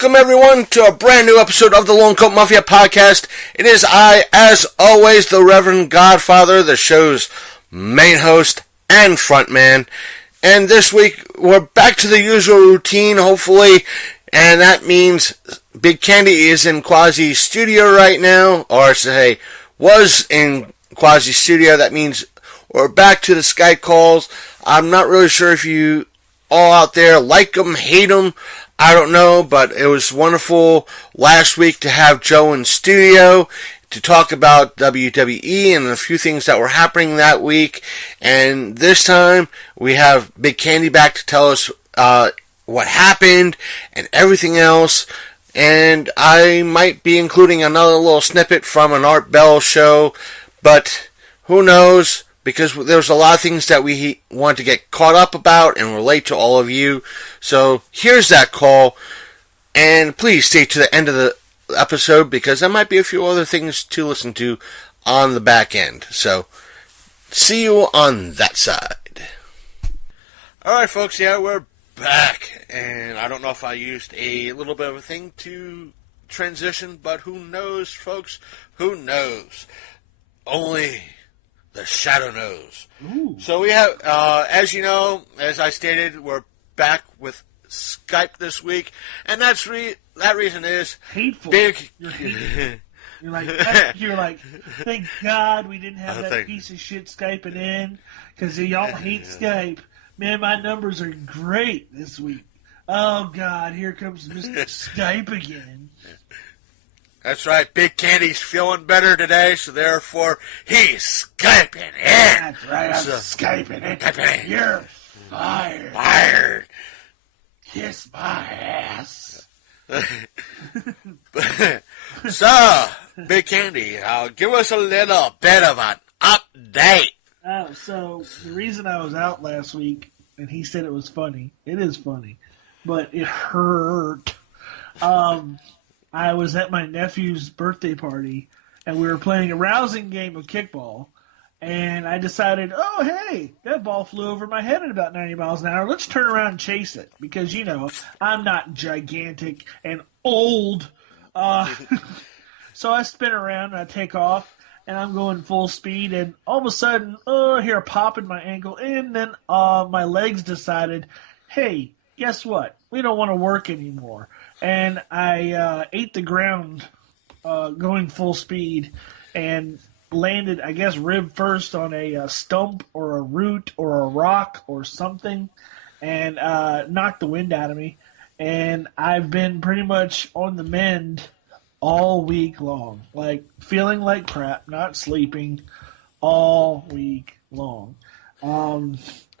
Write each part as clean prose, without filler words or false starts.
welcome everyone to a brand new episode of the Lone Coat Mafia podcast. It is I, as always, the Reverend Godfather, the show's main host and frontman. And this week, we're back to the usual routine, hopefully, and that means Big Candy is in Quasi Studio right now, or say, was in Quasi Studio. That means we're back to the Skype calls. I'm not really sure if you all out there like them, hate them, I don't know, but it was wonderful last week to have Joe in studio to talk about WWE and a few things that were happening that week. And this time, we have Big Candy back to tell us what happened and everything else. And I might be including another little snippet from an Art Bell show, but who knows? Because there's a lot of things that we want to get caught up about and relate to all of you. So here's that call. And please stay to the end of the episode because there might be a few other things to listen to on the back end. So see you on that side. Alright folks, yeah, we're back. And I don't know if I used a little bit of a thing to transition, but who knows, folks? Who knows? Only the shadow knows. Ooh. So we have, as you know, as I stated, we're back with Skype this week, and that reason is hateful. Big. You're hateful. You're like, thank God we didn't have that piece of shit Skyping in, because y'all hate Skype. Man, my numbers are great this week. Oh God, here comes Mr. Skype again. That's right, Big Candy's feeling better today, so therefore he's Skyping in. That's right, I'm Skyping in. You're fired. Fired. Kiss my ass. So, Big Candy, give us a little bit of an update. So, the reason I was out last week, and he said it was funny, it is funny, but it hurt. I was at my nephew's birthday party, and we were playing a rousing game of kickball, and I decided, oh, hey, that ball flew over my head at about 90 miles an hour. Let's turn around and chase it, because, you know, I'm not gigantic and old. So I spin around, and I take off, and I'm going full speed, and all of a sudden, I hear a pop in my ankle, and then my legs decided, hey, guess what? We don't want to work anymore. And I ate the ground going full speed and landed, I guess, rib first on a stump or a root or a rock or something and knocked the wind out of me. And I've been pretty much on the mend all week long, like feeling like crap, not sleeping all week long.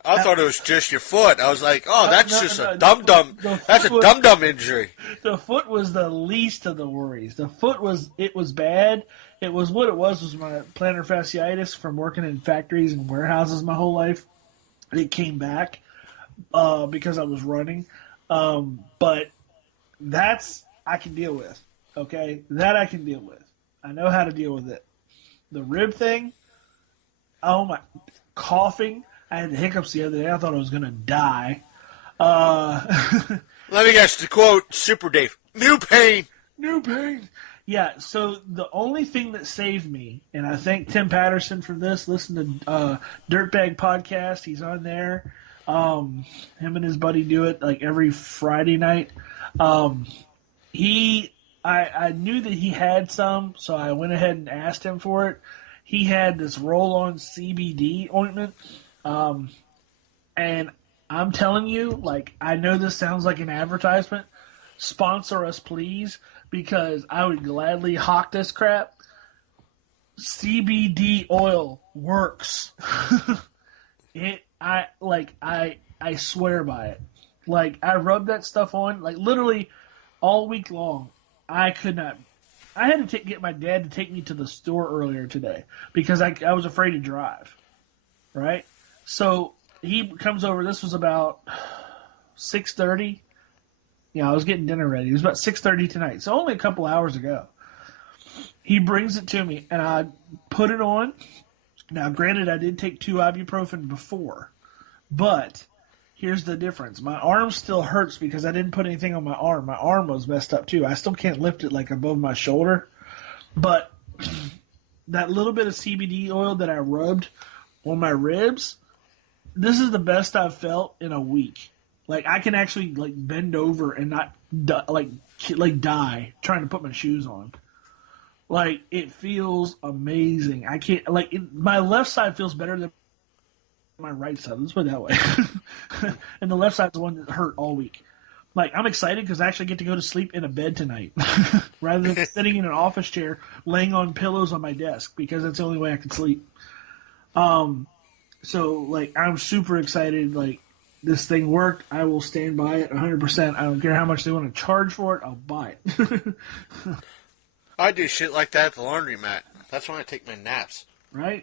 I thought it was just your foot. I was like, oh, that's just a dum-dum. That's a dum-dum injury. The foot was the least of the worries. The foot was bad. It was what it was my plantar fasciitis from working in factories and warehouses my whole life. It came back because I was running. But I can deal with. Okay? That I can deal with. I know how to deal with it. The rib thing, oh my, coughing. I had the hiccups the other day. I thought I was going to die. Let me guess, to quote Super Dave, new pain. New pain. Yeah, so the only thing that saved me, and I thank Tim Patterson for this, listen to Dirtbag Podcast. He's on there. Him and his buddy do it like every Friday night. I knew that he had some, so I went ahead and asked him for it. He had this roll-on CBD ointment. And I'm telling you, like, I know this sounds like an advertisement. Sponsor us, please, because I would gladly hawk this crap. CBD oil works. I swear by it. Like, I rubbed that stuff on, like, literally all week long. I had to get my dad to take me to the store earlier today because I was afraid to drive. Right? So he comes over. This was about 6:30. Yeah, I was getting dinner ready. It was about 6:30 tonight, so only a couple hours ago. He brings it to me, and I put it on. Now, granted, I did take 2 ibuprofen before, but here's the difference. My arm still hurts because I didn't put anything on my arm. My arm was messed up too. I still can't lift it like above my shoulder. But that little bit of CBD oil that I rubbed on my ribs, this is the best I've felt in a week. Like I can actually like bend over and not die trying to put my shoes on. Like it feels amazing. I can't my left side feels better than my right side. Let's put it that way. And the left side's the one that hurt all week. Like, I'm excited because I actually get to go to sleep in a bed tonight rather than sitting in an office chair laying on pillows on my desk because that's the only way I can sleep. So, like, I'm super excited. Like, this thing worked. I will stand by it 100%. I don't care how much they want to charge for it. I'll buy it. I do shit like that at the laundromat. That's when I take my naps. Right?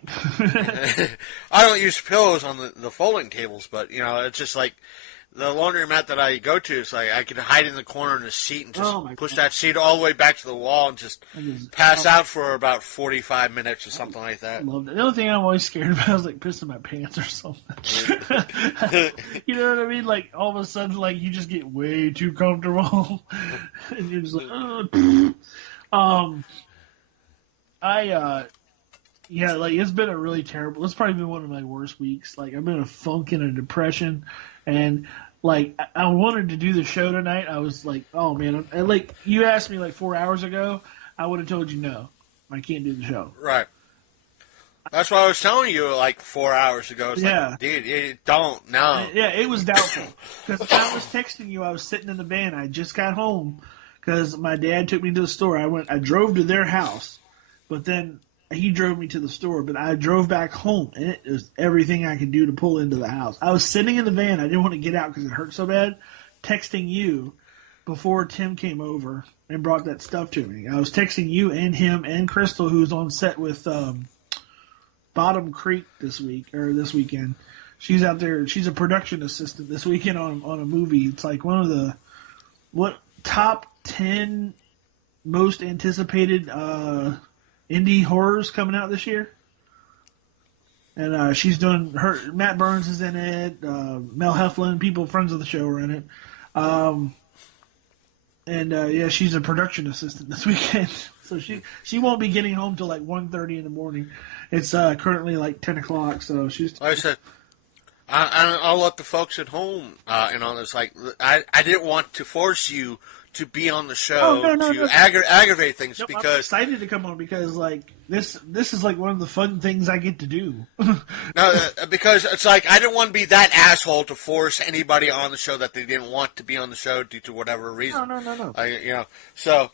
I don't use pillows on the folding tables, but, you know, it's just like the laundromat that I go to, it's like I can hide in the corner in the seat and just push that seat all the way back to the wall and just pass out for about 45 minutes or something like that. I love that. The only thing I'm always scared about is like pissing my pants or something. You know what I mean? Like all of a sudden, like you just get way too comfortable and you're just like, yeah, like it's been a really terrible. It's probably been one of my worst weeks. Like I've been in a funk and a depression, and like I wanted to do the show tonight. I was like, oh man, like you asked me like 4 hours ago, I would have told you no, I can't do the show. Right. That's what I was telling you like 4 hours ago. It's like, dude, don't, no. Yeah, it was doubtful because I was texting you. I was sitting in the van. I just got home because my dad took me to the store. I drove to their house, but then he drove me to the store, but I drove back home, and it was everything I could do to pull into the house. I was sitting in the van. I didn't want to get out because it hurt so bad, texting you before Tim came over and brought that stuff to me. I was texting you and him and Crystal, who's on set with Bottom Creek this weekend. She's out there. She's a production assistant this weekend on a movie. It's like one of the top 10 most anticipated indie horrors coming out this year, and she's doing her. Matt Burns is in it. Mel Heflin, people friends of the show are in it, and yeah, she's a production assistant this weekend. So she won't be getting home till like 1:30 in the morning. It's currently like 10 o'clock. So she's. Like I said, I'll let the folks at home in on this. Like I didn't want to force you to be on the show to aggravate things because I'm excited to come on because like this is like one of the fun things I get to do. No, because it's like I didn't want to be that asshole to force anybody on the show that they didn't want to be on the show due to whatever reason. No. You know, so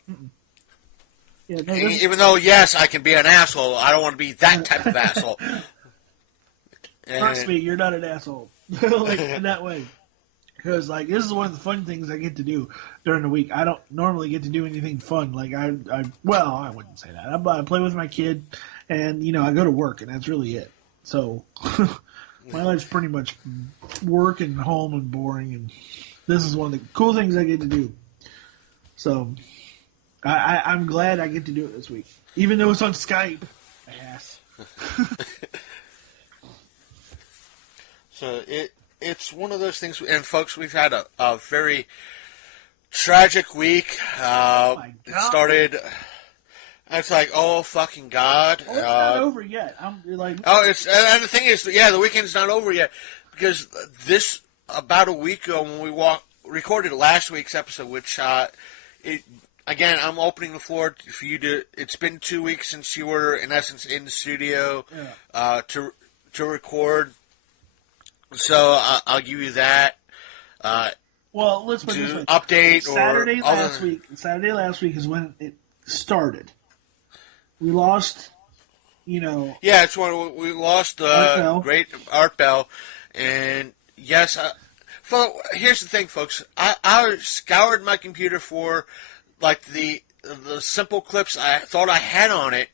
yeah, no, even though yes, I can be an asshole, I don't want to be that type of asshole. Trust me, you're not an asshole like in that way. Because, like, this is one of the fun things I get to do during the week. I don't normally get to do anything fun. Like, I wouldn't say that. I play with my kid, and, you know, I go to work, and that's really it. So, my life's pretty much work and home and boring, and this is one of the cool things I get to do. So, I'm glad I get to do it this week. Even though it's on Skype. Ass. So, it's one of those things, and folks, we've had a very tragic week. It started. It's like, oh fucking god! Oh, it's not over yet. And the thing is, yeah, the weekend's not over yet because this about a week ago when we recorded last week's episode, which again, I'm opening the floor for you to. It's been 2 weeks since you were in essence in the studio to record. So I'll give you that. Well, let's put it this way. Update Saturday last week is when it started. We lost, you know. Yeah, it's when we lost great Art Bell, and yes. Here's the thing, folks. I scoured my computer for like the simple clips I thought I had on it.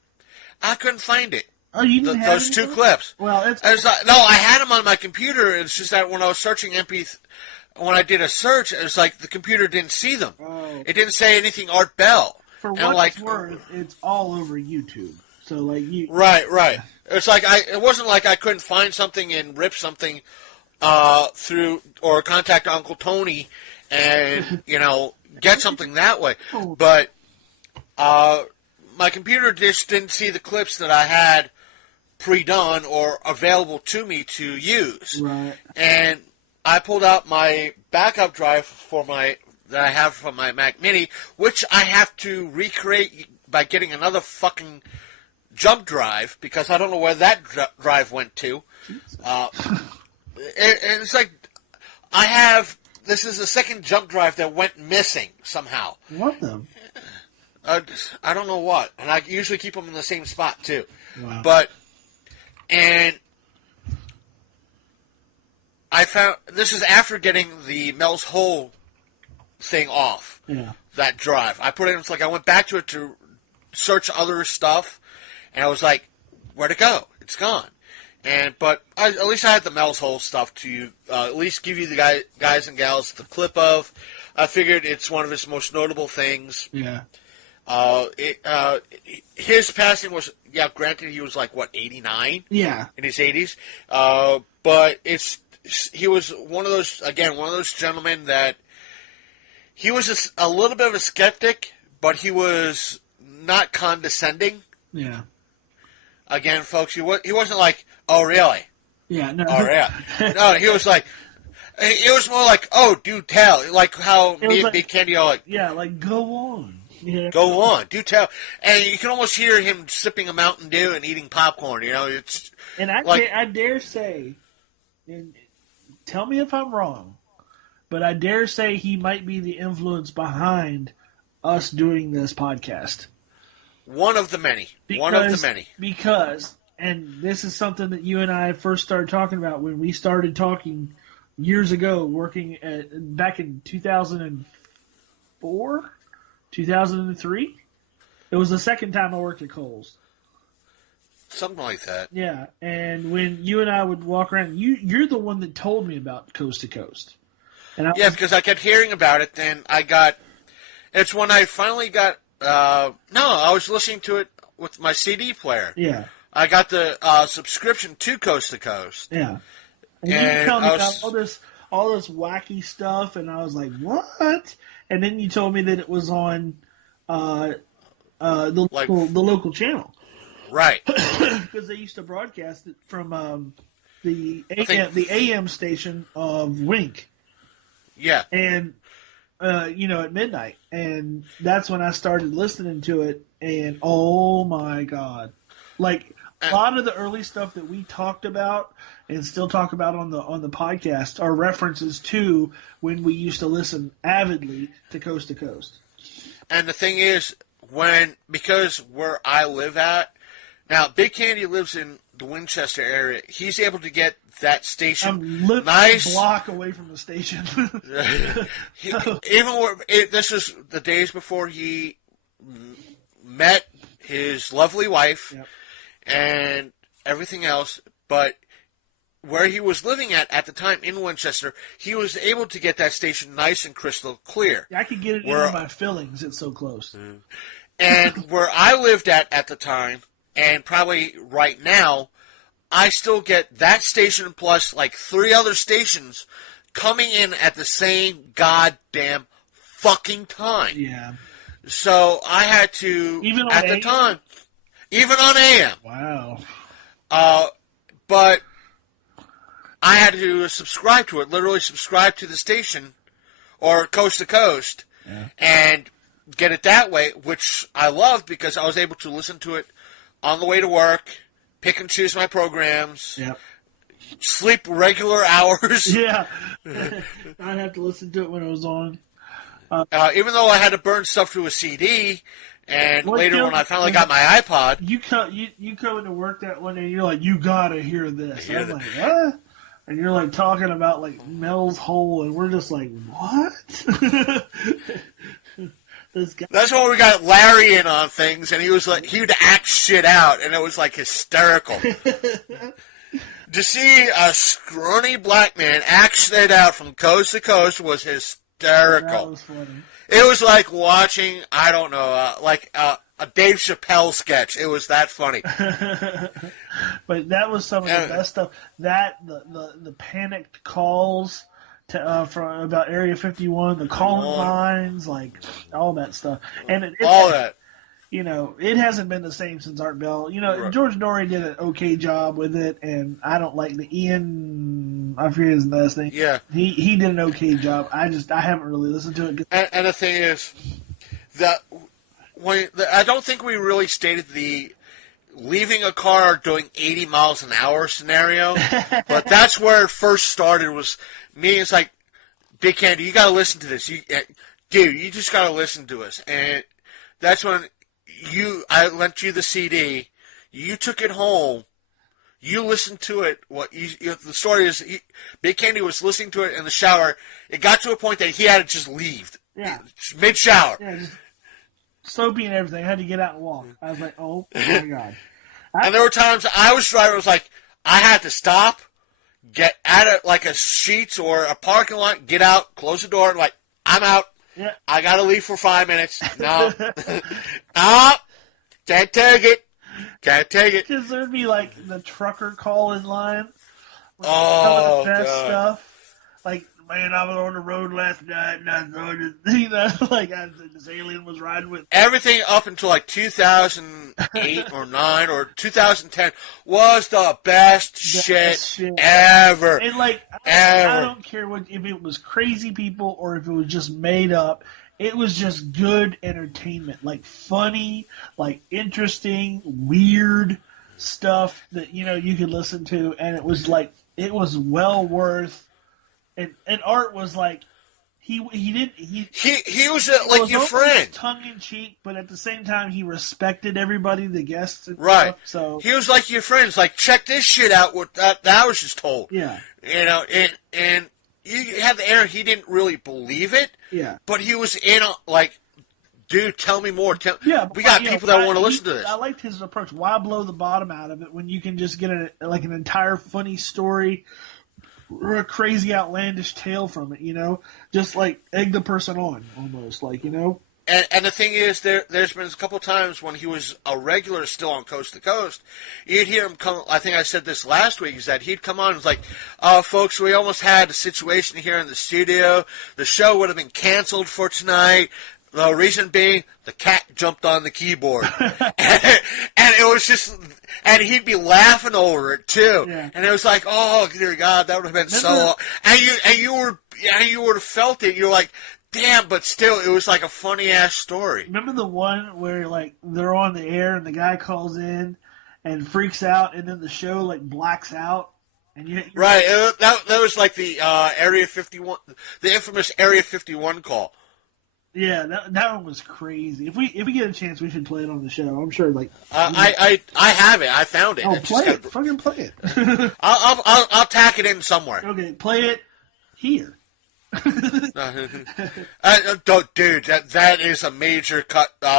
I couldn't find it. Oh, you didn't have those 2 clips. Well, I had them on my computer. It's just that when I was searching when I did a search, it was like the computer didn't see them. Oh. It didn't say anything Art Bell. For what it's worth, it's all over YouTube. So like you. Right. It's like it wasn't like I couldn't find something and rip something through, or contact Uncle Tony and, get something that way. But my computer just didn't see the clips that I had pre-done or available to me to use. Right. And I pulled out my backup drive that I have from my Mac Mini, which I have to recreate by getting another fucking jump drive, because I don't know where that drive went to. And it's like, this is the second jump drive that went missing somehow. What the? I don't know what. And I usually keep them in the same spot, too. Wow. And I found, this is after getting the Mel's Hole thing off. Yeah. That drive. I put it in, it's like I went back to it to search other stuff, and I was like, where'd it go? It's gone. But at least I had the Mel's Hole stuff to at least give you the guys and gals the clip of. I figured it's one of his most notable things. Yeah. His passing was, granted he was like, 89? Yeah. In his 80s. But he was one of those gentlemen that he was a little bit of a skeptic, but he was not condescending. Yeah. Again, folks, he wasn't like, oh, really? Yeah, no. Oh, yeah. No, he was like, it was more like, oh, do tell. Like how me and like, Big Candy are like, yeah, like, go on. Yeah. Go on, do tell. And you can almost hear him sipping a Mountain Dew and eating popcorn, It's and I dare say, and tell me if I'm wrong, but I dare say he might be the influence behind us doing this podcast. One of the many. Because, and this is something that you and I first started talking about when we started talking years ago, working back in 2004, 2003. It was the second time I worked at Kohl's. Something like that. Yeah, and when you and I would walk around, you're the one that told me about Coast to Coast. And because I kept hearing about it, then it's when I finally got, I was listening to it with my CD player. Yeah. I got the subscription to Coast. Yeah. And you tell me about all this wacky stuff, and I was like, what? And then you told me that it was on the local channel. Right. Because they used to broadcast it from the AM station of Wink. Yeah. And, at midnight. And that's when I started listening to it, and oh my God. Like, a lot of the early stuff that we talked about and still talk about on the podcast are references to when we used to listen avidly to Coast. And the thing is, because where I live at, now Big Candy lives in the Winchester area, he's able to get that station I'm a block away from the station. This is the days before he met his lovely wife. Yep. And everything else, but where he was living at the time in Winchester, he was able to get that station nice and crystal clear. I could get it into my fillings. It's so close. And where I lived at the time, and probably right now, I still get that station plus like 3 other stations coming in at the same goddamn fucking time. Yeah. So I had to, the time, even on AM. Wow. But I had to subscribe to it, literally subscribe to the station, or Coast to Coast, and get it that way, which I loved because I was able to listen to it on the way to work, pick and choose my programs, sleep regular hours. Yeah. I'd have to listen to it when it was on. Even though I had to burn stuff to a CD, and later when I finally got my iPod. You come into work that one day and you're like, you gotta hear this. And I'm like, what? And you're like talking about like Mel's Hole, and we're just like, what? This guy. That's when we got Larry in on things, and he was like, he would act shit out, and it was like hysterical. To see a scrawny black man act shit out from coast to coast was hysterical. That was funny. It was like watching, I don't know, a Dave Chappelle sketch. It was that funny. But that was some of the best stuff. That the panicked calls from about Area 51, the calling lines, like all that stuff, and all that. You know, it hasn't been the same since Art Bell. You know, right. George Norrie did an okay job with it, and I don't like the Ian. I forget his last name. Yeah, he did an okay job. I haven't really listened to it. And the thing is, I don't think we really stated the leaving a car doing 80 miles an hour scenario, but that's where it first started. Was me. It's like, Big Candy, you got to listen to this. Dude, you just got to listen to us, and that's when. I lent you the CD. You took it home. You listened to it. The story is, Big Candy was listening to it in the shower. It got to a point that he had to just leave. Yeah. Mid shower. Yeah, just soapy and everything. I had to get out and walk. I was like, oh my god. And there were times I was driving. It was like I had to stop, get at it like a Sheetz or a parking lot, get out, close the door, and like I'm out. Yeah. I gotta leave for 5 minutes. No. No. Can't take it. Can't take it. Because there'd be like the trucker call in line. Oh, some of the best God. Stuff. Like, man, I was on the road last night and I saw this, you know, like this alien was riding with. Everything up until like 2008 or 9 or 2010 was the best shit ever. And like, I don't care if it was crazy people or if it was just made up. It was just good entertainment, like funny, like interesting, weird stuff that, you know, you could listen to, and it was like, it was well worth. And Art was like, he was like your friend, tongue in cheek, but at the same time he respected everybody, the guests, and right. stuff, so he was like your friends, like check this shit out. What that I was just told, yeah, you know, and you had the air. He didn't really believe it, yeah, but he was in like, dude, tell me more. We got people know, that want to listen to this. I liked his approach. Why blow the bottom out of it when you can just get an entire funny story or a crazy outlandish tale from it, you know? Just like egg the person on, almost, like, you know? And the thing is, there's been a couple times when he was a regular still on Coast to Coast, you'd hear him come, I think I said this last week, is that he'd come on and was like, folks, we almost had a situation here in the studio. The show would have been canceled for tonight. The reason being, the cat jumped on the keyboard. And it was just, and he'd be laughing over it too. Yeah. And it was like, oh dear God, that would have been so, and you would have felt it. You're like, damn, but still, it was like a funny ass story. Remember the one where like they're on the air and the guy calls in and freaks out, and then the show like blacks out. And right, that was like the Area 51, the infamous Area 51 call. Yeah, that one was crazy. If we get a chance, we should play it on the show. I'm sure. Like I have it. I found it. Oh, play it! Fucking play it. I'll tack it in somewhere. Okay, play it here. Dude, that is a major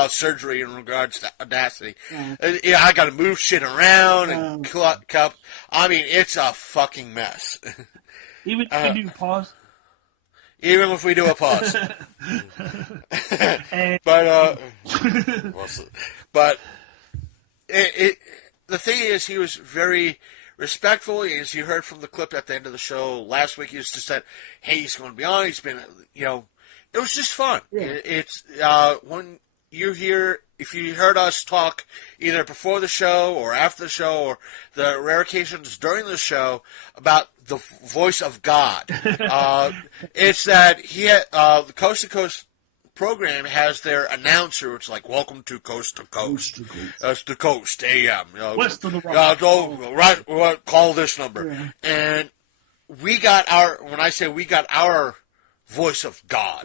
surgery in regards to Audacity. Yeah, I got to move shit around and cup. I mean, it's a fucking mess. Even if you do pause. Even if we do a pause. But the thing is, he was very respectful. As you heard from the clip at the end of the show last week, he just said, hey, he's going to be on. He's been, you know, it was just fun. Yeah. It's when you hear, if you heard us talk either before the show or after the show or the rare occasions during the show about the voice of God, it's that the Coast to Coast program has their announcer. It's like, welcome to Coast to Coast. That's the Coast AM. West of the rock. Right, call this number. Yeah. And we got when I say we got our voice of God,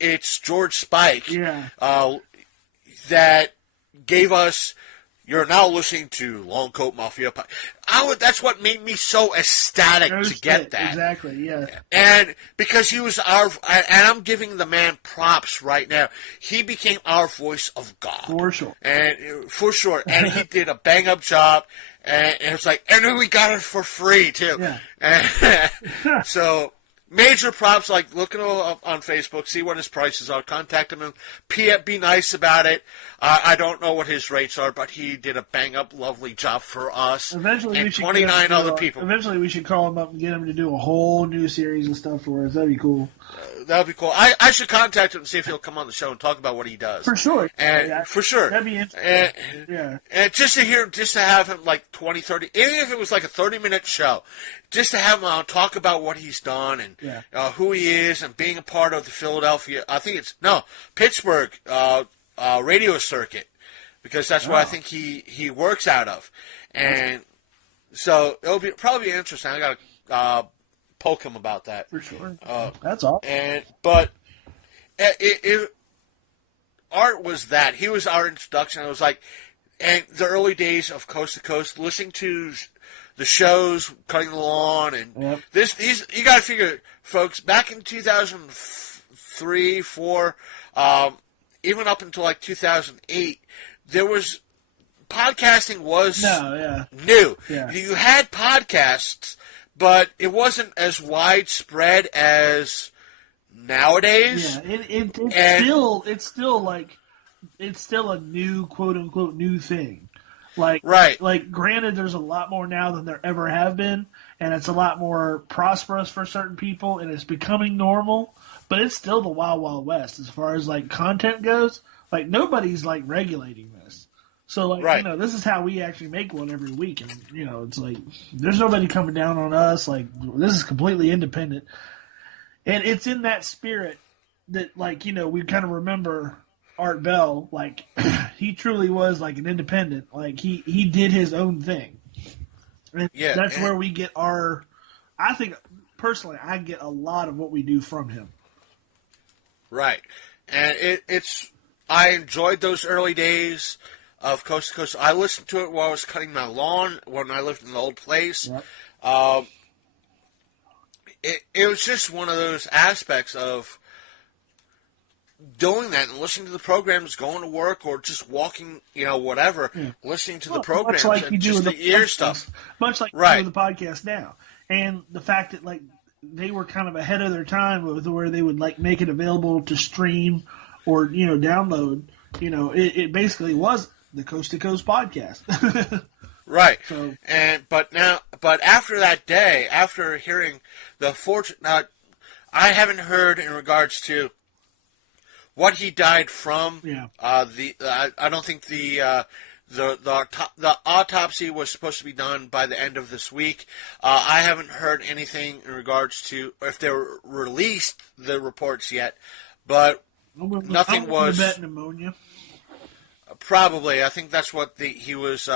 it's George Spike, that gave us. You're now listening to Long Coat Mafia. That's what made me so ecstatic to get that. Exactly, yeah. And because he was and I'm giving the man props right now. He became our voice of God. For sure. For sure. And he did a bang up job. And it's like, and we got it for free too. Yeah. And so major props, like looking up on Facebook, see what his prices are, contact him, and be nice about it. I don't know what his rates are, but he did a bang-up, lovely job for us Eventually, and 29 other people. Eventually, we should call him up and get him to do a whole new series of stuff for us. That'd be cool. That would be cool. I should contact him and see if he'll come on the show and talk about what he does. For sure. And for sure. That'd be interesting. And just to have him like 20, 30, even if it was like a 30-minute show, just to have him on, talk about what he's done and who he is and being a part of the Philadelphia, Pittsburgh radio circuit, because that's where I think he works out of. And so it'll probably be interesting. I got to poke him about that. For sure. That's all. But Art was that. He was our introduction. It was like, and the early days of Coast to Coast, listening to the shows, cutting the lawn, and these you got to figure, folks, back in 2003, 4, even up until like 2008, there was podcasting was new. Yeah. You had podcasts, but it wasn't as widespread as nowadays. Yeah, it's still a new, quote unquote, new thing. Like granted, there's a lot more now than there ever have been, and it's a lot more prosperous for certain people, and it's becoming normal. But it's still the Wild Wild West as far as like content goes. Like nobody's like regulating this. So like this is how we actually make one every week, and it's like there's nobody coming down on us. Like this is completely independent, and it's in that spirit that we kind of remember Art Bell. Like he truly was like an independent. Like he did his own thing, and that's where we get our. I think personally, I get a lot of what we do from him. Right, and it's. I enjoyed those early days of Coast to Coast. I listened to it while I was cutting my lawn when I lived in the old place. Yep. It was just one of those aspects of doing that and listening to the programs, going to work or just walking, whatever, listening to the programs much like and you do just with the ear stuff. Much like you do with the podcast now. And the fact that like they were kind of ahead of their time with where they would like make it available to stream or download. It basically was the Coast to Coast podcast. Right. So, but after that day, after hearing the fortune, now I haven't heard in regards to what he died from. Yeah. I don't think the autopsy was supposed to be done by the end of this week. I haven't heard anything in regards to if they released the reports yet, but nothing was. Bet pneumonia. Probably, I think that's what he was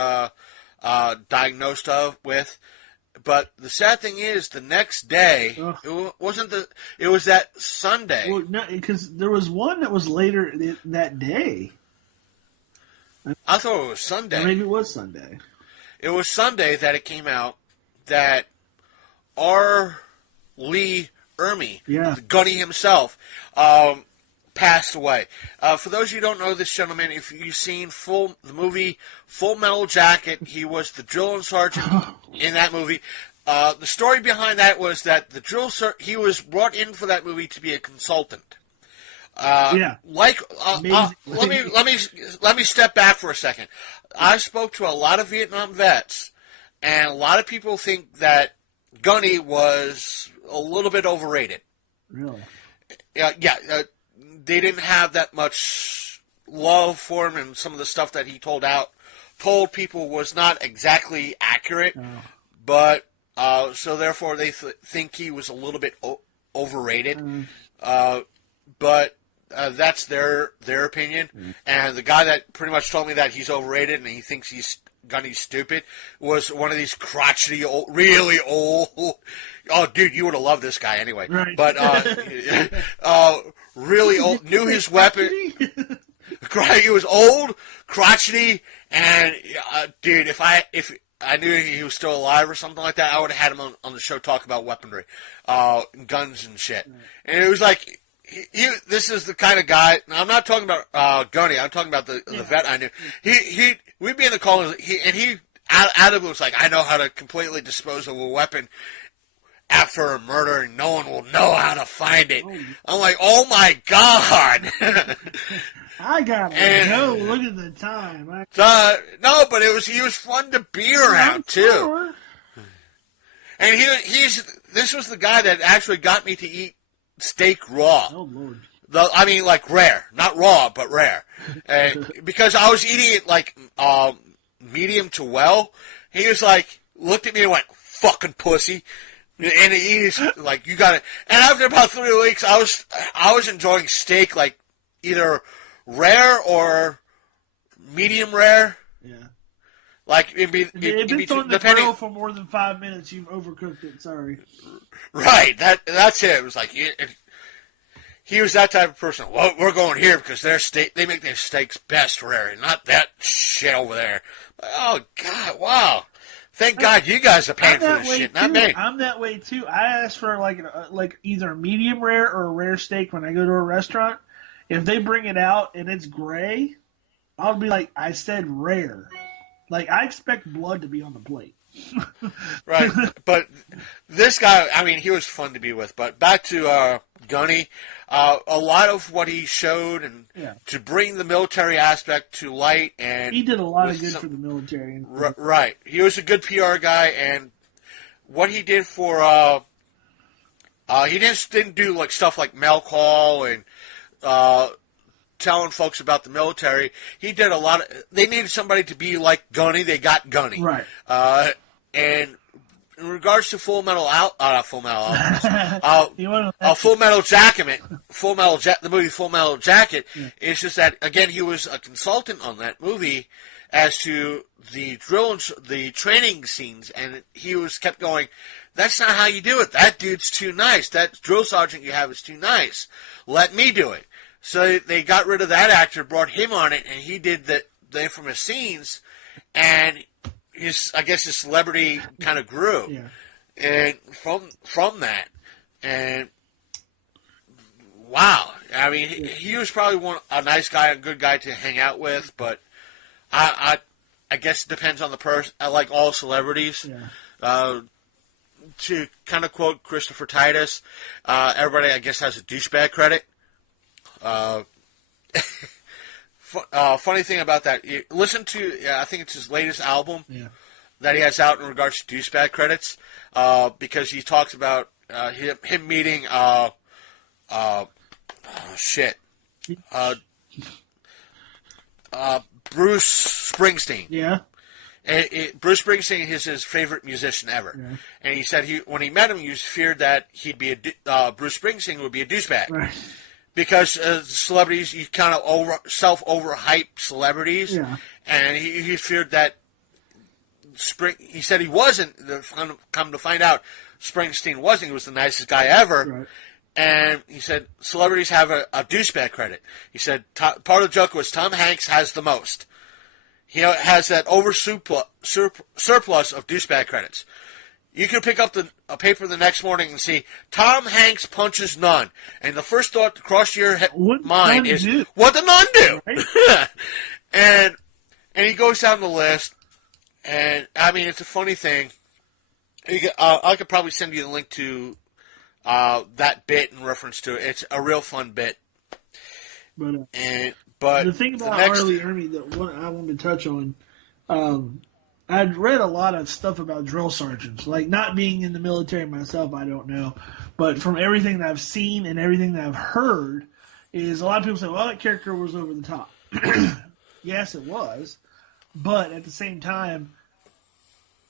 diagnosed with. But the sad thing is, the next day it was that Sunday. Well, no, because there was one that was later that day. I thought it was Sunday. Or maybe it was Sunday. It was Sunday that it came out that R. Lee Ermey, Gunny himself, passed away. For those of you who don't know this gentleman, if you've seen the movie Full Metal Jacket, he was the drill sergeant in that movie. The story behind that was that he was brought in for that movie to be a consultant. Let me step back for a second. I spoke to a lot of Vietnam vets, and a lot of people think that Gunny was a little bit overrated. Really? They didn't have that much love for him, and some of the stuff that he told people was not exactly accurate. But so therefore they think he was a little bit overrated. But that's their opinion. And the guy that pretty much told me that he's overrated and he thinks Gunny's stupid was one of these crotchety, really old. Oh, dude, you would have loved this guy anyway. Right. But really old, knew his weapon. He was old, crotchety, and dude, if I knew he was still alive or something like that, I would have had him on the show talk about weaponry, guns and shit. And it was like, this is the kind of guy. Now, I'm not talking about Gunny. I'm talking about the vet I knew. We'd be in the call, and he out of it was like, I know how to completely dispose of a weapon. after a murder and no one will know how to find it. I'm like, oh my God. I gotta go. Look at the time. No, but he was fun to be around too. Sure. And this was the guy that actually got me to eat steak raw. Oh Lord. I mean, like rare, not raw, but rare. Because I was eating it like medium to well. He was like, looked at me and went, "Fucking pussy." And he's like, "You got it." And after about 3 weeks, I was enjoying steak like either rare or medium rare. Yeah. Like if it's on the grill for more than 5 minutes, you've overcooked it. Sorry. Right. That's it. It was like he was that type of person. Well, we're going here because they make their steaks best rare, not that shit over there. Oh God! Wow. Thank God you guys are paying for this shit, not me. I'm that way too. I ask for like either a medium rare or a rare steak when I go to a restaurant. If they bring it out and it's gray, I'll be like, I said rare. Like, I expect blood to be on the plate. Right. But this guy, I mean, he was fun to be with. But back to Gunny, a lot of what he showed and to bring the military aspect to light. And he did a lot of good for the military. Right. He was a good PR guy. And what he did for, he didn't do like stuff like mail call and telling folks about the military. He did a lot of. They needed somebody to be like Gunny. They got Gunny. Right. And in regards to Full Metal Jacket, the movie Full Metal Jacket, it's just that again he was a consultant on that movie as to the the training scenes, and he kept going. That's not how you do it. That dude's too nice. That drill sergeant you have is too nice. Let me do it. So they got rid of that actor, brought him on it, and he did the infamous scenes, and I guess his celebrity kind of grew, and from that, and wow, I mean he was probably a nice guy, a good guy to hang out with, but I guess it depends on the person. I like all celebrities. Yeah. To kind of quote Christopher Titus, everybody I guess has a douchebag credit. Funny thing about that, listen to I think it's his latest album that he has out in regards to douchebag credits, because he talks about him meeting Bruce Springsteen. Yeah. Bruce Springsteen is his favorite musician ever, and he said when he met him, he feared that he'd be Bruce Springsteen would be a douchebag. Right. Because celebrities, you kind of overhype celebrities, and he feared that he said he wasn't. Come to find out, Springsteen wasn't. He was the nicest guy ever, right. And he said celebrities have a douchebag credit. He said part of the joke was Tom Hanks has the most. He has that surplus of douchebag credits. You can pick up a paper the next morning and see Tom Hanks punches nun, and the first thought to cross your mind is, "What did nun do?" Right? and he goes down the list, and I mean it's a funny thing. I could probably send you the link to that bit in reference to it. It's a real fun bit. But the thing about Arlie Ermey that I wanted to touch on. I'd read a lot of stuff about drill sergeants. Like, not being in the military myself, I don't know. But from everything that I've seen and everything that I've heard, is a lot of people say, well, that character was over the top. Yes, it was. But at the same time,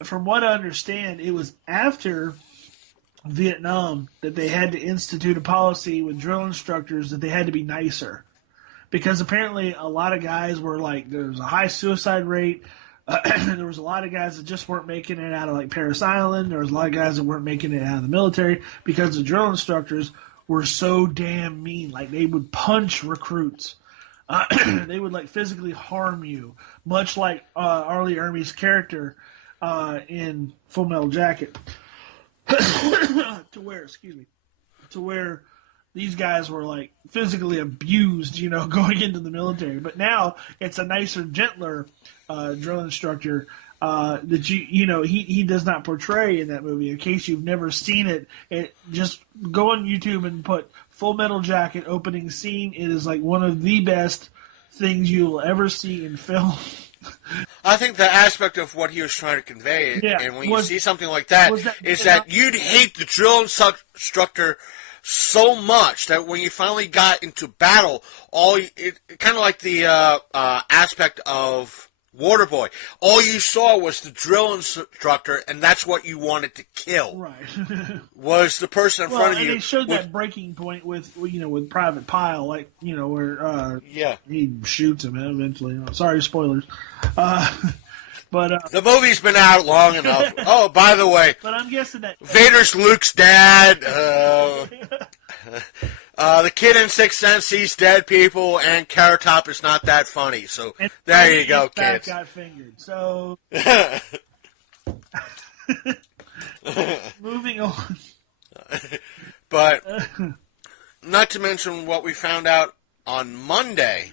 from what I understand, it was after Vietnam that they had to institute a policy with drill instructors that they had to be nicer. Because apparently a lot of guys were like, there was a high suicide rate. There was a lot of guys that just weren't making it out of like Parris Island. There was a lot of guys that weren't making it out of the military because the drill instructors were so damn mean. Like they would punch recruits. They would like physically harm you, much like Arlie Ermey's character in Full Metal Jacket. to where these guys were like physically abused, going into the military. But now it's a nicer, gentler drill instructor that he does not portray in that movie. In case you've never seen it, just go on YouTube and put Full Metal Jacket opening scene. It is like one of the best things you will ever see in film. I think the aspect of what he was trying to convey, and when you see something like that, is that you'd hate the drill instructor so much that when you finally got into battle, kind of like the aspect of Waterboy, all you saw was the drill instructor, and that's what you wanted to kill. Right. Was the person in front of you. And they showed that breaking point with Private Pile, where he shoots him eventually. Sorry, spoilers. But the movie's been out long enough. Oh, by the way, but I'm guessing that Vader's Luke's dad. The kid in Sixth Sense sees dead people, and Carrot Top is not that funny. So there you go, kids. Got fingered. So moving on. But not to mention what we found out on Monday.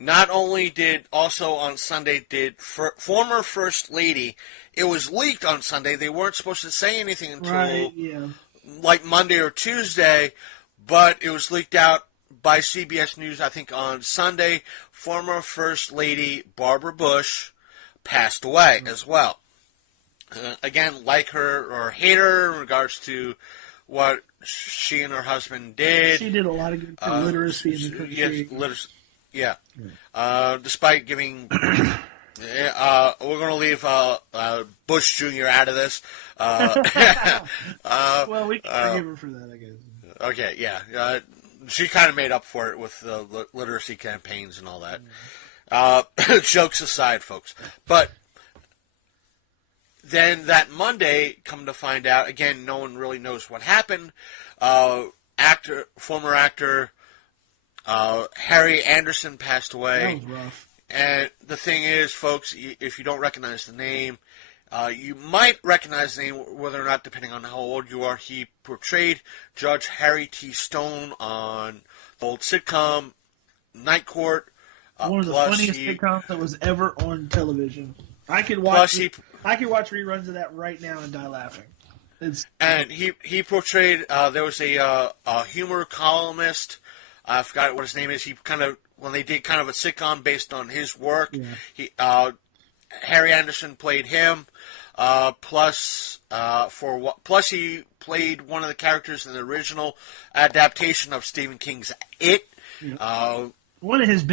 Not only also on Sunday did former First Lady, it was leaked on Sunday. They weren't supposed to say anything until like Monday or Tuesday, but it was leaked out by CBS News, I think, on Sunday. Former First Lady Barbara Bush passed away as well. Again, like her or hate her in regards to what she and her husband did. She did a lot of good for literacy in the country. Yes, yeah. Despite giving, we're going to leave Bush Jr. out of this. Well, we can forgive her for that, I guess. Okay, yeah. She kind of made up for it with the literacy campaigns and all that. Jokes aside, folks. But then that Monday, come to find out, again, no one really knows what happened. Former actor Harry Anderson passed away. That was rough. And the thing is, folks, if you don't recognize the name, you might recognize the name, whether or not, depending on how old you are. He portrayed Judge Harry T. Stone on the old sitcom Night Court. One of the funniest sitcoms that was ever on television. I could watch reruns of that right now and die laughing. And he portrayed. There was a humor columnist. I forgot what his name is. When they did kind of a sitcom based on his work, Harry Anderson played him. Plus he played one of the characters in the original adaptation of Stephen King's It. One of his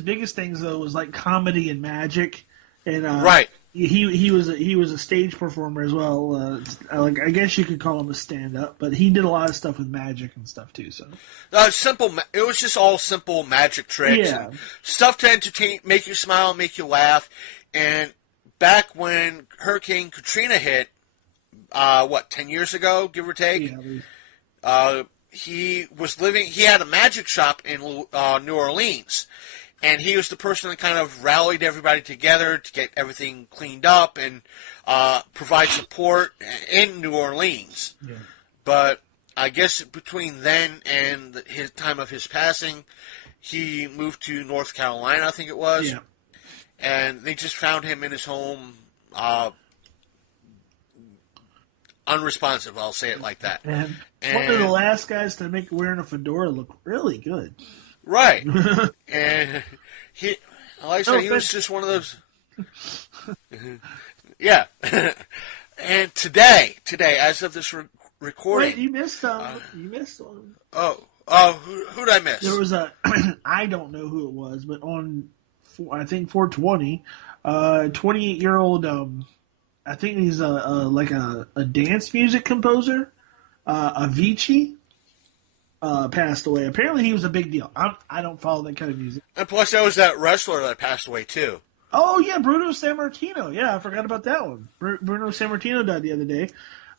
biggest things though was like comedy and magic, and right. He was a stage performer as well. I guess you could call him a stand-up, but he did a lot of stuff with magic and stuff too. So it was just all simple magic tricks, and stuff to entertain, make you smile, make you laugh. And back when Hurricane Katrina hit, 10 years ago, give or take, he had a magic shop in New Orleans. And he was the person that kind of rallied everybody together to get everything cleaned up and provide support in New Orleans. Yeah. But I guess between then and his time of his passing, he moved to North Carolina, I think it was. Yeah. And they just found him in his home, unresponsive, I'll say it like that. And one of the last guys to make wearing a fedora look really good. Right. And he was just one of those. Yeah. And today, as of this recording. Wait, you missed some. Oh, who did I miss? There was I don't know who it was, but on, I think 420, 28-year-old, I think he's a dance music composer, Avicii. Passed away. Apparently, he was a big deal. I don't follow that kind of music. And plus, there was that wrestler that passed away too. Oh yeah, Bruno Sammartino. Yeah, I forgot about that one. Bruno Sammartino died the other day.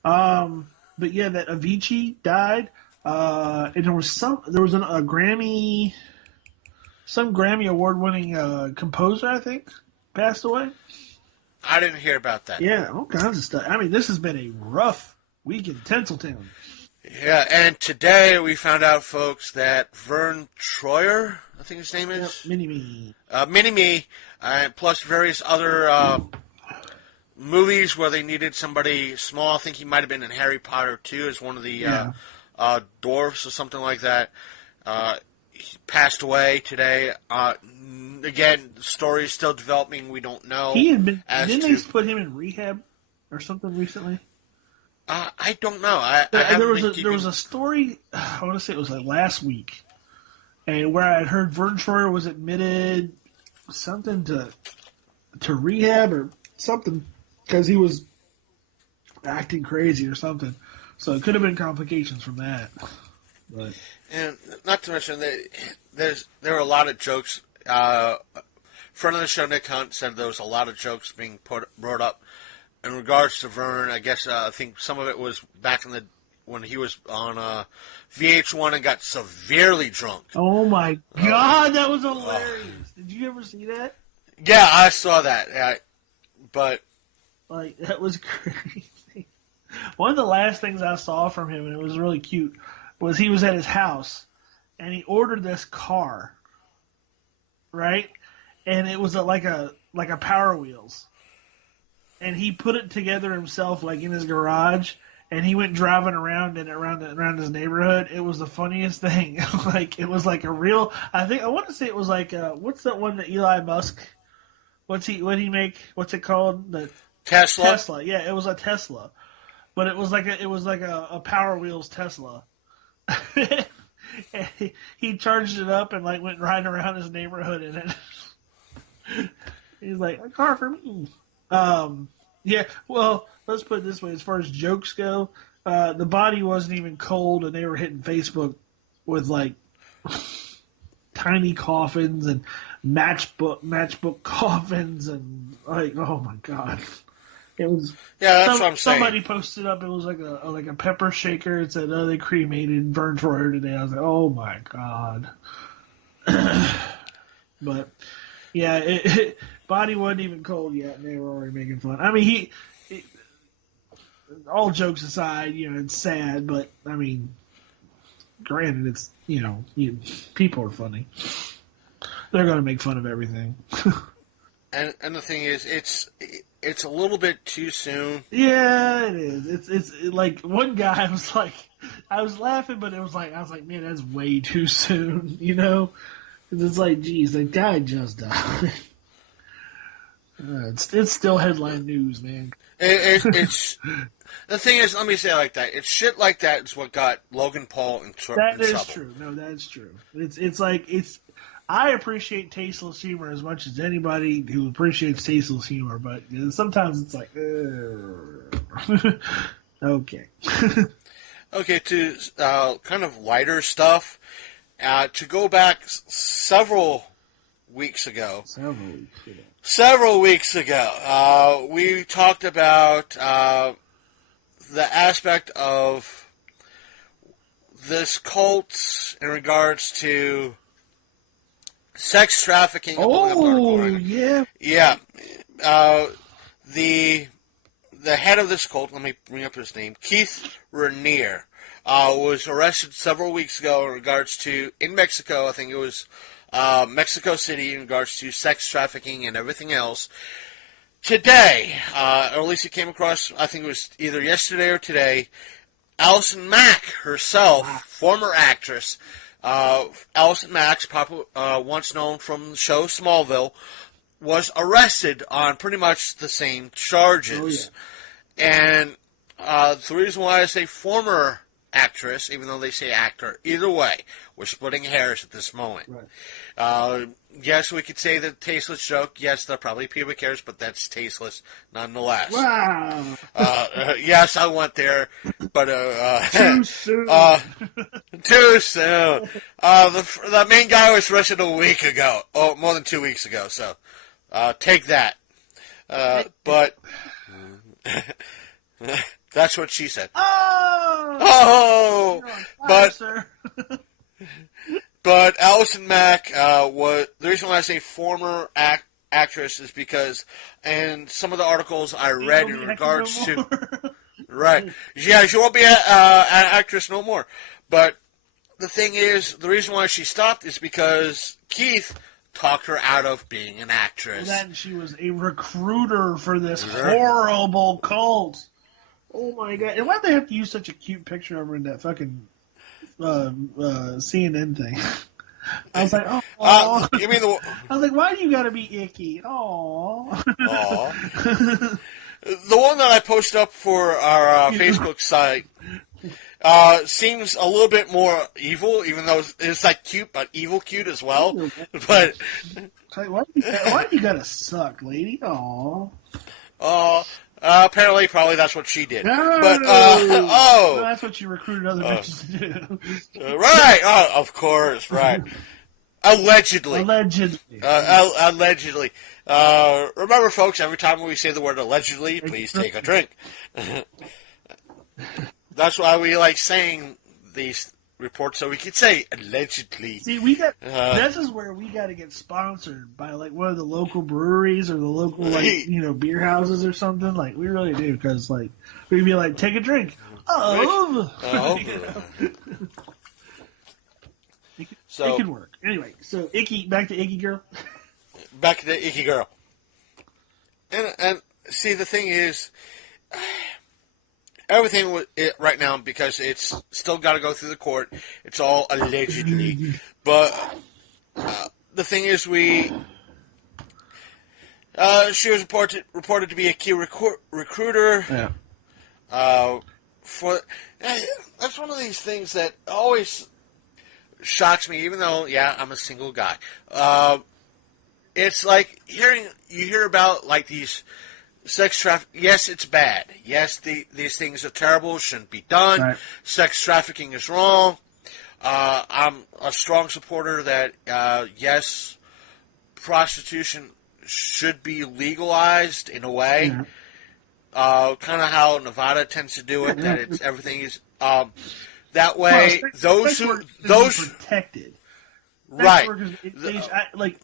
But yeah, that Avicii died. And there was a Grammy, some Grammy award-winning composer, I think, passed away. I didn't hear about that. Yeah, all kinds of stuff. I mean, this has been a rough week in Tinseltown. Yeah, and today we found out, folks, that Vern Troyer, I think his name is. Yep, Mini-Me. Mini-Me, plus various other movies where they needed somebody small. I think he might have been in Harry Potter, too, as one of the dwarfs or something like that. He passed away today. Again, the story is still developing. We don't know. He had been. Didn't they put him in rehab or something recently? I don't know. There was a story. I want to say it was like last week, and where I had heard Vern Troyer was admitted something to rehab or something because he was acting crazy or something. So it could have been complications from that. But. And not to mention there were a lot of jokes. Friend of the show, Nick Hunt, said there was a lot of jokes being brought up in regards to Vern. I guess I think some of it was back in when he was on VH1 and got severely drunk. Oh my God, that was hilarious! Did you ever see that? Yeah, I saw that. But like that was crazy. One of the last things I saw from him, and it was really cute, was he was at his house and he ordered this car, right? And it was like a Power Wheels. And he put it together himself, like in his garage, and he went driving around in around his neighborhood. It was the funniest thing. Like it was like a real. I want to say it was like what's that one that Elon Musk? What he make? What's it called? The Tesla. Tesla. Yeah, it was a Tesla, but it was like a Power Wheels Tesla. And he charged it up and like went riding around his neighborhood in it. He's like, a car for me. Yeah, well, let's put it this way. As far as jokes go, the body wasn't even cold, and they were hitting Facebook with, like, tiny coffins and matchbook coffins and, like, oh, my God. It was... Yeah, that's what I'm saying. Somebody posted up, it was like a pepper shaker. It said, oh, they cremated Vern Troyer today. I was like, oh, my God. But... yeah, body wasn't even cold yet, and they were already making fun. I mean, he all jokes aside, it's sad, but, I mean, granted, it's, people are funny. They're going to make fun of everything. and the thing is, it's a little bit too soon. Yeah, it is. It's like, one guy was like, I was laughing, but I was like, man, that's way too soon, It's like, geez, the guy just died. It's still headline news, man. It's the thing is, let me say it like that. It's shit like that is what got Logan Paul in trouble. That is true. No, that's true. It's like I appreciate tasteless humor as much as anybody who appreciates tasteless humor, but sometimes it's like, okay. Okay, to kind of lighter stuff. To go back several weeks ago, we talked about the aspect of this cult in regards to sex trafficking. Oh, yeah. Yeah. The head of this cult, let me bring up his name, Keith Raniere, was arrested several weeks ago in regards to, in Mexico, I think it was Mexico City, in regards to sex trafficking and everything else. Today, or at least it came across, I think it was either yesterday or today, Alison Mack herself, former actress, Alison Mack, once known from the show Smallville, was arrested on pretty much the same charges. Oh, yeah. And the reason why I say former actress, even though they say actor, either way, we're splitting hairs at this moment. Right. Yes, we could say the tasteless joke. Yes, there are probably pubic hairs, but that's tasteless nonetheless. Wow. Yes, I went there, but too soon. Too soon. The main guy was arrested a week ago. Oh, more than 2 weeks ago. So, take that. But that's what she said. Oh, but sir. But Alison Mack was the reason why I say former actress is because, and some of the articles I read in regards to, right? Yeah, she won't be an actress no more. But the thing is, the reason why she stopped is because Keith talked her out of being an actress. That she was a recruiter for this horrible cult. Oh my god! And why'd they have to use such a cute picture over in that fucking CNN thing? I was like, oh. You mean the? I was like, why do you gotta be icky? Oh. The one that I posted up for our Facebook site seems a little bit more evil, even though it's like cute, but evil cute as well. But why do you gotta suck, lady? Oh. Apparently, probably that's what she did. No. But No, that's what you recruited other bitches to do. Right. Oh, of course. Right. Allegedly. Allegedly. Remember, folks, every time we say the word allegedly, please take a drink. That's why we like saying these reports, so we can say allegedly. See, this is where we got to get sponsored by like one of the local breweries or the local beer houses or something. Like we really do, because like we'd be like, take a drink. It can work. Anyway, so back to Icky Girl. Back to the Icky Girl. And see, the thing is, everything right now, because it's still got to go through the court, it's all allegedly. But the thing is, she was reported to be a key recruiter. Yeah. That's one of these things that always shocks me, even though, I'm a single guy. It's like you hear about like these sex trafficking. Yes, it's bad. Yes, these things are terrible, shouldn't be done. Right. Sex trafficking is wrong. I'm a strong supporter that, yes, prostitution should be legalized in a way. Yeah. Kind of how Nevada tends to do it, that everything is, that way, those protected. Right.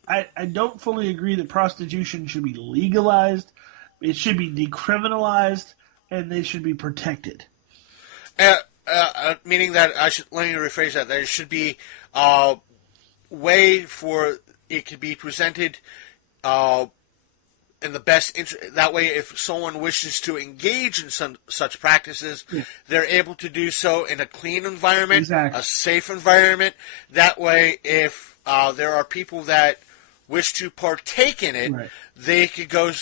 I don't fully agree that prostitution should be legalized. It should be decriminalized, and they should be protected. Meaning that let me rephrase that. There should be a way for it to be presented in the best interest. That way, if someone wishes to engage in such practices, they're able to do so in a clean environment, a safe environment. That way, if there are people that wish to partake in it, they could go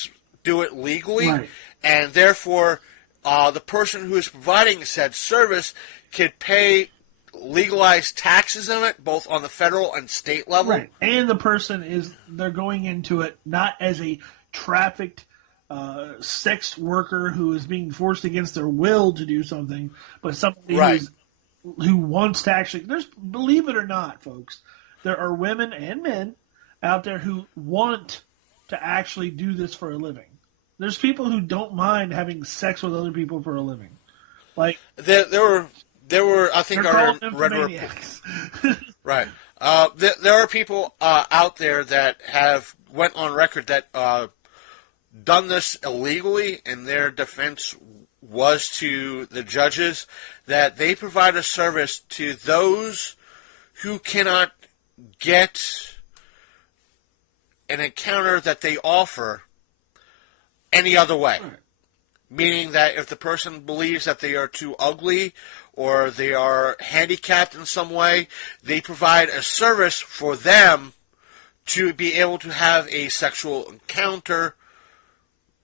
do it legally, and therefore the person who is providing said service could pay legalized taxes on it, both on the federal and state level. Right, and the person they're going into it not as a trafficked sex worker who is being forced against their will to do something, but somebody who wants to actually. Believe it or not, folks, there are women and men out there who want to actually do this for a living. There's people who don't mind having sex with other people for a living. Like there were I think our nymphomaniacs. Right. There are people out there that have went on record that done this illegally, and their defense was to the judges that they provide a service to those who cannot get an encounter that they offer any other way. Right. Meaning that if the person believes that they are too ugly or they are handicapped in some way, they provide a service for them to be able to have a sexual encounter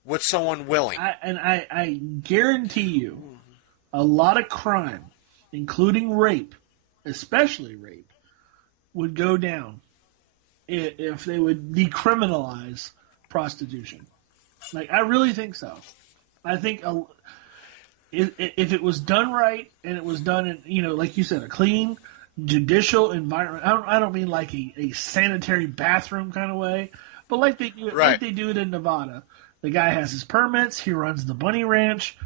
with someone willing. I guarantee you a lot of crime, including rape, especially rape, would go down if they would decriminalize prostitution. Like, I really think so. I think if it was done right and it was done in, like you said, a clean, judicial environment. I don't mean like a sanitary bathroom kind of way, but like they do it in Nevada. The guy has his permits. He runs the bunny ranch.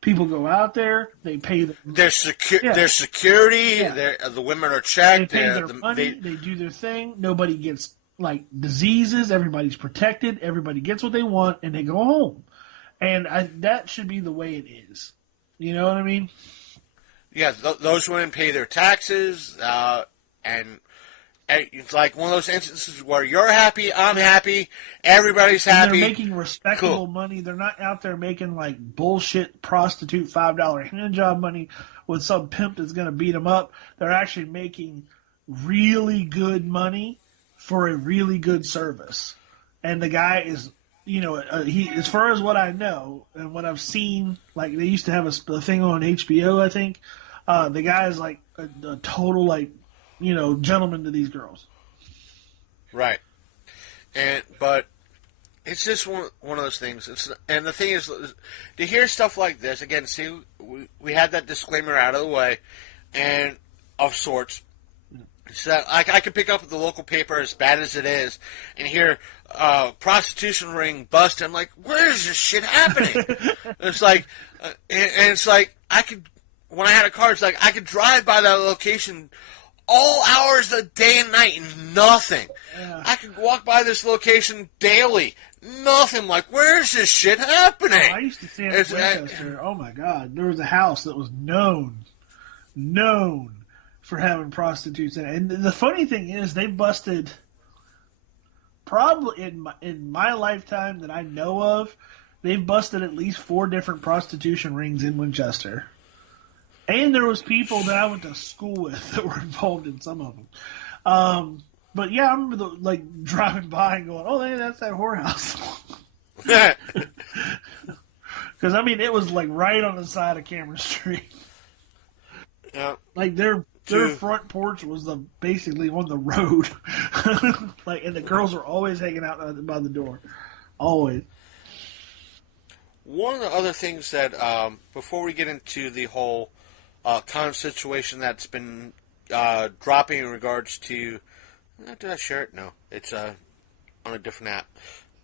People go out there. They pay their security. Yeah. The women are checked. They pay their money. They do their thing. Nobody gets like diseases. Everybody's protected. Everybody gets what they want, and they go home. And that should be the way it is. You know what I mean? Yeah, those women pay their taxes, and it's like one of those instances where you're happy, I'm happy, everybody's happy. And they're making respectable money. They're not out there making like bullshit prostitute $5 handjob money with some pimp that's going to beat them up. They're actually making really good money for a really good service. And the guy is, he, as far as what I know and what I've seen, like they used to have a thing on HBO, I think. The guy is like a total like, gentleman to these girls. Right. But it's just one of those things. And the thing is, to hear stuff like this, again, see, we had that disclaimer out of the way, and of sorts. So that I could pick up the local paper, as bad as it is, and hear prostitution ring bust. I'm like, where is this shit happening? It's like, and it's like, when I had a car, it's like I could drive by that location all hours of the day and night and nothing. Yeah. I could walk by this location daily. Nothing. Like, where's this shit happening? I used to see it in Winchester. Oh my God. There was a house that was known for having prostitutes in it. And the funny thing is, they busted, probably in my lifetime that I know of, they've busted at least 4 different prostitution rings in Winchester. And there was people that I went to school with that were involved in some of them. But yeah, I remember driving by and going, "Oh, hey, that's that whorehouse." Because I mean, it was like right on the side of Cameron Street. Yeah. Like their front porch was basically on the road. And the girls were always hanging out by the door, always. One of the other things that before we get into the whole kind of situation that's been dropping in regards to... Did I share it? No. It's on a different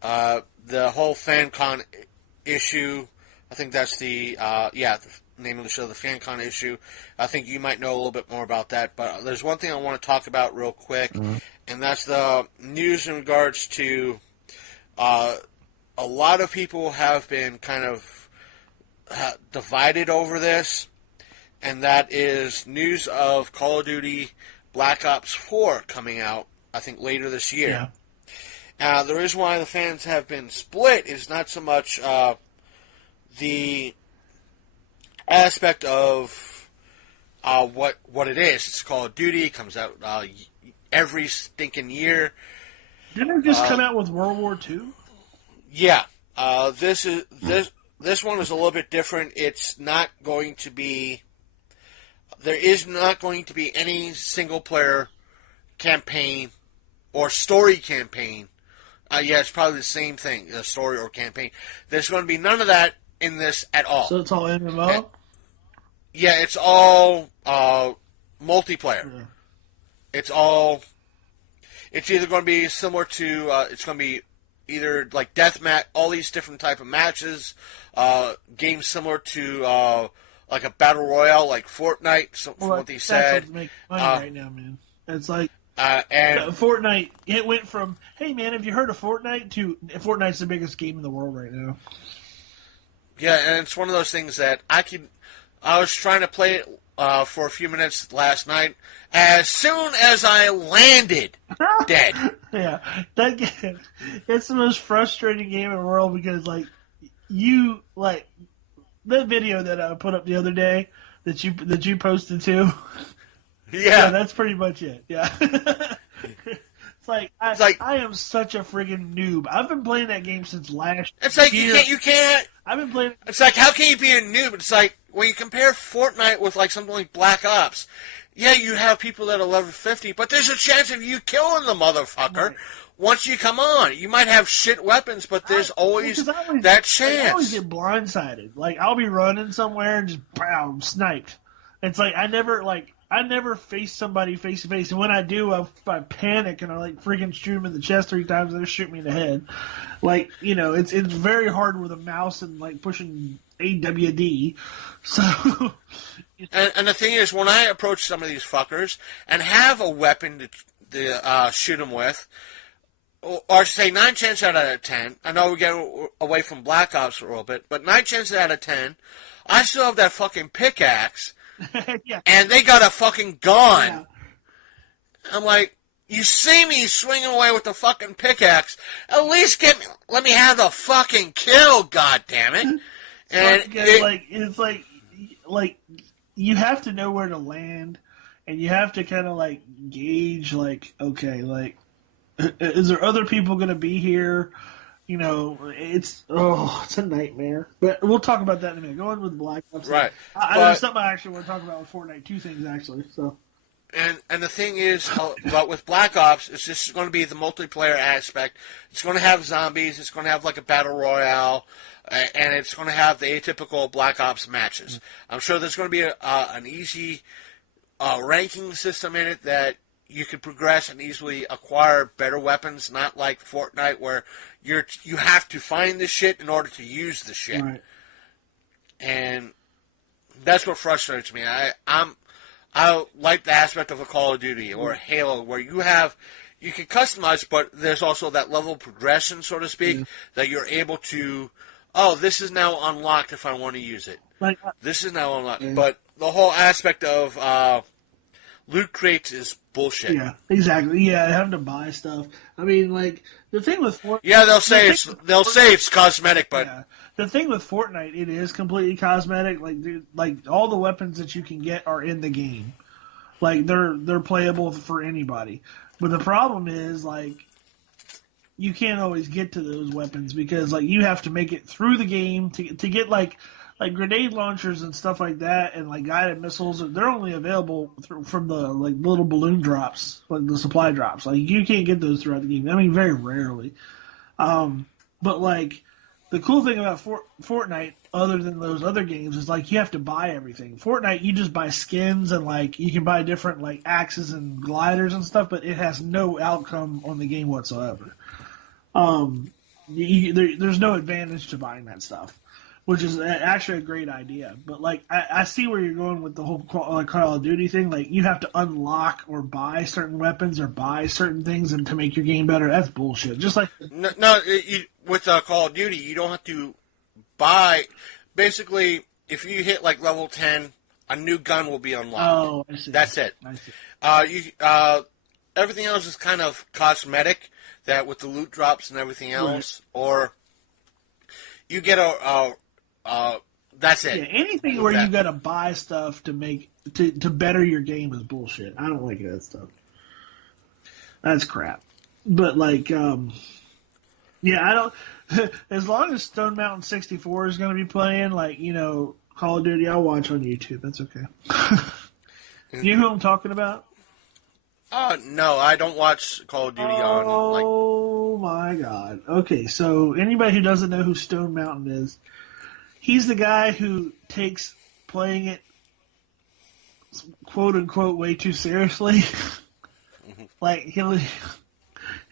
app. The whole FanCon issue, I think that's the name of the show, the FanCon issue. I think you might know a little bit more about that, but there's one thing I want to talk about real quick, and that's the news in regards to a lot of people have been kind of divided over this. And that is news of Call of Duty Black Ops 4 coming out, I think, later this year. Yeah. The reason why the fans have been split is not so much the aspect of what it is. It's Call of Duty. It comes out every stinking year. Didn't it just come out with World War II? Yeah. This one is a little bit different. It's not going to be... There is not going to be any single-player campaign or story campaign. It's probably the same thing, a story or campaign. There's going to be none of that in this at all. So it's all MMO? Yeah, it's all multiplayer. Yeah. It's either going to be similar to, it's going to be either like deathmatch, all these different type of matches, games similar to... like a battle royale, like Fortnite, from what they said. That's what's making money right now, man. It's like Fortnite. It went from, "Hey, man, have you heard of Fortnite?" to Fortnite's the biggest game in the world right now. Yeah, and it's one of those things that I was trying to play it for a few minutes last night. As soon as I landed, dead. Yeah, it's the most frustrating game in the world because the video that I put up the other day that you posted too. Yeah, that's pretty much it. Yeah. It's like I am such a friggin' noob. I've been playing that game since last year. It's like you can't. I've been playing. It's like, how can you be a noob? It's like when you compare Fortnite with like something like Black Ops. Yeah, you have people that are level 50, but there's a chance of you killing the motherfucker. Right. Once you come on, you might have shit weapons, but there's always that chance. I always get blindsided. Like, I'll be running somewhere and just, bam, sniped. It's like, I never face somebody face to face, and when I do, I panic and I freaking shoot them in the chest 3 times, and they shoot me in the head. It's very hard with a mouse and pushing AWD. So, and the thing is, when I approach some of these fuckers and have a weapon to shoot them with, or say 9 chances out of 10, I know we get away from Black Ops a little bit, but 9 chances out of 10, I still have that fucking pickaxe Yeah. and they got a fucking gun. Yeah. I'm like, you see me swinging away with the fucking pickaxe, at least let me have the fucking kill, goddammit. And it's like you have to know where to land, and you have to kind of like gauge like, okay, like is there other people going to be here? You know, it's a nightmare. But we'll talk about that in a minute. Go on with Black Ops. right, There's something I actually want to talk about with Fortnite. Two things actually. So. And the thing is, but with Black Ops, it's just going to be the multiplayer aspect. It's going to have zombies. It's going to have like a battle royale, and it's going to have the atypical Black Ops matches. I'm sure there's going to be an easy ranking system in it that you can progress and easily acquire better weapons. Not like Fortnite where you have to find the shit in order to use the shit. Right. And that's what frustrates me. I like the aspect of a Call of Duty or a Halo where you can customize, but there's also that level of progression, so to speak, that you're able to, this is now unlocked if I want to use it. This is now unlocked. But the whole aspect of loot crates is bullshit. Yeah, exactly. Yeah, having to buy stuff. I mean, like, the thing with Fortnite... Yeah, they'll say it's cosmetic, but... Yeah. The thing with Fortnite, it is completely cosmetic. Like, dude, like all the weapons that you can get are in the game. Like, they're playable for anybody. But the problem is, like, you can't always get to those weapons because, like, you have to make it through the game to get, like grenade launchers and stuff like that, and like guided missiles. They're only available from the like little balloon drops, like the supply drops. Like, you can't get those throughout the game. I mean, very rarely. But like, the cool thing about Fortnite, other than those other games, is like you have to buy everything. Fortnite, you just buy skins and like you can buy different like axes and gliders and stuff, but it has no outcome on the game whatsoever. There's no advantage to buying that stuff, which is actually a great idea. But like, I see where you're going with the whole Call of Duty thing. Like, you have to unlock or buy certain weapons or buy certain things and to make your game better. That's bullshit. Just like with Call of Duty, you don't have to buy. Basically, if you hit like level 10, a new gun will be unlocked. Oh, I see. That's it. I see. Everything else is kind of cosmetic. That with the loot drops and everything else, right. Or you get that's it. Yeah, anything where you got to buy stuff to make to better your game is bullshit. I don't like that stuff. That's crap. But like, yeah, I don't. As long as Stone Mountain 64 is going to be playing, like, you know, Call of Duty, I'll watch on YouTube. That's okay. You know who I'm talking about? No, I don't watch Call of Duty on. Oh my god. Okay, so anybody who doesn't know who Stone Mountain is, he's the guy who takes playing it, quote unquote, way too seriously. Like he'll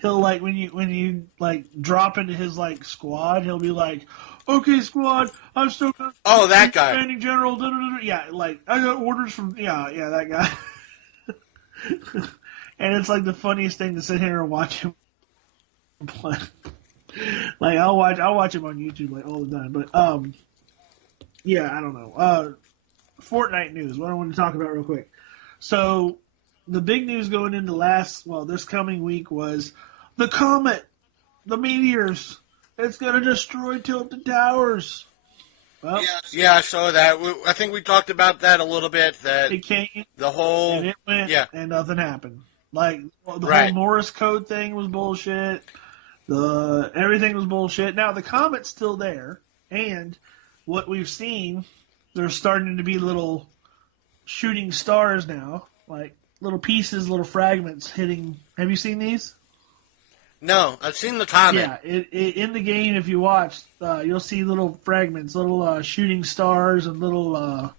like when you like drop into his like squad, he'll be like, "Okay, squad, I'm still that guy, commanding general." Da, da, da, da. Yeah, like I got orders from that guy. And it's like the funniest thing to sit here and watch him play. Like, I'll watch him on YouTube like all the time. But yeah, I don't know. Fortnite news. What I want to talk about real quick. So the big news going into this coming week was the comet, the meteors. It's gonna destroy Tilted Towers. Well, yeah, I saw that. I think we talked about that a little bit. That it came, the whole, and it went, and nothing happened. Like, the right. whole Morse code thing was bullshit. Everything was bullshit. Now, the comet's still there, and what we've seen, there's starting to be little shooting stars now, like little pieces, little fragments hitting. Have you seen these? No, I've seen the comet. Yeah, in the game, if you watch, you'll see little fragments, little shooting stars, and little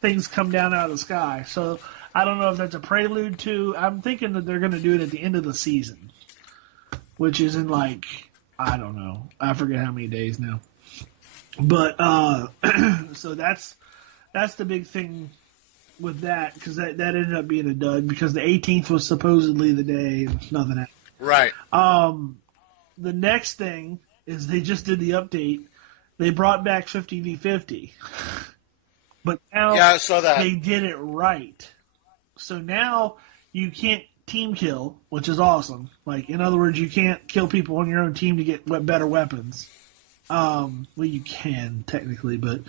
things come down out of the sky. So I don't know if that's a prelude to. I'm thinking that they're going to do it at the end of the season, which is in like, I don't know, I forget how many days now. But so that's the big thing with that, because that ended up being a dud because the 18th was supposedly the day and nothing happened. Right. The next thing is they just did the update. They brought back 50v50. But now Yeah, I saw that. they did it right. So now you can't team kill, which is awesome. Like, in other words, you can't kill people on your own team to get better weapons. Well, you can technically, but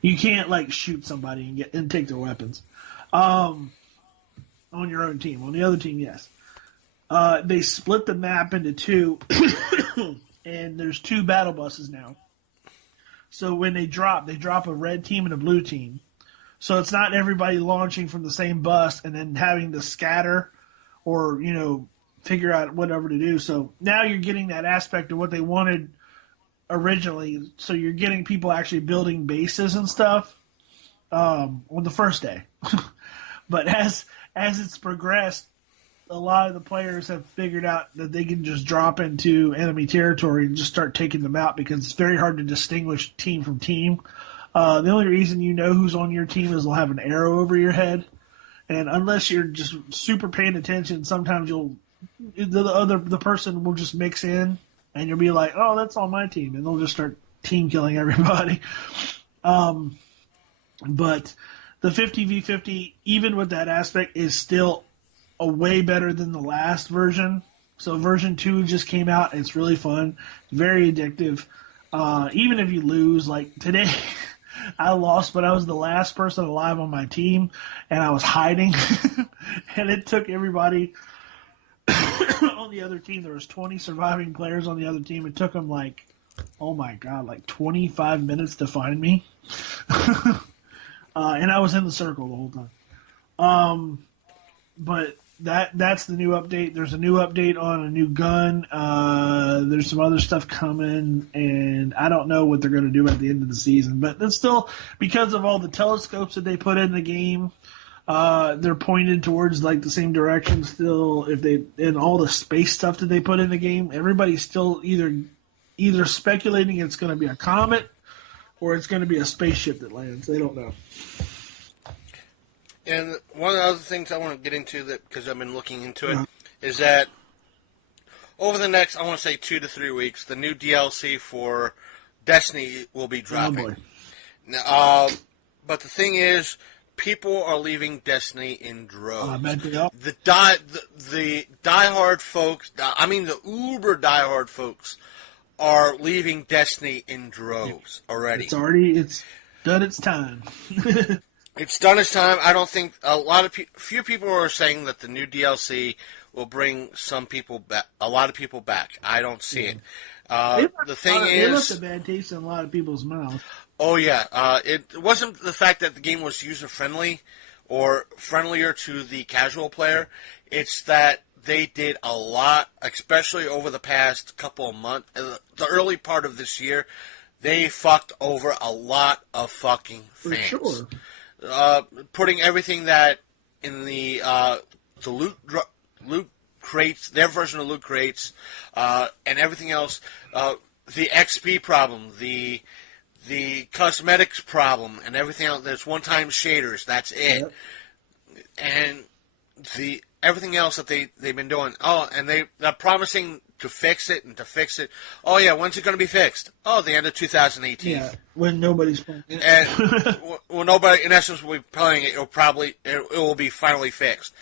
you can't like shoot somebody and take their weapons. On your own team. On the other team, yes. They split the map into two, and there's two battle buses now. So when they drop a red team and a blue team. So it's not everybody launching from the same bus and then having to scatter or, figure out whatever to do. So now you're getting that aspect of what they wanted originally. So you're getting people actually building bases and stuff on the first day. But as it's progressed, a lot of the players have figured out that they can just drop into enemy territory and just start taking them out because it's very hard to distinguish team from team. The only reason you know who's on your team is they'll have an arrow over your head, and unless you're just super paying attention, sometimes the person will just mix in, and you'll be like, "Oh, that's on my team," and they'll just start team killing everybody. But the 50v50, even with that aspect, is still a way better than the last version. So version 2 just came out. It's really fun, very addictive. Even if you lose, like today. I lost, but I was the last person alive on my team, and I was hiding. And it took everybody on the other team. There was 20 surviving players on the other team. It took them like 25 minutes to find me. And I was in the circle the whole time. But that's the new update. There's a new update on a new gun. There's some other stuff coming, and I don't know what they're going to do at the end of the season. But it's still, because of all the telescopes that they put in the game, they're pointed towards like the same direction still. And all the space stuff that they put in the game, everybody's still either speculating it's going to be a comet or it's going to be a spaceship that lands. They don't know. And one of the other things I want to get into, that because I've been looking into it, is that over the next, I want to say 2 to 3 weeks, the new DLC for Destiny will be dropping. Now, but the thing is, people are leaving Destiny in droves. The diehard folks, the uber diehard folks, are leaving Destiny in droves already. It's done its time. It's done its time. I don't think few people are saying that the new DLC will bring a lot of people back. I don't see it. The thing is, it left a bad taste in a lot of people's mouths. Oh yeah, it wasn't the fact that the game was user friendly or friendlier to the casual player. It's that they did a lot, especially over the past couple of months, the early part of this year. They fucked over a lot of fucking fans. For sure. Putting everything that in the loot crates, their version of loot crates, and everything else, the XP problem, the cosmetics problem, and everything else. There's one-time shaders. That's it. Yep. And everything else that they've been doing. Oh, and they're promising to fix it and to fix it. Oh yeah, when's it going to be fixed? Oh, the end of 2018. Yeah, when nobody's playing it. And when nobody, in essence, will be playing it, it will be finally fixed.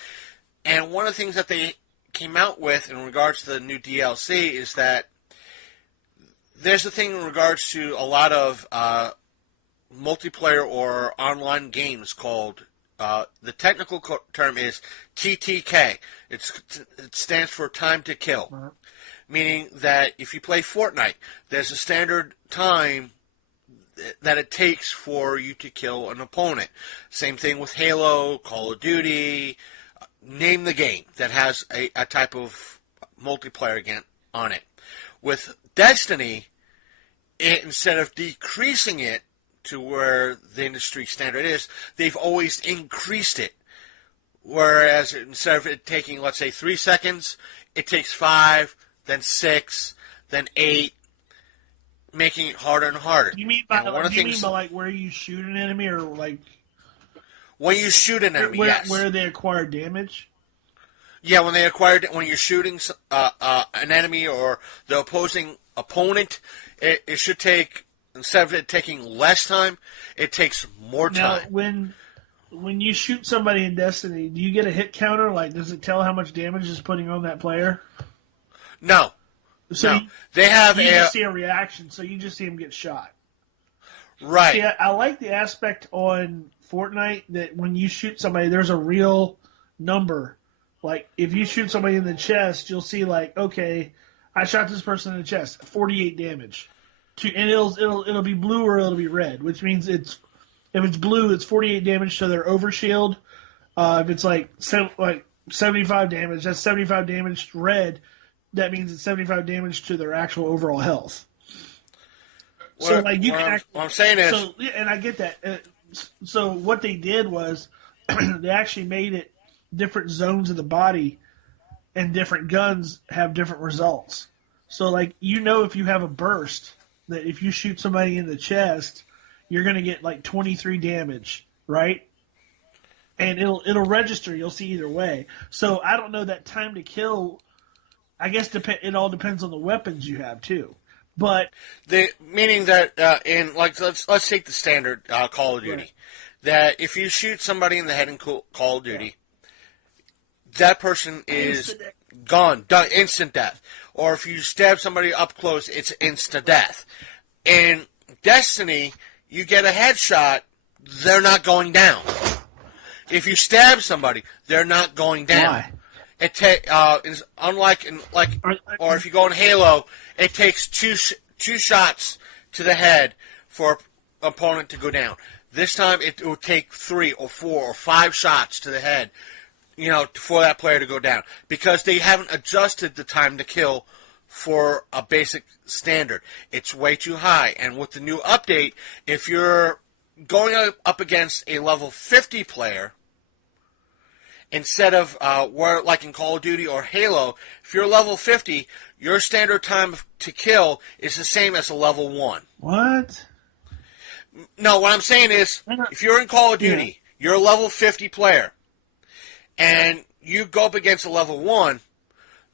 And one of the things that they came out with in regards to the new DLC is that there's a thing in regards to a lot of multiplayer or online games called, the technical term is TTK. It stands for time to kill. Uh-huh. Meaning that if you play Fortnite, there's a standard time that it takes for you to kill an opponent. Same thing with Halo, Call of Duty, name the game that has a type of multiplayer again on it. With Destiny, instead of decreasing it to where the industry standard is, they've always increased it. Whereas instead of it taking, let's say, 3 seconds, it takes 5, then 6, then 8, making it harder and harder. You mean by like where you shoot an enemy, or like when you shoot an enemy? Yes. Where they acquire damage. Yeah, when you're shooting an enemy or the opposing opponent, it should take instead of it taking less time, it takes more Now, time. when you shoot somebody in Destiny, do you get a hit counter? Like, does it tell how much damage it's putting on that player? No. So No. They have you just see a reaction, so you just see him get shot. Right. See, I like the aspect on Fortnite that when you shoot somebody, there's a real number. Like, if you shoot somebody in the chest, you'll see, like, okay, I shot this person in the chest, 48 damage. And it'll be blue or it'll be red, which means if it's blue, it's 48 damage to their overshield. If it's like 75 damage, that's 75 damage red. That means it's 75 damage to their actual overall health. So like you can what I'm saying is, so and I get that. So what they did was they actually made it different zones of the body, and different guns have different results. So like if you have a burst, that if you shoot somebody in the chest, you're gonna get like 23 damage, right? And it'll register. You'll see either way. So I don't know that time to kill. I guess it all depends on the weapons you have too. But meaning that let's take the standard Call of Duty, right. that if you shoot somebody in the head in Call of Duty, that person is gone, done, instant death. Or if you stab somebody up close, it's instant death. In Destiny, you get a headshot, they're not going down. If you stab somebody, they're not going down. Why? Is unlike or if you go in Halo, it takes two shots to the head for an opponent to go down. This time it will take 3 or 4 or 5 shots to the head, for that player to go down, because they haven't adjusted the time to kill for a basic standard. It's way too high, and with the new update, if you're going up against a level 50 player, instead of where, like in Call of Duty or Halo, if you're level 50, your standard time to kill is the same as a level 1. What? No, what I'm saying is, if you're in Call of Duty, you're a level 50 player, and you go up against a level 1,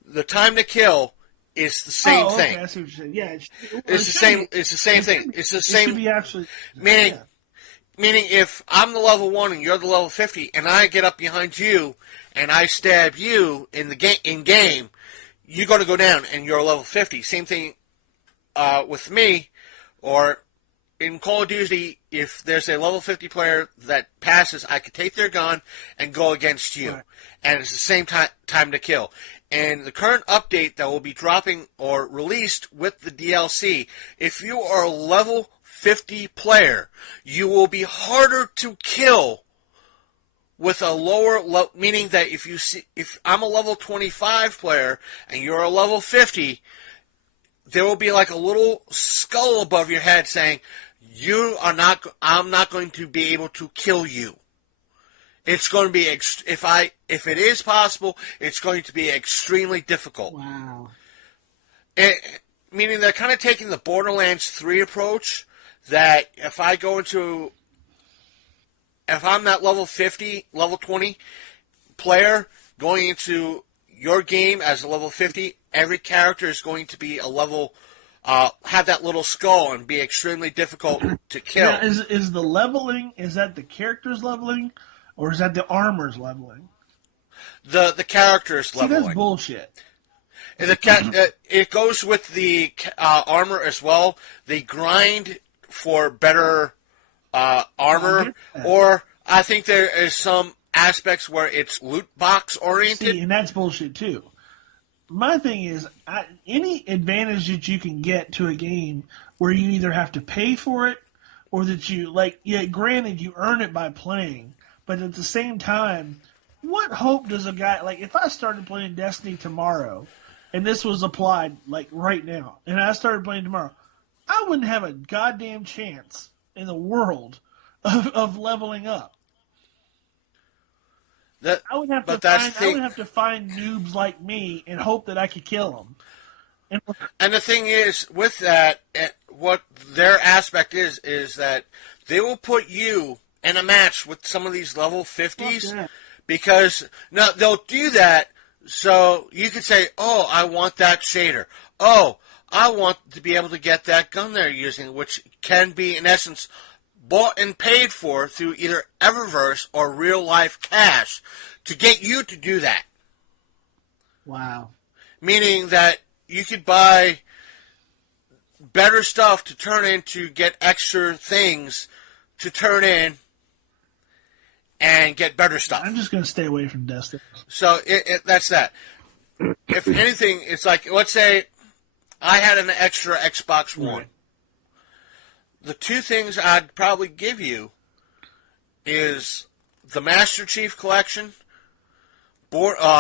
the time to kill is the same thing. I see what you're saying. Yeah, it's the same. It's the same thing. It's the same. It should be actually meaning. Meaning, if I'm the level 1 and you're the level 50, and I get up behind you and I stab you in game, you're going to go down and you're level 50. Same thing with me, or in Call of Duty, if there's a level 50 player that passes, I could take their gun and go against you. Right. And it's the same time to kill. And the current update that will be dropping or released with the DLC, if you are a level 50 player, you will be harder to kill with a lower meaning that if I'm a level 25 player and you're a level 50, there will be like a little skull above your head saying, I'm not going to be able to kill you. It's going to be if it is possible, it's going to be extremely difficult. Wow. Meaning they're kind of taking the Borderlands 3 approach, that if I'm that level 50, level 20 player going into your game as a level 50, every character is going to be a level, have that little skull and be extremely difficult to kill. Now, is the leveling, is that the character's leveling, or is that the armor's leveling? The character's leveling. See, that's bullshit. It goes with the armor as well. They grind for better armor, or I think there is some aspects where it's loot box oriented. See, and that's bullshit too. My thing is, any advantage that you can get to a game where you either have to pay for it, or that granted you earn it by playing, but at the same time, what hope does a guy, like if I started playing Destiny tomorrow, and this was applied like right now, and I started playing tomorrow, I wouldn't have a goddamn chance in the world of leveling up. I would have to find noobs like me and hope that I could kill them. And the thing is, with that, what their aspect is that they will put you in a match with some of these level 50s, because they'll do that so you could say, oh, I want that shader. Oh, I want to be able to get that gun they're using, which can be, in essence, bought and paid for through either Eververse or real-life cash to get you to do that. Wow. Meaning that you could buy better stuff to turn in to get extra things to turn in and get better stuff. I'm just going to stay away from Destiny. So that's that. If anything, it's like, let's say I had an extra Xbox One. Right. The two things I'd probably give you is the Master Chief Collection, the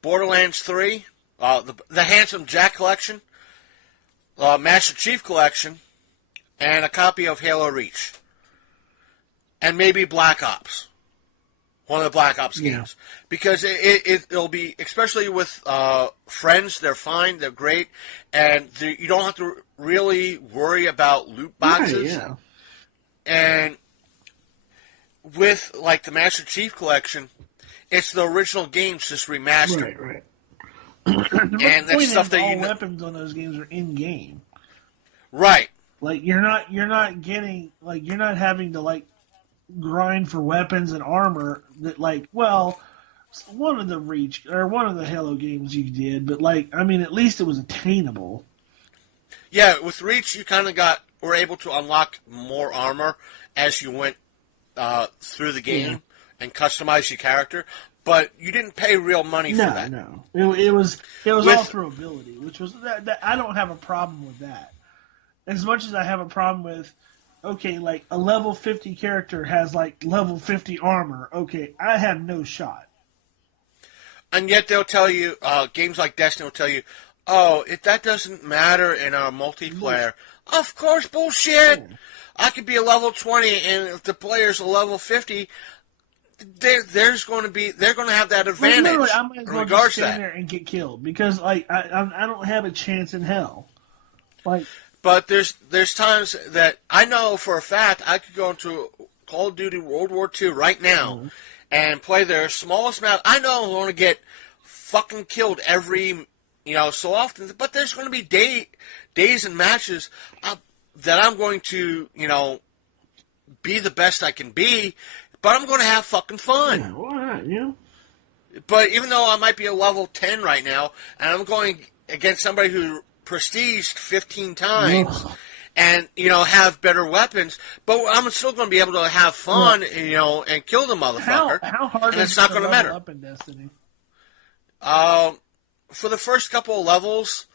Borderlands 3, the Handsome Jack Collection, Master Chief Collection, and a copy of Halo Reach. And maybe Black Ops. One of the Black Ops games. Because it'll be, especially with friends, they're fine, they're great, and you don't have to really worry about loot boxes. Right, yeah. And with, like, the Master Chief Collection, it's the original games just remastered. Right. And that's stuff that all weapons on those games are in game. Right. Like you're not getting, like, you're not having to, like, grind for weapons and armor that, like, well, one of the Reach or one of the Halo games you did, but, like, I mean, at least it was attainable. Yeah, with Reach you kind of were able to unlock more armor as you went through the game and customize your character, but you didn't pay real money for that. No, it was all through ability, which was that I don't have a problem with that. As much as I have a problem with, okay, like a level 50 character has like level 50 armor. Okay, I have no shot. And yet they'll tell you, games like Destiny will tell you, oh, that doesn't matter in our multiplayer. Of course, bullshit. Yeah. I could be a level 20, and if the player's a level 50, they're going to have that advantage. Well, I might as well just stand there and get killed because, like, I don't have a chance in hell. Like, but there's times that I know for a fact I could go into Call of Duty World War II right now and play their smallest map. I know I'm going to get fucking killed every so often, but there's going to be days and matches that I'm going to be the best I can be, but I'm going to have fucking fun. Yeah, why not? Yeah. But even though I might be a level 10 right now, and I'm going against somebody who prestiged 15 times and, have better weapons, but I'm still going to be able to have fun, and kill the motherfucker. How hard and is it's not going to matter. Up in Destiny? For the first couple of levels,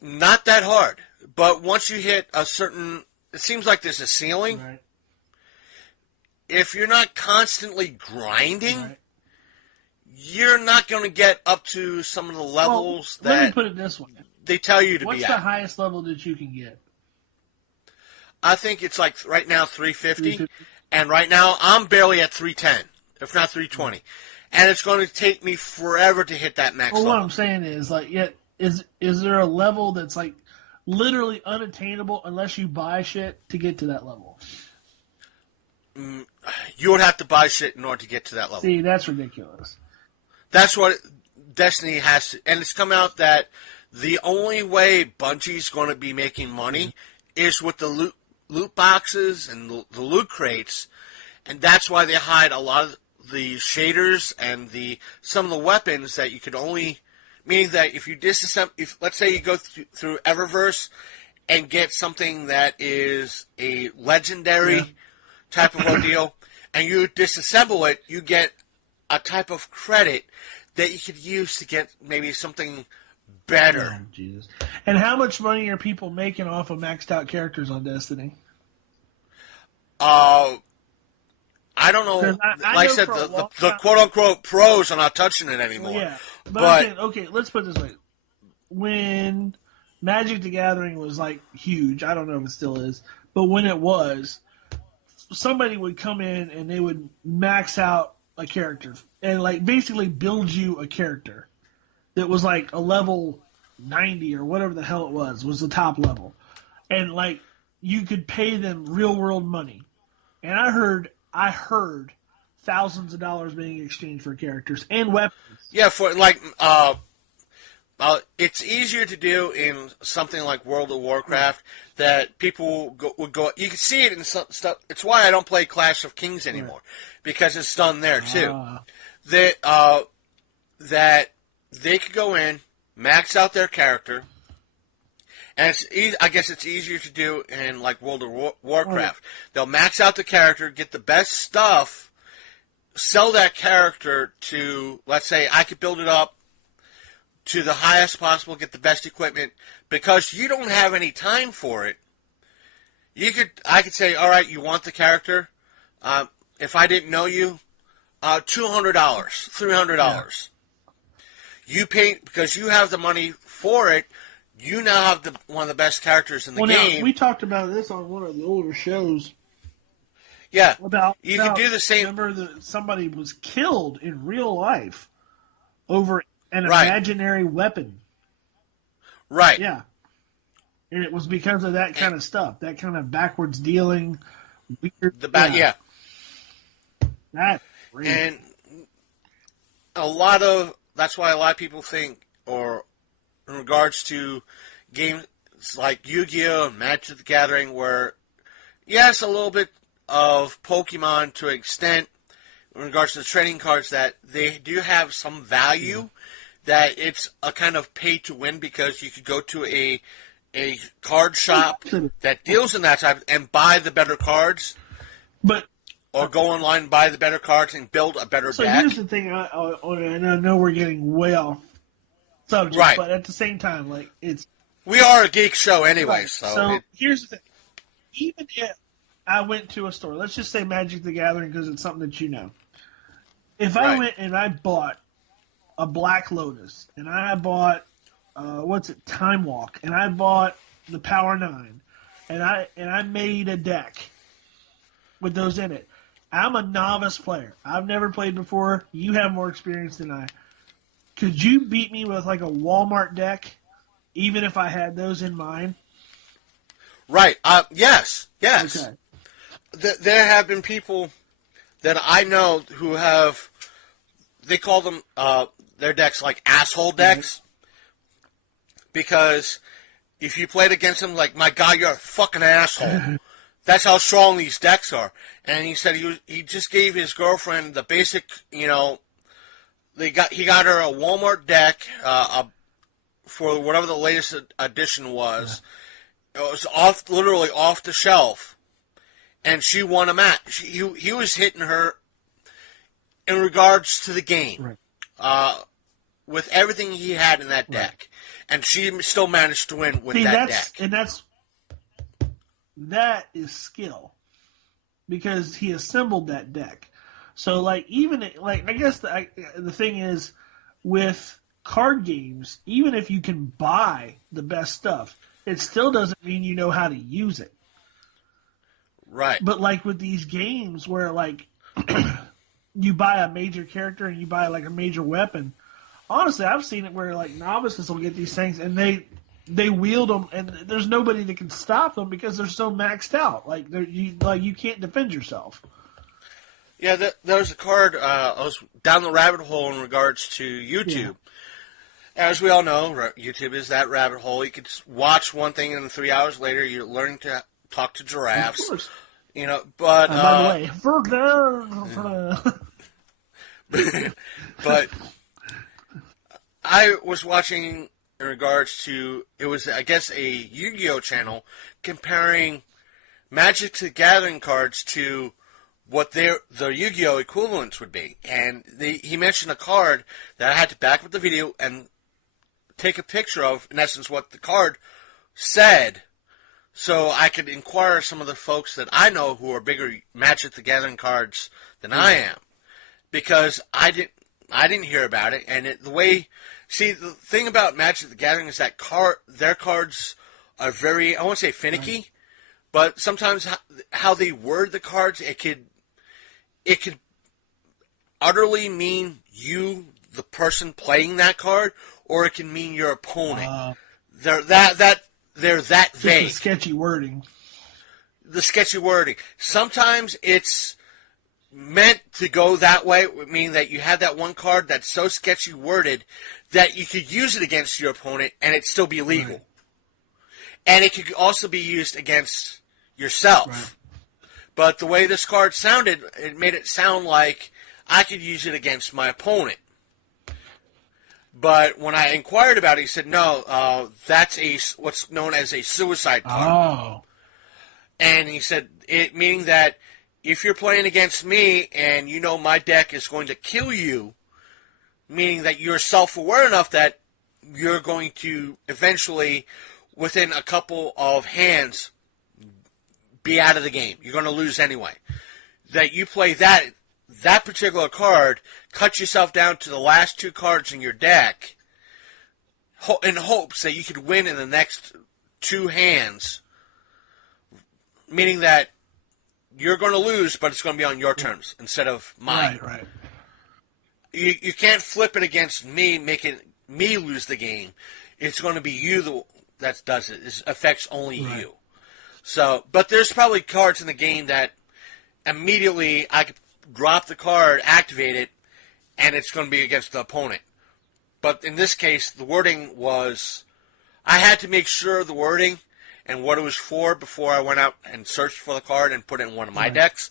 not that hard. But once you hit a certain, it seems like there's a ceiling. Right. If you're not constantly grinding, you're not going to get up to some of the levels that let me put it this way. They tell you to What's be the at. highest level that you can get? I think it's like right now 350, and right now I'm barely at 310, if not 320. And it's going to take me forever to hit that max level. What I'm saying is, like, is there a level that's, like, literally unattainable unless you buy shit to get to that level? You would have to buy shit in order to get to that level. See, that's ridiculous. That's what Destiny has to... And it's come out that the only way Bungie's going to be making money is with the loot boxes and the loot crates. And that's why they hide a lot of the shaders and some of the weapons that you could only... Meaning that if you disassemble... Let's say you go through Eververse and get something that is a legendary type of ordeal, and you disassemble it, you get a type of credit that you could use to get maybe something better. Oh, Jesus. And how much money are people making off of maxed out characters on Destiny? I don't know. I said, the quote-unquote pros are not touching it anymore. Well, yeah. But okay, let's put it this way. When Magic the Gathering was, like, huge, I don't know if it still is, but when it was, somebody would come in and they would max out a character and, like, basically build you a character that was, like, a level 90 or whatever the hell it was the top level. And, like, you could pay them real-world money. And I heard thousands of dollars being exchanged for characters and weapons. Yeah, for, like, it's easier to do in something like World of Warcraft that people would go. You can see it in some stuff. It's why I don't play Clash of Kings anymore because it's done there too. That they could go in, max out their character, and I guess it's easier to do in like World of Warcraft. They'll max out the character, get the best stuff, sell that character to, let's say, I could build it up to the highest possible, get the best equipment, because you don't have any time for it. I could say, all right, you want the character? If I didn't know you, $200, $300. You pay because you have the money for it. You now have one of the best characters in the game. Now, we talked about this on one of the older shows. Yeah, you can do the same. Remember that somebody was killed in real life over an imaginary weapon. Right. Yeah. And it was because of that kind of stuff, that kind of backwards dealing. Weird. Yeah. That's great. And that's why a lot of people think, or in regards to games like Yu-Gi-Oh! And Magic the Gathering, where, yes, a little bit of Pokemon to an extent, in regards to the trading cards, that they do have some value, that it's a kind of pay-to-win, because you could go to a card shop that deals in that type and buy the better cards, or go online and buy the better cards and build a better deck. So here's the thing, and I know we're getting way off subject, but at the same time, like, we are a geek show anyway, so here's the thing. Even if I went to a store, let's just say Magic the Gathering, because it's something that you know. If I went and I bought a Black Lotus, and I bought Time Walk, and I bought the Power 9, and I made a deck with those in it. I'm a novice player. I've never played before. You have more experience than I. Could you beat me with like a Walmart deck, even if I had those in mine? Right. Yes. Okay. There have been people that I know who have, they call them their decks like asshole decks, because if you played against them, like, my God, you're a fucking asshole. That's how strong these decks are. And he said he just gave his girlfriend the basic, he got her a Walmart deck for whatever the latest edition was. It was literally off the shelf, and she won a match. He was hitting her in regards to the game, with everything he had in that deck, and she still managed to win with that deck. And that is skill, because he assembled that deck. So, like, I guess the thing is, with card games, even if you can buy the best stuff, it still doesn't mean you know how to use it. Right. But, like, with these games where, like, you buy a major character and you buy, like, a major weapon, honestly, I've seen it where, like, novices will get these things and they wield them, and there's nobody that can stop them because they're so maxed out. Like, you can't defend yourself. Yeah, there's a card. I was down the rabbit hole in regards to YouTube. Yeah. As we all know, YouTube is that rabbit hole. You could watch one thing, and 3 hours later, you're learning to talk to giraffes. Of course. By the way, but I was watching in regards to, it was, I guess, a Yu-Gi-Oh! Channel comparing Magic the Gathering cards to what the Yu-Gi-Oh! Equivalents would be. And he mentioned a card that I had to back up the video and take a picture of, in essence, what the card said, so I could inquire some of the folks that I know who are bigger Magic the Gathering cards than I am. Because I didn't hear about it, and the thing about Magic the Gathering is that their cards are very, I won't say finicky, but sometimes how they word the cards, it could utterly mean you, the person playing that card, or it can mean your opponent. They're that vague. The sketchy wording. The sketchy wording. Sometimes it's meant to go that way, meaning that you have that one card that's so sketchy worded that you could use it against your opponent and it still be legal. Right. And it could also be used against yourself. Right. But the way this card sounded, it made it sound like I could use it against my opponent. But when I inquired about it, he said, no, that's what's known as a suicide card. Oh. And he said, meaning that if you're playing against me and you know my deck is going to kill you, meaning that you're self-aware enough that you're going to eventually, within a couple of hands, be out of the game. You're going to lose anyway. That you play that particular card, cut yourself down to the last 2 cards in your deck in hopes that you could win in the next 2 hands, meaning that you're going to lose, but it's going to be on your terms instead of mine. Right. You can't flip it against me, making me lose the game. It's going to be you that does it. It affects only you. So, but there's probably cards in the game that immediately I could drop the card, activate it, and it's going to be against the opponent. But in this case, the wording was, I had to make sure the wording and what it was for before I went out and searched for the card and put it in one of my decks.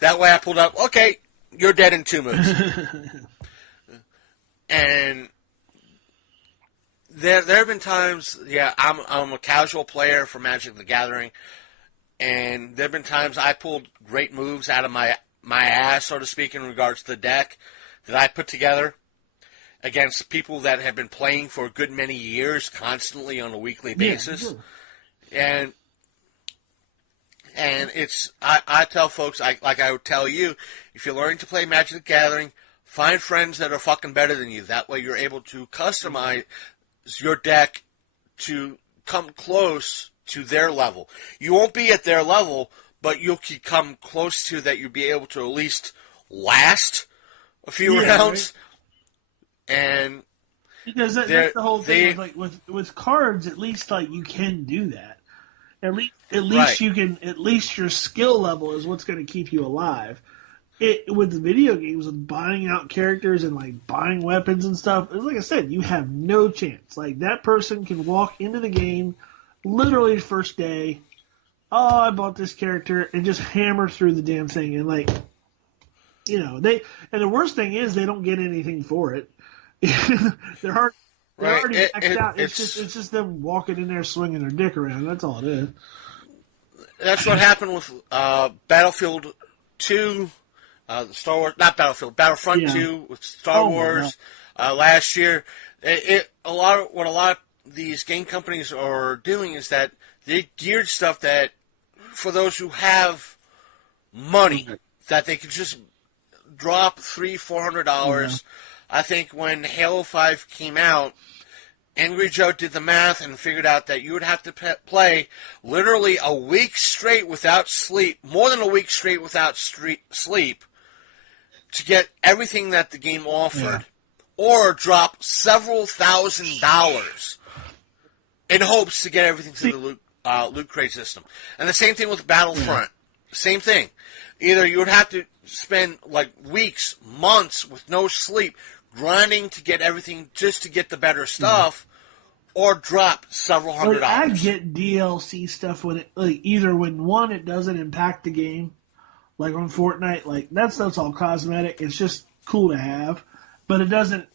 That way I pulled up, okay, you're dead in 2 moves. And there have been times, I'm a casual player for Magic the Gathering, and there have been times I pulled great moves out of my ass, so to speak, in regards to the deck that I put together against people that have been playing for a good many years, constantly on a weekly basis. Sure. And it's, I tell folks, like I would tell you, if you're learning to play Magic the Gathering, find friends that are fucking better than you. That way you're able to customize your deck to come close to their level. You won't be at their level, but you'll come close to that. You'll be able to at least last a few rounds. Right? And because that's the whole thing. With cards, at least you can do that. At least you can. At least your skill level is what's going to keep you alive. With the video games, with buying out characters and buying weapons and stuff, like I said, you have no chance. That person can walk into the game, literally first day. Oh, I bought this character, and just hammer through the damn thing, and they. And the worst thing is they don't get anything for it. They're already maxed out. It's just them walking in there swinging their dick around. That's all it is. That's what happened with Battlefield 2. Star Wars, not Battlefield, Battlefront 2 with Star Wars last year. A lot of these game companies are doing is that they geared stuff that for those who have money that they could just drop $300-$400. I think when Halo 5 came out, Angry Joe did the math and figured out that you would have to play literally a week straight without sleep, more than a week straight without sleep, to get everything that the game offered, or drop several $1,000s in hopes to get everything through the loot crate system. And the same thing with Battlefront. Same thing. Either you would have to spend weeks, months with no sleep, grinding to get everything just to get the better stuff, or drop several $100s. I get DLC stuff when it either when one it doesn't impact the game. Like on Fortnite, that stuff's all cosmetic. It's just cool to have, but it doesn't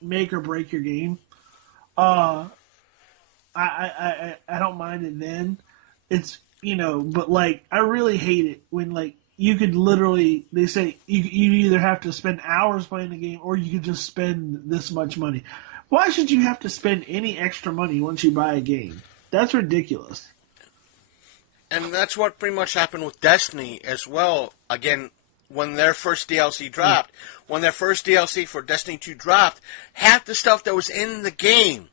make or break your game. I don't mind it then. It's but I really hate it when you could literally, they say you either have to spend hours playing the game or you could just spend this much money. Why should you have to spend any extra money once you buy a game? That's ridiculous. And that's what pretty much happened with Destiny as well. Again, when their first DLC dropped, when their first DLC for Destiny 2 dropped, half the stuff that was in the game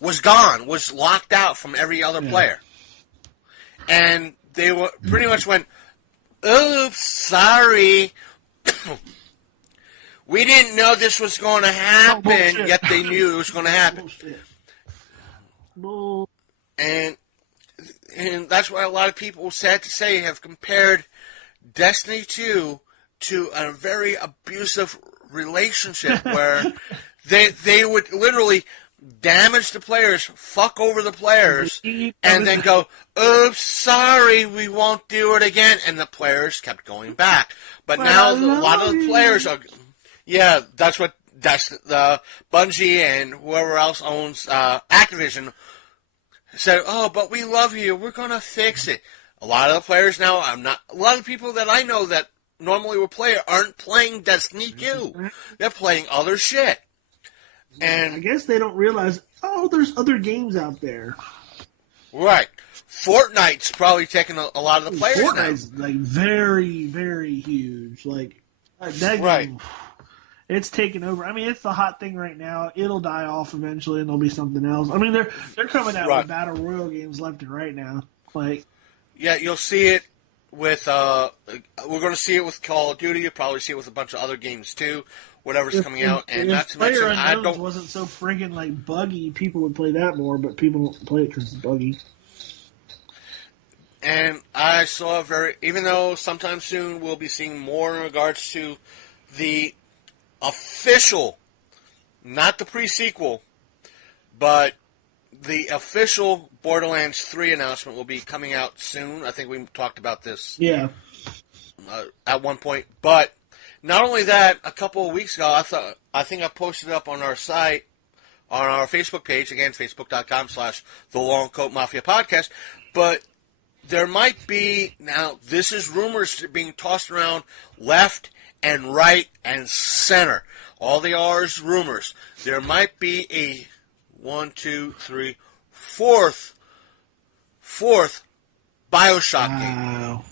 was gone, was locked out from every other player. And they were pretty much went, oops, sorry. We didn't know this was going to happen, yet they knew it was going to happen. And that's why a lot of people, sad to say, have compared Destiny 2 to a very abusive relationship where They would literally damage the players, fuck over the players, and then go, oops, sorry, we won't do it again. And the players kept going back. But now a lot of the players are, that's the Bungie and whoever else owns Activision said, oh, but we love you, we're going to fix it. A lot of the players now, a lot of people that I know that normally would play aren't playing Destiny 2. They're playing other shit. And I guess they don't realize, there's other games out there. Right. Fortnite's probably taking a lot of the players Fortnite's now. like very, very huge. Like that game, it's taken over. I mean, it's the hot thing right now. It'll die off eventually, and there'll be something else. I mean, they're coming out with battle royale games left and right now. Like, yeah, you'll see it with. We're going to see it with Call of Duty. You'll probably see it with a bunch of other games too. Whatever's coming out, and not to mention, I don't. Wasn't so friggin' like buggy. People would play that more, but people don't play it because it's buggy. And I saw even though sometime soon we'll be seeing more in regards to the official, not the pre-sequel, but the official Borderlands 3 announcement will be coming out soon. I think we talked about this at one point, but. Not only that, a couple of weeks ago, I think I posted up on our site, on our Facebook page, again, facebook.com/The Long Coat Mafia Podcast, but there might be, now, this is rumors being tossed around left and right and center. All they are is rumors. There might be a fourth Bioshock game.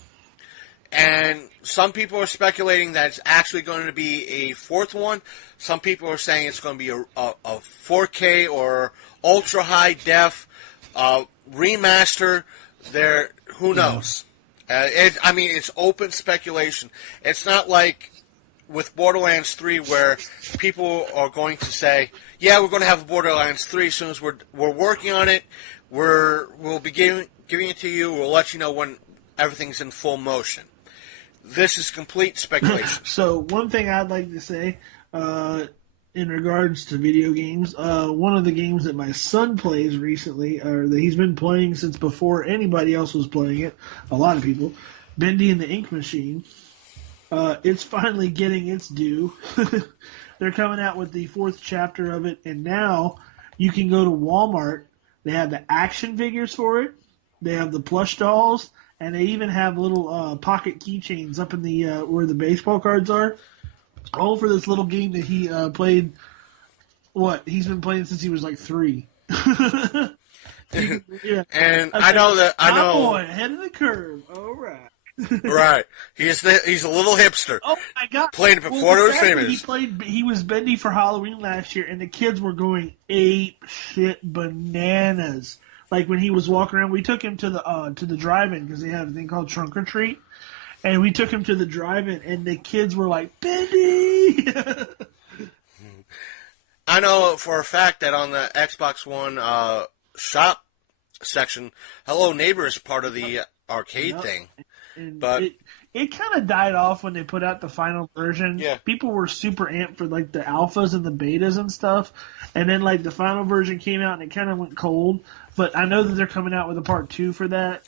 And some people are speculating that it's actually going to be a fourth one. Some people are saying it's going to be a 4K or ultra high def remaster. Who knows? It's open speculation. It's not like with Borderlands 3 where people are going to say, "Yeah, we're going to have a Borderlands 3 as soon as we're working on it. We'll be giving it to you. We'll let you know when everything's in full motion." This is complete speculation. So one thing I'd like to say in regards to video games, one of the games that my son plays recently, or that he's been playing since before anybody else was playing it, a lot of people, Bendy and the Ink Machine, it's finally getting its due. They're coming out with the 4th chapter of it, and now you can go to Walmart. They have the action figures for it. They have the plush dolls. And they even have little pocket keychains up in the where the baseball cards are, all for this little game that he played. He's been playing since he was like 3. Yeah. And I know ahead of the curve. All right. Right. He's a little hipster. Oh my god! Played it before it was famous. He was Bendy for Halloween last year, and the kids were going ape shit bananas. Like when he was walking around, we took him to the drive-in because they have a thing called Trunk or Treat, and we took him to the drive-in, and the kids were like, "Bendy!" I know for a fact that on the Xbox One shop section, Hello Neighbor is part of the arcade thing. But it kind of died off when they put out the final version. Yeah. People were super amped for like the alphas and the betas and stuff, and then like the final version came out and it kind of went cold. But I know that they're coming out with a part 2 for that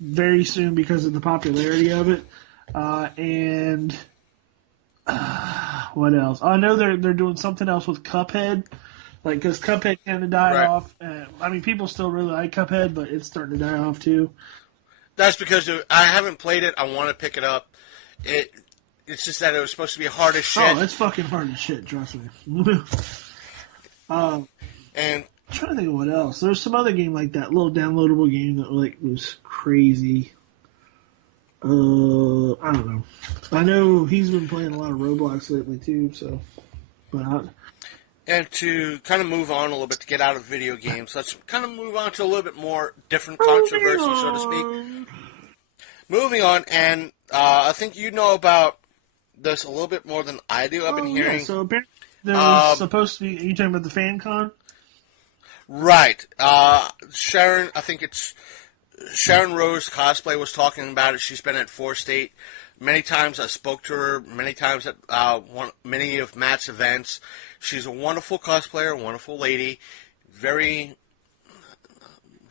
very soon because of the popularity of it. And what else? I know they're doing something else with Cuphead, like because Cuphead kind of died off. People still really like Cuphead, but it's starting to die off too. That's because I haven't played it. I want to pick it up. It's just that it was supposed to be hard as shit. Oh, it's fucking hard as shit, trust me. And I'm trying to think of what else. There's some other game like that, little downloadable game that was crazy. I don't know. I know he's been playing a lot of Roblox lately too, so. And to kind of move on a little bit, to get out of video games, let's kind of move on to a little bit more different controversy, so to speak. Moving on, and I think you know about this a little bit more than I do. I've been hearing. Yeah, so apparently there was supposed to be. Are you talking about the fan con? Right. Sharon, I think it's Sharon Rose Cosplay was talking about it. She's been at 4 State many times. I spoke to her many times at many of Matt's events. She's a wonderful cosplayer, a wonderful lady, very,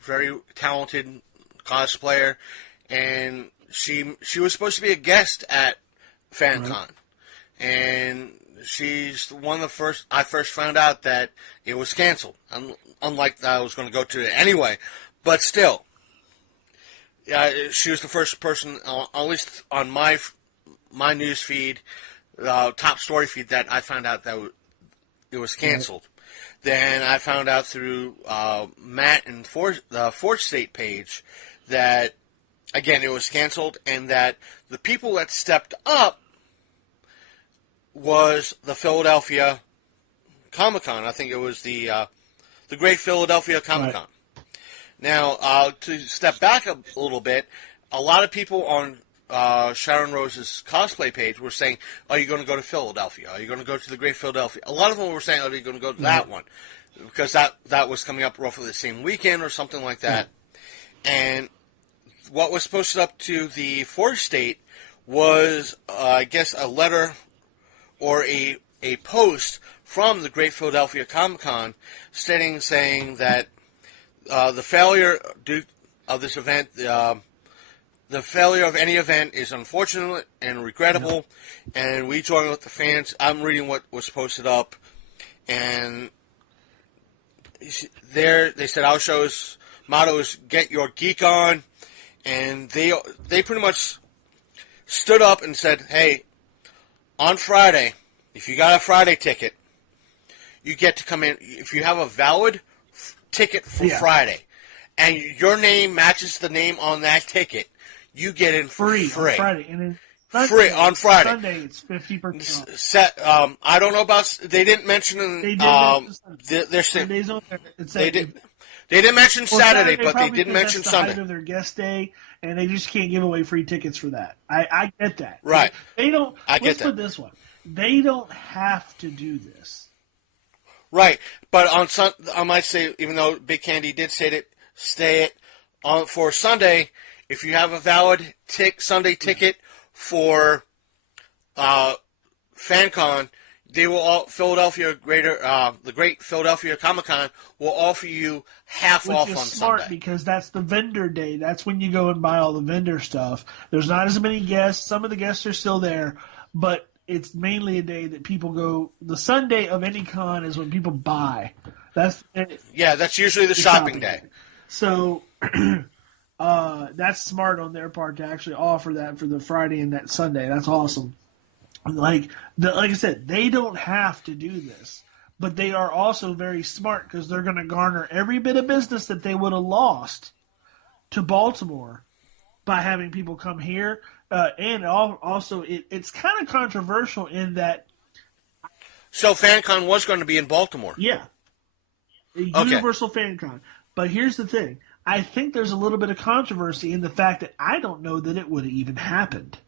very talented cosplayer, and she was supposed to be a guest at FanCon, Right. and she's one of the first. I first found out that it was canceled. Unlike that, I was going to go to it anyway, but still. Yeah, she was the first person, at least on my news feed, top story feed, that I found out that it was canceled. Right. Then I found out through Matt and the Fourth State page that, again, it was canceled, and that the people that stepped up was the Philadelphia Comic-Con. I think it was the Great Philadelphia Comic-Con. Right. Now, to step back a little bit, a lot of people on Sharon Rose's cosplay page were saying, are you going to go to Philadelphia? Are you going to go to the Great Philadelphia? A lot of them were saying, are you going to go to that one? Because that was coming up roughly the same weekend or something like that. And what was posted up to the Fourth State was, I guess, a letter or a post from the Great Philadelphia Comic-Con saying that the failure of this event, the failure of any event is unfortunate and regrettable, and we join with the fans. I'm reading what was posted up, and they said our show's motto is "Get Your Geek On," and they pretty much stood up and said, "Hey, on Friday, if you got a Friday ticket, you get to come in. If you have a valid ticket for Friday, and your name matches the name on that ticket, you get in free. On Friday. And then Sunday, free on Friday. Sunday, it's 50% off. I don't know about. They didn't mention. They didn't mention Saturday, but they did mention that's Sunday. The height of their guest day, and they just can't give away free tickets for that. I get that. Right. They don't. Let's put it this way: they don't have to do this. Right, but I might say, even though Big Candy did say it on for Sunday, if you have a valid Sunday ticket for FanCon, they will the Great Philadelphia Comic-Con will offer you half off on smart Sunday. Because that's the vendor day. That's when you go and buy all the vendor stuff. There's not as many guests. Some of the guests are still there, but it's mainly a day that people go. The Sunday of any con is when people buy. That's usually the shopping day. So that's smart on their part to actually offer that for the Friday and that Sunday. That's awesome. Like I said, they don't have to do this, but they are also very smart because they're going to garner every bit of business that they would have lost to Baltimore by having people come here. And also, it's kind of controversial in that. So FanCon was going to be in Baltimore. Yeah. Universal FanCon. But here's the thing. I think there's a little bit of controversy in the fact that I don't know that it would have even happened.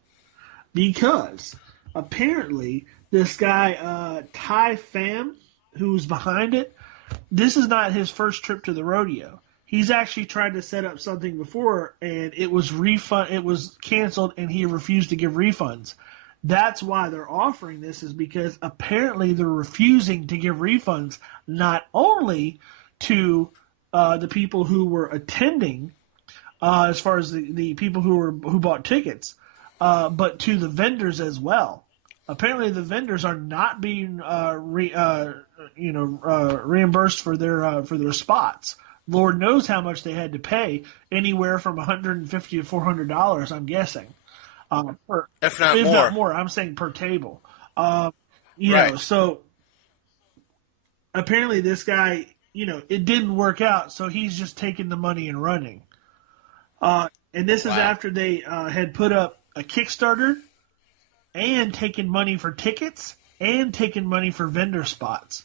Because apparently this guy, Ty Pham, who's behind it, this is not his first trip to the rodeo. He's actually tried to set up something before, and it was canceled, and he refused to give refunds. That's why they're offering this, is because apparently they're refusing to give refunds not only to the people who were attending, as far as the people who bought tickets, but to the vendors as well. Apparently, the vendors are not being reimbursed for their spots. Lord knows how much they had to pay, anywhere from $150 to $400, I'm guessing. If not more. I'm saying per table. Right. So apparently this guy, it didn't work out, so he's just taking the money and running. And this is after they had put up a Kickstarter and taken money for tickets and taken money for vendor spots.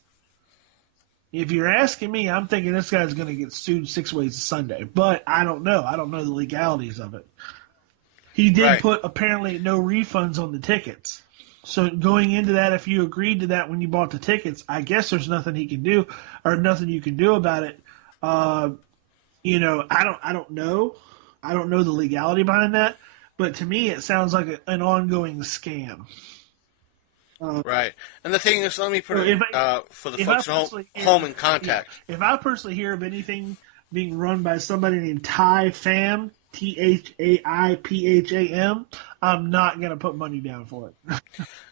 If you're asking me, I'm thinking this guy's going to get sued 6 ways to Sunday. But I don't know. I don't know the legalities of it. He did put apparently no refunds on the tickets. So going into that, if you agreed to that when you bought the tickets, I guess there's nothing he can do or nothing you can do about it. I don't know. I don't know the legality behind that. But to me, it sounds like an ongoing scam. Right. And the thing is, let me put it for the folks home in context. If I personally hear of anything being run by somebody named Ty Pham, ThaiPham, I'm not going to put money down for it.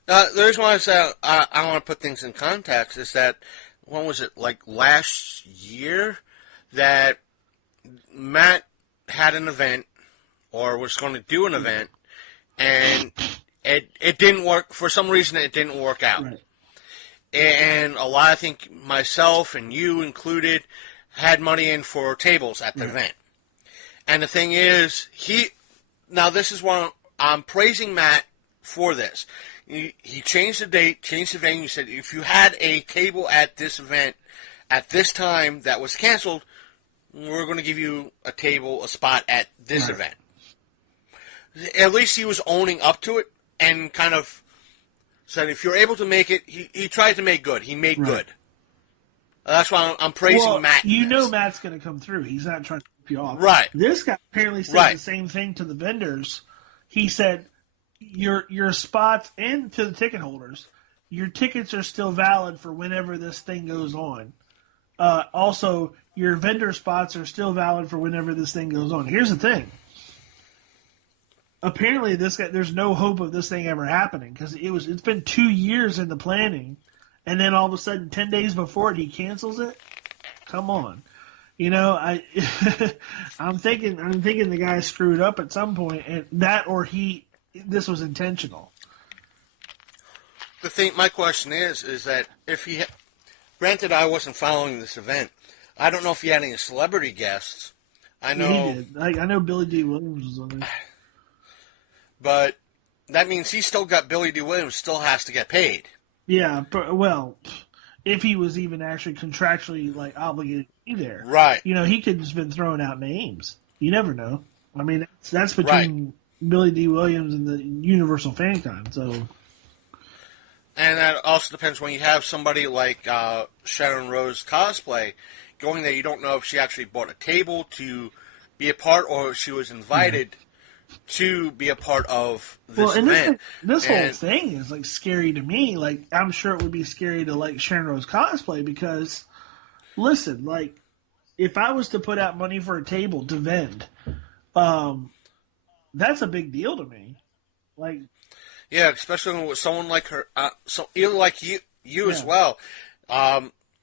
The reason why I want to put things in context is that, when was it, like last year, that Matt had an event, or was going to do an event, and it didn't work. For some reason, it didn't work out. Right. And I think myself and you included, had money in for tables at the event. And the thing is, now this is one, I'm praising Matt for this. He changed the date, changed the venue. He said, if you had a table at this event at this time that was canceled, we're going to give you a spot at this event. At least he was owning up to it and kind of said, if you're able to make it, he tried to make good. He made good. That's why I'm praising Matt. You know Matt's going to come through. He's not trying to rip you off. Right. This guy apparently said the same thing to the vendors. He said, your spots and to the ticket holders, your tickets are still valid for whenever this thing goes on. Also, your vendor spots are still valid for whenever this thing goes on. Here's the thing. Apparently, there's no hope of this thing ever happening because it's been 2 years in the planning, and then all of a sudden, 10 days before it, he cancels it. Come on, I'm thinking the guy screwed up at some point, and this was intentional. My question is that if granted, I wasn't following this event. I don't know if he had any celebrity guests. I know. He did. I know Billy D. Williams was on there. But that means he still got Billy D. Williams still has to get paid. Yeah, well, if he was even actually contractually obligated to be there, right? He could have just been throwing out names. You never know. I mean, that's between Billy D. Williams and the Universal Fan Con. So, and that also depends when you have somebody like Sharon Rose Cosplay going there. You don't know if she actually bought a table to be a part, or if she was invited. To be a part of this event. This whole thing is scary to me. I'm sure it would be scary to Sharon Rose Cosplay because, listen, if I was to put out money for a table to vend, that's a big deal to me. Yeah, especially with someone like her, either like you as well.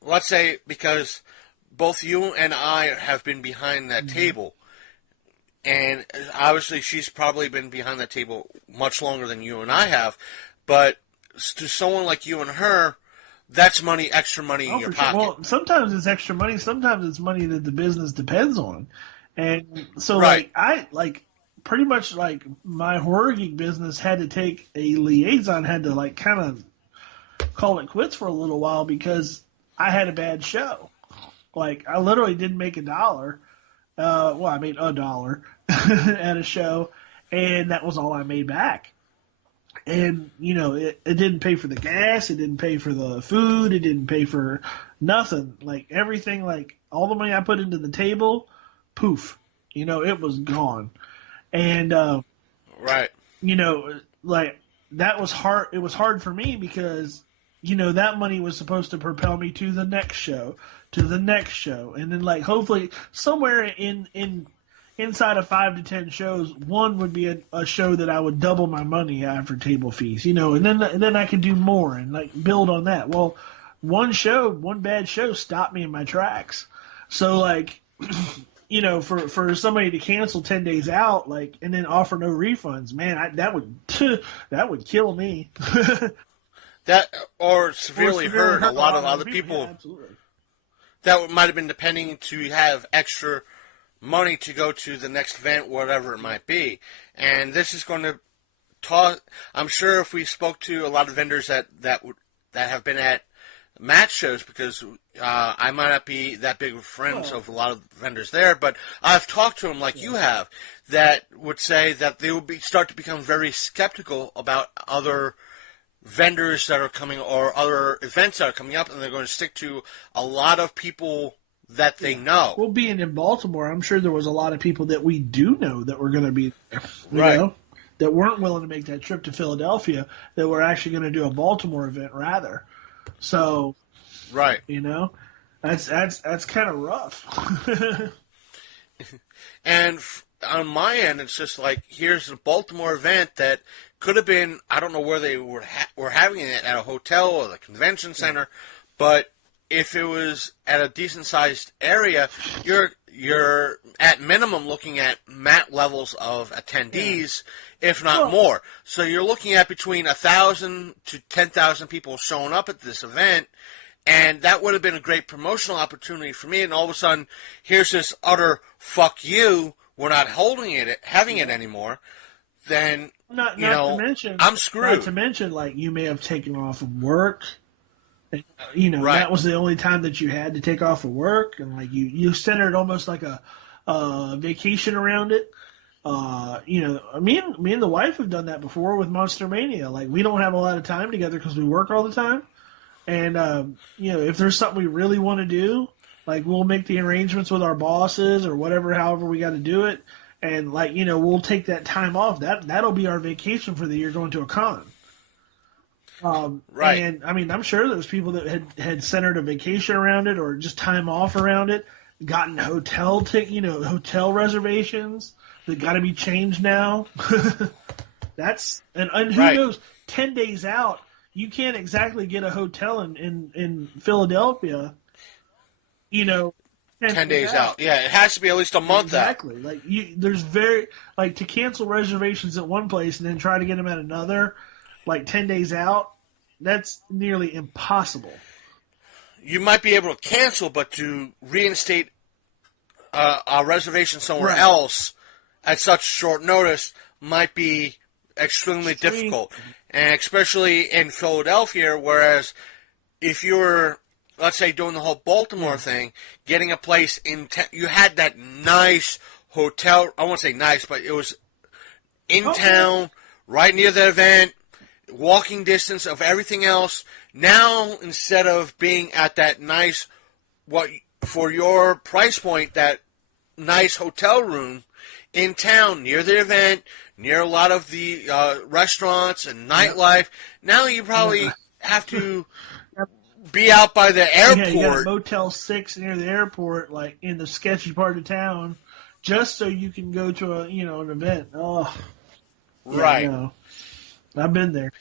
Let's say because both you and I have been behind that table. And obviously, she's probably been behind that table much longer than you and I have. But to someone like you and her, that's money, extra money in your pocket. Well, sometimes it's extra money. Sometimes it's money that the business depends on. And so, pretty much, my horror geek business had to take a liaison, had to kind of call it quits for a little while because I had a bad show. I literally didn't make $1. I made $1 at a show, and that was all I made back. And, it didn't pay for the gas, it didn't pay for the food, it didn't pay for nothing. Everything, all the money I put into the table, poof, it was gone. And, that was hard. It was hard for me because, that money was supposed to propel me to the next show, and then hopefully somewhere inside of 5 to 10 shows, one would be a show that I would double my money after table fees, and then I could do more and build on that. Well, one bad show stopped me in my tracks. So for somebody to cancel 10 days out, and then offer no refunds, man, that would kill me. That or severely hurt a lot of other people. Yeah, absolutely. That might have been depending to have extra money to go to the next event, whatever it might be. And this is going to talk. I'm sure if we spoke to a lot of vendors that have been at match shows, because I might not be that big of friends of a lot of vendors there, but I've talked to them like you have, that would say that they would start to become very skeptical about other vendors that are coming or other events that are coming up, and they're going to stick to a lot of people that they know. Well, being in Baltimore, I'm sure there was a lot of people that we do know that were going to be there. Right. that weren't willing to make that trip to Philadelphia that were actually going to do a Baltimore event rather. So, right. That's kind of rough. And on my end, it's just like, here's a Baltimore event that could have been, I don't know where they were having it, at a hotel or the convention center, but if it was at a decent-sized area, you're at minimum looking at levels of attendees, if not more. So you're looking at between 1,000 to 10,000 people showing up at this event, and that would have been a great promotional opportunity for me. And all of a sudden, here's this utter fuck you. We're not having it anymore. Then not to mention, I'm screwed. Not to mention, like, you may have taken off of work. And, right. That was the only time that you had to take off of work, and like you centered almost like a vacation around it. Me and the wife have done that before with Monster Mania. Like, we don't have a lot of time together because we work all the time. And, if there's something we really want to do, like, we'll make the arrangements with our bosses or whatever, however we got to do it. And, like, we'll take that time off. That'll be our vacation for the year, going to a con. Right. And, I mean, I'm sure there's people that had centered a vacation around it or just time off around it, gotten hotel reservations that got to be changed now. And who knows, 10 days out, you can't exactly get a hotel in Philadelphia, 10 days out. Yeah, it has to be at least a month out. Exactly. Like, to cancel reservations at one place and then try to get them at another, like 10 days out, that's nearly impossible. You might be able to cancel, but to reinstate a reservation somewhere else at such short notice might be extremely difficult. And especially in Philadelphia, whereas if you were, let's say, doing the whole Baltimore thing, getting a place you had that nice hotel, I won't say nice, but it was in town, right near the event, walking distance of everything else. Now, instead of being at that nice, for your price point, that nice hotel room in town, near the event, near a lot of the restaurants and nightlife, now you probably have to be out by the airport. Yeah, you got Motel 6 near the airport, like in the sketchy part of town, just so you can go to an event. Oh, right. No. I've been there.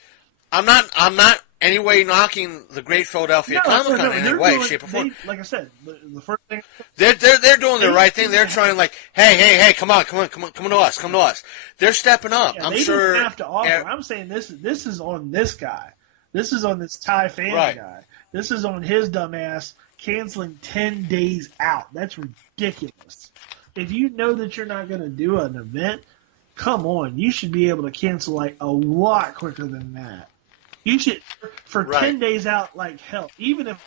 I'm not anyway knocking the Great Philadelphia Comic Con in any way, shape, or form. Like I said, the first thing they're doing the right thing. They're trying, like, hey, come on to us. They're stepping up. Yeah, I'm they sure. Don't have to offer. I'm saying this is on this guy. This is on this Thai fan guy. This is on his dumb ass canceling 10 days out. That's ridiculous. If you know that you're not going to do an event, come on. You should be able to cancel like a lot quicker than that. You should, for 10 days out, like hell, even if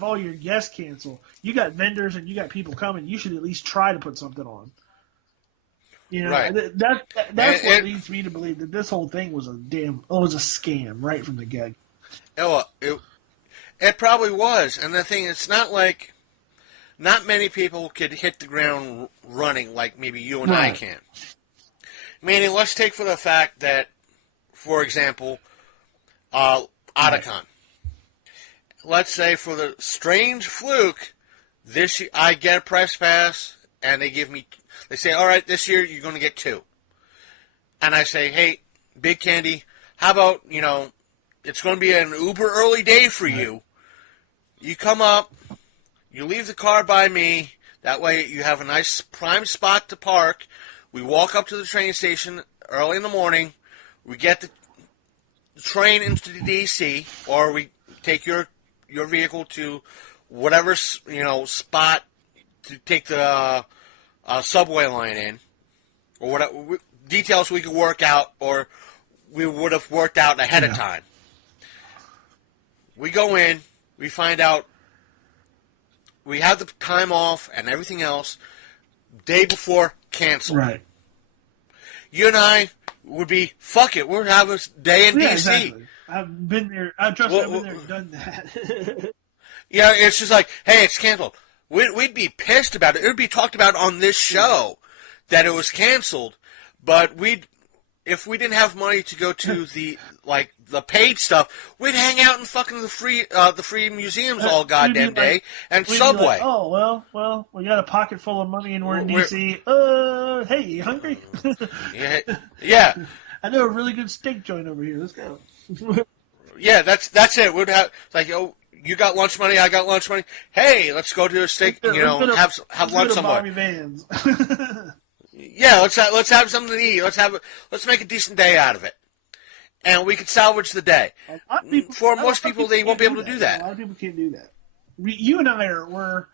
all your guests cancel, you got vendors and you got people coming, you should at least try to put something on. That's what leads me to believe that this whole thing was a scam right from the get. It probably was. And the thing, it's not like, not many people could hit the ground running like maybe you and I can. Meaning, let's take for the fact that, for example, Otakon. Let's say for the strange fluke, this year I get a press pass, and they say, all right, this year you're going to get 2. And I say, hey, Big Candy, how about, it's going to be an uber early day for you. You come up, you leave the car by me, that way you have a nice prime spot to park. We walk up to the train station early in the morning, we get the train into the DC, or we take your vehicle to whatever spot to take the subway line in, or whatever details we could work out, or we would have worked out ahead of time. We go in, we find out we have the time off and everything else. Day before, cancel. Right. You and I would be, fuck it, we're having a day in DC. Exactly. I've been there. I've been there and done that. Yeah, it's just like, hey, it's canceled. We'd be pissed about it. It would be talked about on this show that it was canceled, but if we didn't have money to go to the paid stuff, we'd hang out in fucking the free museums all goddamn day and Subway. Like, oh well, we got a pocket full of money and we're in DC. Hey, you hungry? yeah. I know a really good steak joint over here. Let's go. Yeah, that's it. We'd have like, oh, you got lunch money, I got lunch money. Hey, let's go to a steak. Have lunch somewhere. Vans. Yeah, let's have something to eat. Let's make a decent day out of it, and we could salvage the day. For most people, they won't be able to do that. A lot of people can't do that. You and I we're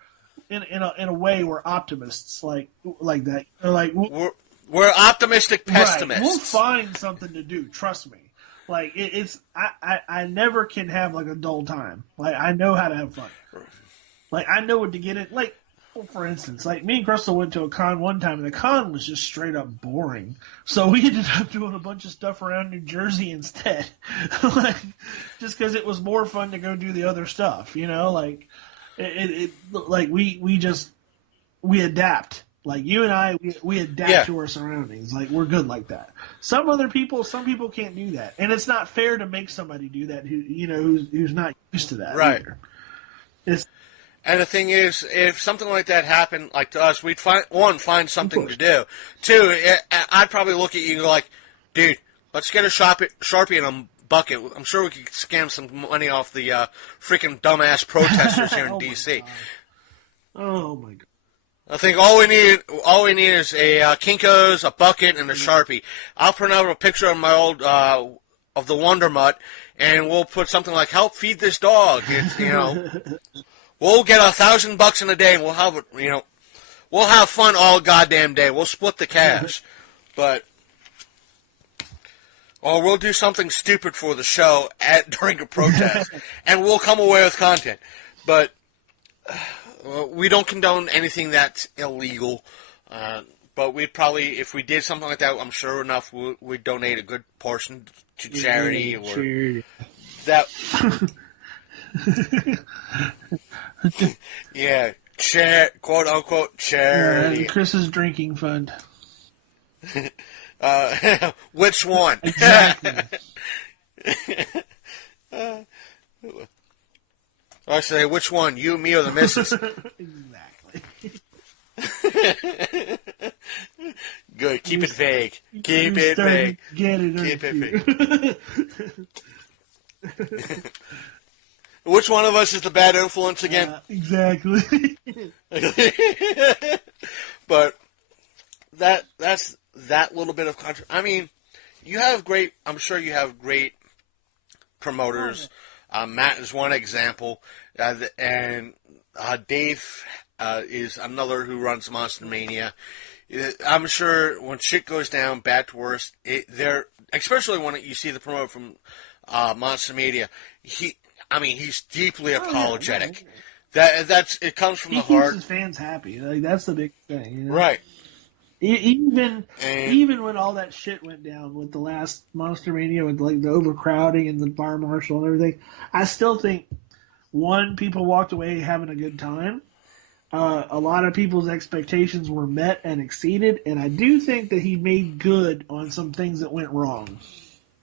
in a way we're optimists like that. Like we're optimistic pessimists. Right. We'll find something to do. Trust me. Like I never can have like a dull time. Like I know how to have fun. Like I know what to get it. Like for instance, like me and Crystal went to a con one time, and the con was just straight up boring. So we ended up doing a bunch of stuff around New Jersey instead, like just because it was more fun to go do the other stuff. Like like we adapt. Like you and I, we adapt to our surroundings. Like we're good like that. Some people can't do that, and it's not fair to make somebody do that who's not used to that. Right. Either. And the thing is, if something like that happened, like to us, we'd find something to do. Two, I'd probably look at you and go like, dude, let's get a Sharpie and a bucket. I'm sure we could scam some money off the freaking dumbass protesters here in D.C. Oh my god. I think all we need is a Kinko's, a bucket, and a Sharpie. I'll print out a picture of my old of the Wonder Mutt, and we'll put something like "Help feed this dog." We'll get $1,000 in a day, and we'll have fun all goddamn day. We'll split the cash, or we'll do something stupid for the show during a protest, and we'll come away with content. But we don't condone anything that's illegal. But we'd probably, if we did something like that, I'm sure enough we'd donate a good portion to charity or that. Yeah, quote unquote charity. Chris's drinking fund. Which one? Exactly. I say, which one? You, me, or the missus? Exactly. Good. Keep it vague. Keep it vague. Get it. Keep it vague. Which one of us is the bad influence again? Exactly. But that's that little bit of I mean, I'm sure you have great promoters. Matt is one example, and Dave is another who runs Monster Mania. I'm sure when shit goes down, bad to worse, especially when you see the promoter from Monster Mania, he's deeply apologetic. It comes from the heart. He keeps his fans happy. Like that's the big thing, right? Even when all that shit went down with the last Monster Mania, with like the overcrowding and the fire marshal and everything, I still think people walked away having a good time. A lot of people's expectations were met and exceeded, and I do think that he made good on some things that went wrong.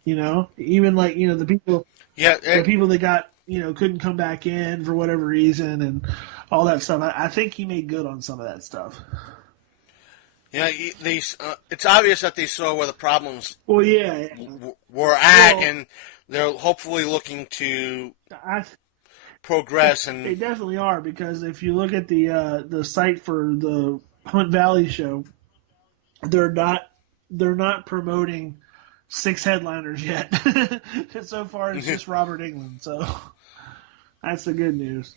Even like the people, the people that got couldn't come back in for whatever reason and all that stuff. I think he made good on some of that stuff. Yeah, it's obvious that they saw where the problems were at, and they're hopefully looking to progress. And they definitely are, because if you look at the site for the Hunt Valley show, they're not promoting 6 headliners yet. So far, it's just Robert Englund. So that's the good news.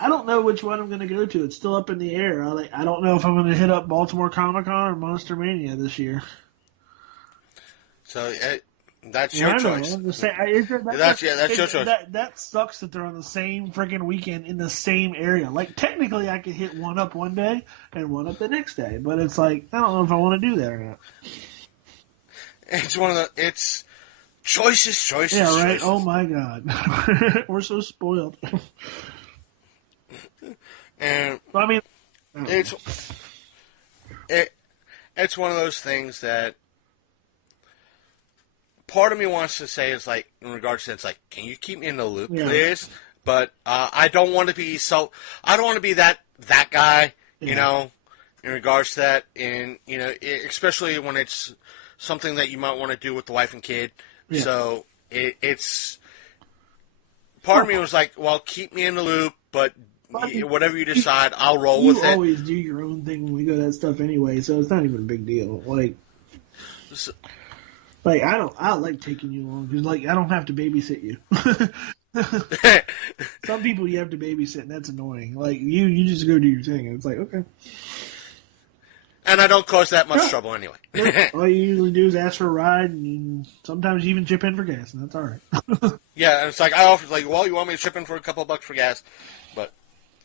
I don't know which one I'm going to go to. It's still up in the air. I don't know if I'm going to hit up Baltimore Comic-Con or Monster Mania this year. So that's your choice. That's your choice. That sucks that they're on the same freaking weekend in the same area. Like, technically, I could hit one up one day and one up the next day. But it's like, I don't know if I want to do that or not. It's choices. Yeah, right? Choices. Oh, my God. We're so spoiled. And I mean, it's one of those things that part of me wants to say is like, in regards to it's like, can you keep me in the loop, Yeah. please? But I don't want to be I don't want to be that guy, you know, in regards to that, and you know, especially when it's something that you might want to do with the wife and kid. Yeah. So it's part of me was like, well, keep me in the loop, but whatever you decide, I'll roll with it. You always do your own thing when we go to that stuff anyway, so it's not even a big deal. Like I like taking you along because like I don't have to babysit you. Some people you have to babysit, and that's annoying. Like you just go do your thing, and it's like okay. And I don't cause that much trouble anyway. All you usually do is ask for a ride, and sometimes you even chip in for gas, and that's all right. Yeah, and it's like I offer like, well, you want me to chip in for a couple of bucks for gas, but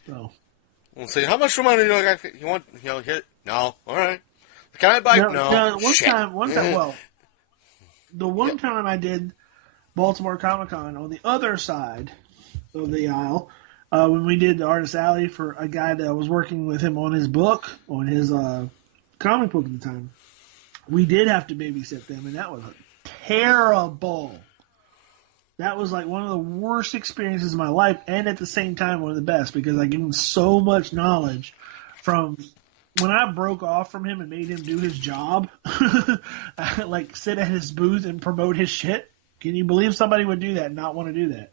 we'll see how much money do I got? You want? You know, here? No, all right. Can I buy? No. One time. Well, the one time I did Baltimore Comic Con on the other side of the aisle, when we did the Artist Alley for a guy that was working with him on his book, on his comic book at the time, we did have to babysit them, and that was terrible. That was like one of the worst experiences of my life, and at the same time one of the best, because I gained so much knowledge from when I broke off from him and made him do his job, like sit at his booth and promote his shit. Can you believe somebody would do that and not want to do that?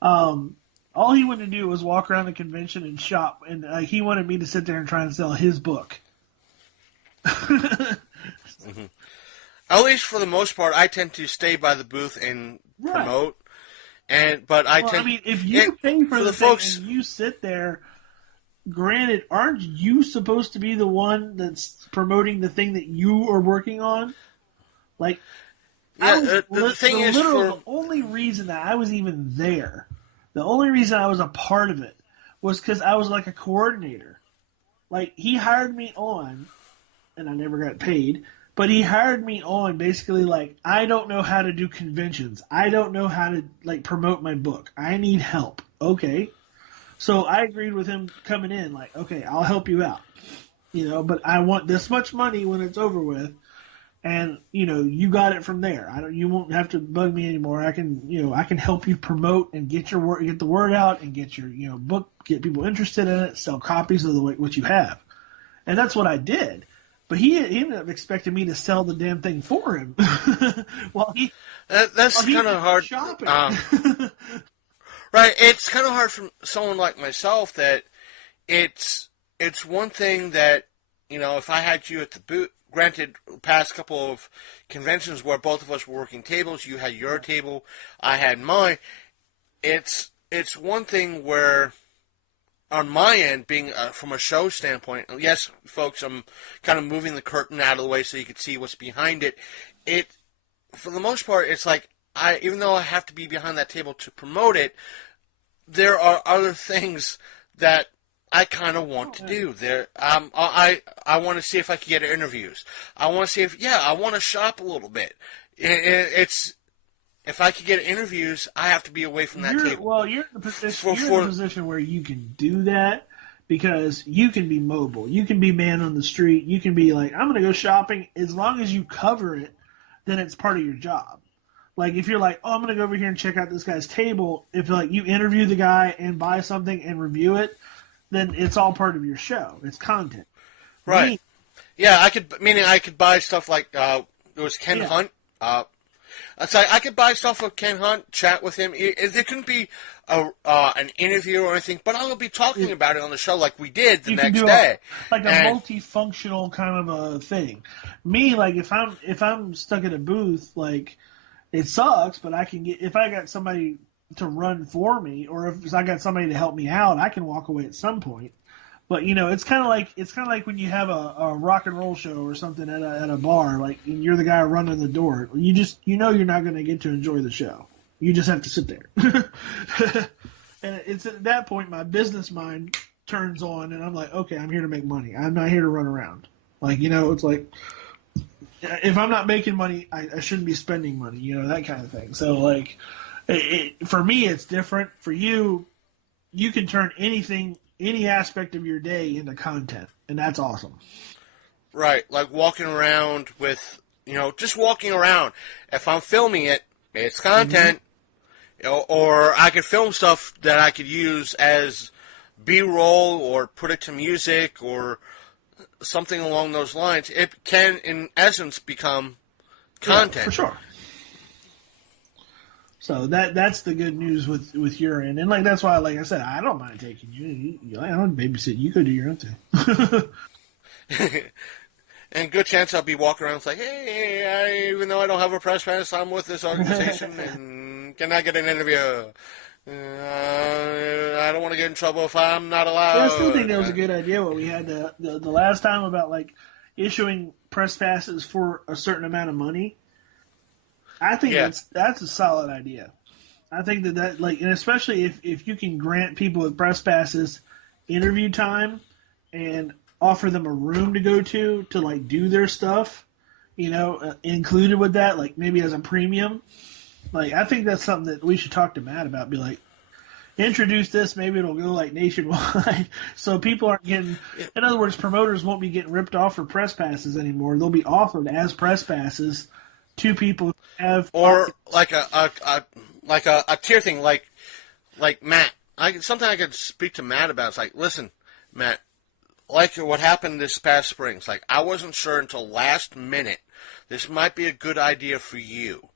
All he wanted to do was walk around the convention and shop, and he wanted me to sit there and try and sell his book. Mm-hmm. At least for the most part, I tend to stay by the booth and promote. But I mean, if you pay for the folks and you sit there, granted, aren't you supposed to be the one that's promoting the thing that you are working on? Like, the only reason that I was even there, the only reason I was a part of it, was because I was like a coordinator. Like, he hired me on, and I never got paid, but he hired me on basically like, I don't know how to do conventions. I don't know how to like promote my book. I need help. Okay. So I agreed with him coming in like, okay, I'll help you out. You know, but I want this much money when it's over with. And, you know, you got it from there. You won't have to bug me anymore. I can help you promote and get the word out and get your, book, get people interested in it, sell copies of what you have. And that's what I did. But he ended up expecting me to sell the damn thing for him. That's kind of hard. Shopping. Right. It's kind of hard for someone like myself that it's one thing that, if I had you at the booth, granted, past couple of conventions where both of us were working tables, you had your table, I had mine. It's one thing where, on my end, being from a show standpoint, yes, folks, I'm kind of moving the curtain out of the way so you can see what's behind it. For the most part, it's like, even though I have to be behind that table to promote it, there are other things that I kind of want to do. I want to see if I can get interviews. I want to see I want to shop a little bit. If I could get interviews, I have to be away from that table. Well, you're in the position where you can do that because you can be mobile. You can be man on the street. You can be like, I'm going to go shopping. As long as you cover it, then it's part of your job. Like, if you're like, I'm going to go over here and check out this guy's table, if like you interview the guy and buy something and review it, then it's all part of your show. It's content. Right. I could buy stuff like, it was Ken Hunt. I could buy stuff with Ken Hunt, chat with him. There couldn't be an interview or anything, but I'll be talking about it on the show like we did the next day. A multifunctional kind of a thing. Me, like, if I'm stuck at a booth, like, it sucks, but if I got somebody to run for me, or if I got somebody to help me out, I can walk away at some point. But it's kind of like when you have a rock and roll show or something at a bar, like, and you're the guy running the door. You just you're not going to get to enjoy the show. You just have to sit there. And it's at that point my business mind turns on, and I'm like, okay, I'm here to make money. I'm not here to run around. Like, it's like, if I'm not making money, I shouldn't be spending money. That kind of thing. So like, for me, it's different. For you, you can turn any aspect of your day into content, and that's awesome. Right, like walking around with just walking around. If I'm filming it, it's content. Or I could film stuff that I could use as B-roll or put it to music or something along those lines. It can, in essence, become content. Yeah, for sure. So that's the good news with your end. And that's why, like I said, I don't mind taking you. I don't babysit. You go do your own thing. And good chance I'll be walking around like, hey, even though I don't have a press pass, I'm with this organization, and can I get an interview? I don't want to get in trouble if I'm not allowed. Yeah, I still think that was a good idea, what we had the last time about, issuing press passes for a certain amount of money. I think that's a solid idea. I think that and especially if you can grant people with press passes interview time and offer them a room to go to do their stuff, included with that, maybe as a premium. I think that's something that we should talk to Matt about. Be like, introduce this, maybe it'll go nationwide, so people aren't getting. In other words, promoters won't be getting ripped off for press passes anymore. They'll be offered as press passes to people who have, or a tier thing, like Matt. Something I could speak to Matt about. It's like, listen, Matt. Like what happened this past spring. It's like, I wasn't sure until last minute this might be a good idea for you.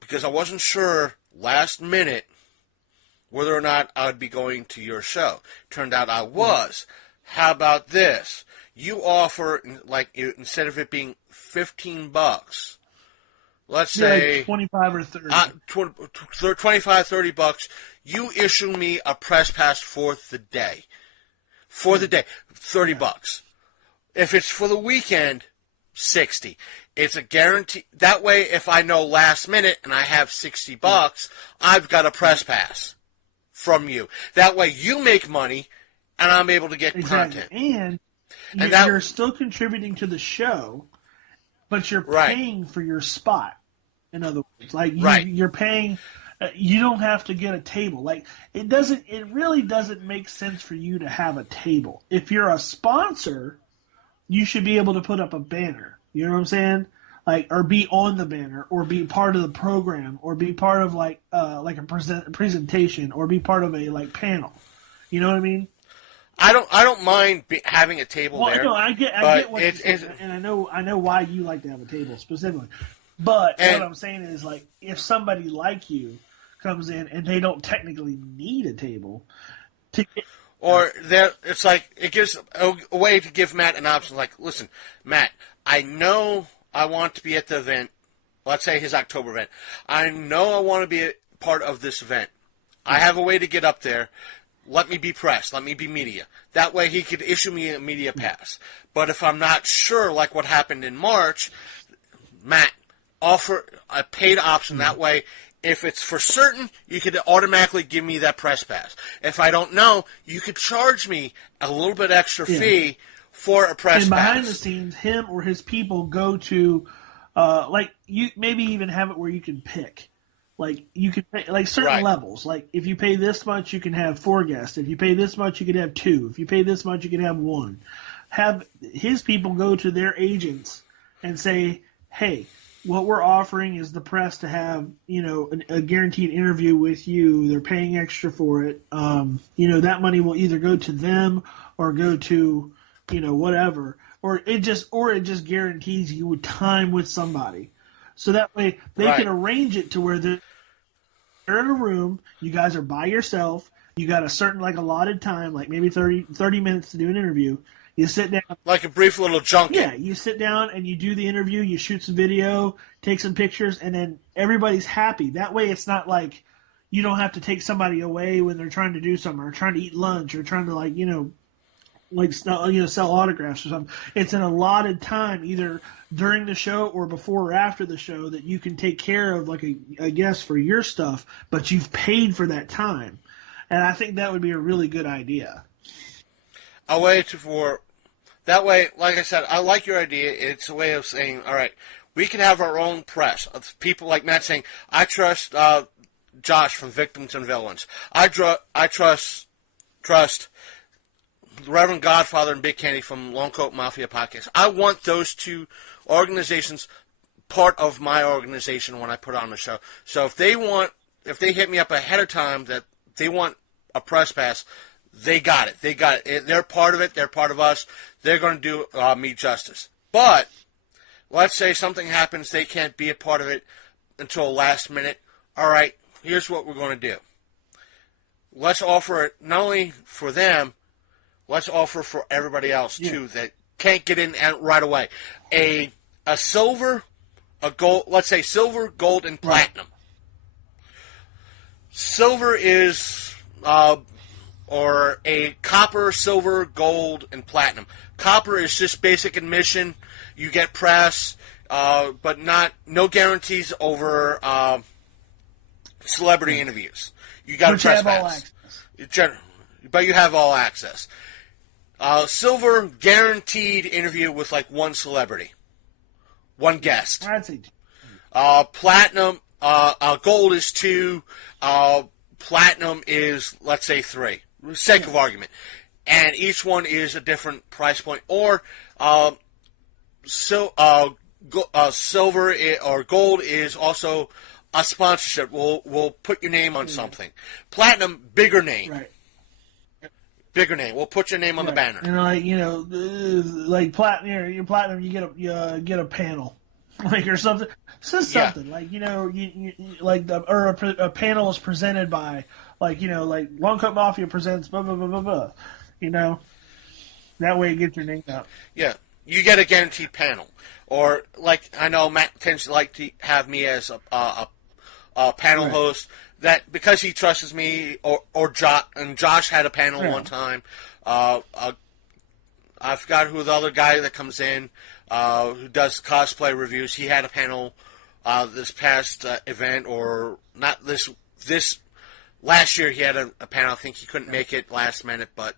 Because I wasn't sure last minute whether or not I would be going to your show. Turned out I was. How about this? You offer, instead of it being $15, let's say 25 or 30. $25-30, you issue me a press pass for the day. For the day, $30. If it's for the weekend, $60. It's a guarantee. That way, if I know last minute and I have $60, I've got a press pass from you. That way, you make money, and I'm able to get content. And you're still contributing to the show, but you're paying for your spot. In other words, you're paying. You don't have to get a table. It really doesn't make sense for you to have a table. If you're a sponsor, you should be able to put up a banner. You know what I'm saying? Or be on the banner, or be part of the program, or be part of a presentation, or be part of a panel. You know what I mean? I don't mind having a table there. No, I get what you're saying, and I know why you like to have a table specifically. But what I'm saying is, if somebody like you comes in and they don't technically need a table to get, it's like it gives a way to give Matt an option. Like, listen, Matt, I know I want to be at the event. Let's say his October event. I know I want to be a part of this event. I have a way to get up there. Let me be press. Let me be media. That way he could issue me a media pass. But if I'm not sure, like what happened in March, Matt, offer a paid option. That way, if it's for certain, you could automatically give me that press pass. If I don't know, you could charge me a little bit extra fee for a press pass. And behind the scenes, him or his people go to, you maybe even have it where you can pick. You could pay, certain levels. If you pay this much, you can have 4 guests. If you pay this much, you can have 2. If you pay this much, you can have 1. Have his people go to their agents and say, hey, what we're offering is the press to have, a guaranteed interview with you. They're paying extra for it. That money will either go to them or go to, whatever. Or it just guarantees you time with somebody. So that way they can arrange it to where they're in a room, you guys are by yourself, you got a certain allotted time, maybe 30 minutes to do an interview. You sit down. Like a brief little junket. Yeah, you sit down and you do the interview, you shoot some video, take some pictures, and then everybody's happy. That way it's not you don't have to take somebody away when they're trying to do something, or trying to eat lunch, or trying to sell autographs or something. It's an allotted time, either during the show or before or after the show, that you can take care of a guest for your stuff, but you've paid for that time. And I think that would be a really good idea. That way, like I said, I like your idea. It's a way of saying, all right, we can have our own press of people like Matt saying, I trust Josh from Victims and Villains. I trust Reverend Godfather and Big Candy from Long Coat Mafia Podcast. I want those two organizations part of my organization when I put on the show. So if they hit me up ahead of time that they want a press pass, they got it. They got it. They're part of it. They're part of us. They're going to do me justice. But let's say something happens, they can't be a part of it until last minute. All right, here's what we're going to do. Let's offer it not only for them, let's offer for everybody else too that can't get in right away. A silver, a gold. Let's say silver, gold, and platinum. Silver is or a copper, silver, gold, and platinum. Copper is just basic admission. You get press, but no guarantees over celebrity interviews. You got a press pass. But you have all access. Silver, guaranteed interview with like one celebrity. One guest. Platinum, gold is 2. Platinum is, let's say, 3. For the sake of argument. And each one is a different price point. Or silver or gold is also a sponsorship. We'll put your name on something. Platinum, bigger name. Right. Bigger name. We'll put your name on the banner. And like platinum, you get a panel, or something. Something like a panel is presented by like Long Coat Mafia presents blah blah blah blah blah. That way you get your name out. Yeah, you get a guaranteed panel, or like I know Matt tends to like to have me as a panel host. That because he trusts me, or Josh had a panel one time. I forgot who the other guy that comes in who does cosplay reviews. He had a panel this past event, or not this last year. He had a panel. I think he couldn't make it last minute, but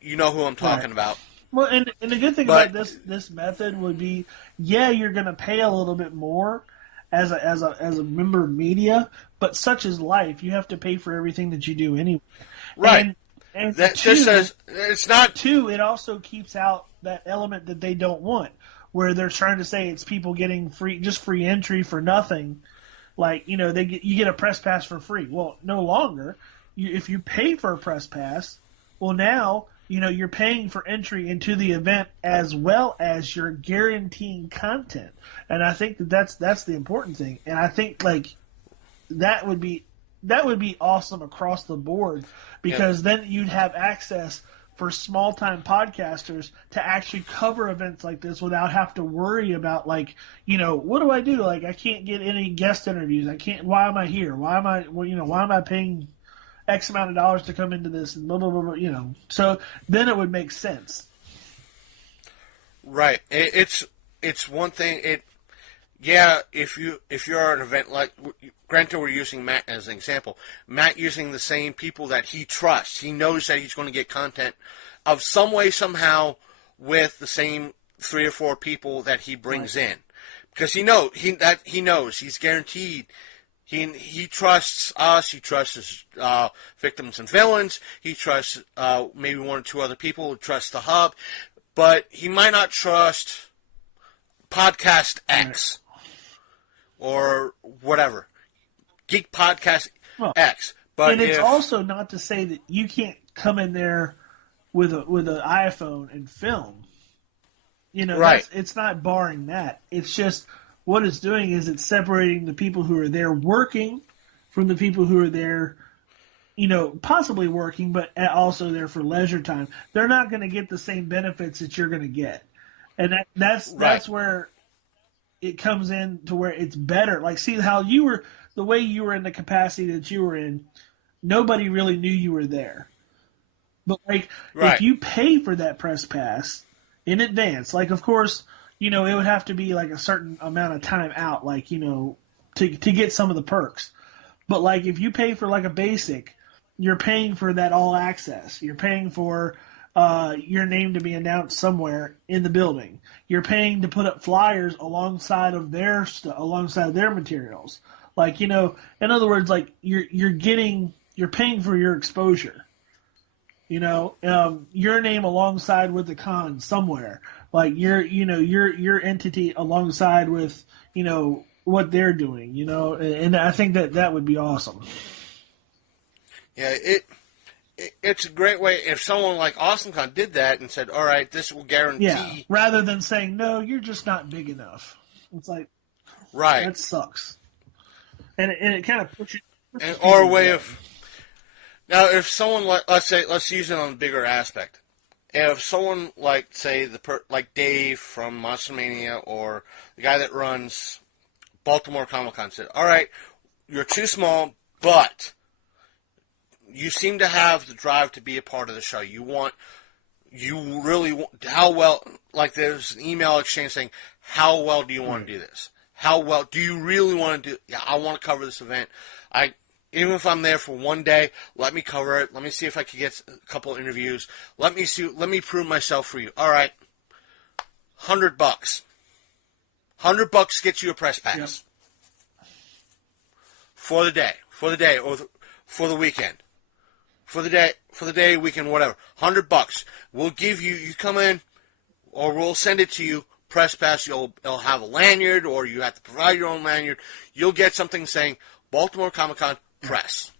you know who I'm talking about. Well, and the good thing about this method would be, you're going to pay a little bit more as a member of media, but such is life. You have to pay for everything that you do anyway. Right. And that just says it's not. It also keeps out that element that they don't want, where they're trying to say it's people getting free entry for nothing. Like, you get a press pass for free. Well, no longer. If you pay for a press pass, well, now you're paying for entry into the event as well as you're guaranteeing content. And I think that's the important thing. And I think that would be awesome across the board, because then you'd have access for small time podcasters to actually cover events like this without have to worry about what do I do? I can't get any guest interviews. I can't. Why am I here? Why am I paying X amount of dollars to come into this, and blah blah blah, So then it would make sense. Right. It's one thing. If you're at an event like, granted, we're using Matt as an example. Matt using the same people that he trusts. He knows that he's going to get content of some way, somehow, with the same 3 or 4 people that he brings in, because he knows he's guaranteed. He trusts us. He trusts his victims and villains. He trusts maybe 1 or 2 other people. He trusts the hub, but he might not trust Podcast X or whatever, Geek Podcast X. But it's also not to say that you can't come in there with an iPhone and film. It's not barring that. It's just what it's doing is it's separating the people who are there working from the people who are there, possibly working, but also there for leisure time. They're not going to get the same benefits that you're going to get. And that's where it comes in to where it's better. Like, see how the way you were in the capacity that you were in, nobody really knew you were there. But if you pay for that press pass in advance, of course, it would have to be a certain amount of time out, to get some of the perks. But if you pay for a basic, you're paying for that all access. You're paying for your name to be announced somewhere in the building. You're paying to put up flyers alongside of their materials. In other words, you're paying for your exposure. Your name alongside with the con somewhere, like your entity alongside with what they're doing, and I think that would be awesome. Yeah, it's a great way if someone like AwesomeCon did that and said, "All right, this will guarantee." Yeah, rather than saying, "No, you're just not big enough." It's like, right, that sucks, and it kind of pushes. Or a way of now, if someone let's use it on a bigger aspect. If someone like say like Dave from Monster Mania or the guy that runs Baltimore Comic Con said, "All right, you're too small, but you seem to have the drive to be a part of the show. You really want, how well, like there's an email exchange saying, how well do you want to do this? How well, do you really want to do, yeah, I want to cover this event. Even if I'm there for one day, let me cover it. Let me see if I can get a couple interviews. Let me prove myself for you. All right, $100. $100 gets you a press pass. Yep. For the day, or for the weekend. For the day, weekend, whatever. $100. We'll give you. You come in, or we'll send it to you. Press pass. It'll have a lanyard, or you have to provide your own lanyard. You'll get something saying Baltimore Comic Con Press.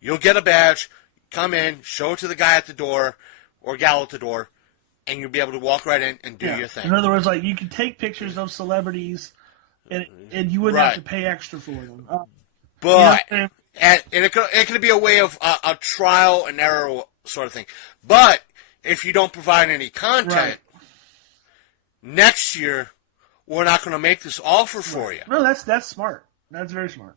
You'll get a badge. Come in, show it to the guy at the door, or gal at the door, and you'll be able to walk right in and do your thing. In other words, like you can take pictures of celebrities, and you wouldn't have to pay extra for them. But. And it could be a way of a trial and error sort of thing. But if you don't provide any content, next year we're not going to make this offer for you. No, that's smart. That's very smart.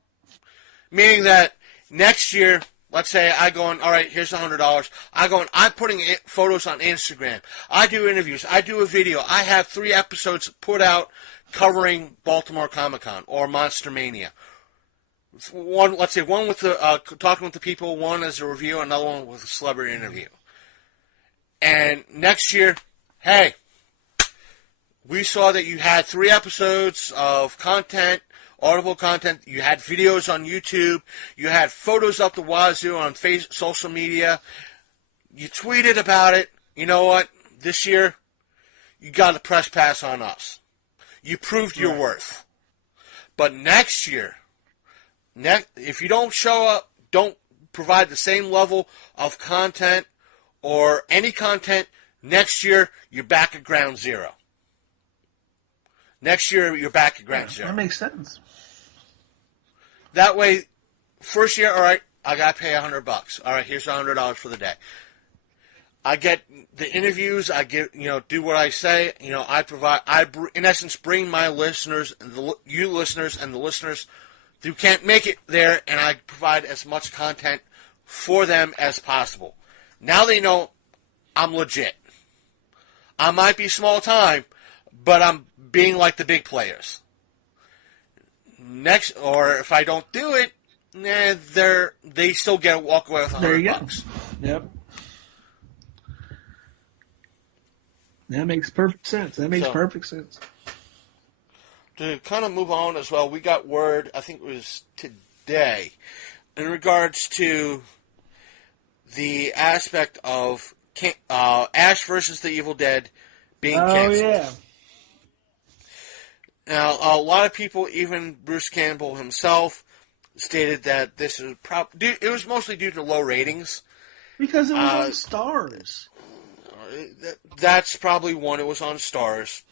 Meaning that next year, let's say I go on, all right, here's $100. I'm putting photos on Instagram. I do interviews. I do a video. I have 3 episodes put out covering Baltimore Comic Con or Monster Mania. One with the talking with the people, one as a review, another one with a celebrity interview. And next year, hey, we saw that you had 3 episodes of content, audible content. You had videos on YouTube. You had photos up the wazoo on social media. You tweeted about it. You know what? This year, you got a press pass on us. You proved your worth. But next year, if you don't show up, don't provide the same level of content or any content, next year you're back at ground zero. Next year you're back at ground zero. That makes sense. That way, first year, all right, I got to pay $100. All right, here's $100 for the day. I get the interviews. I get, do what I say. I provide. In essence, bring my listeners, you listeners, and the listeners who can't make it there, and I provide as much content for them as possible. Now they know I'm legit. I might be small time, but I'm being like the big players. Next, or if I don't do it, they still get a walk away with $100. There you go. Yep. That makes perfect sense. Perfect sense. To kind of move on as well, we got word, I think it was today, in regards to the aspect of Ash versus the Evil Dead being canceled. Oh, yeah. Now, a lot of people, even Bruce Campbell himself, stated that this is it was mostly due to low ratings. Because it was on Stars. That's probably one. It was on Stars.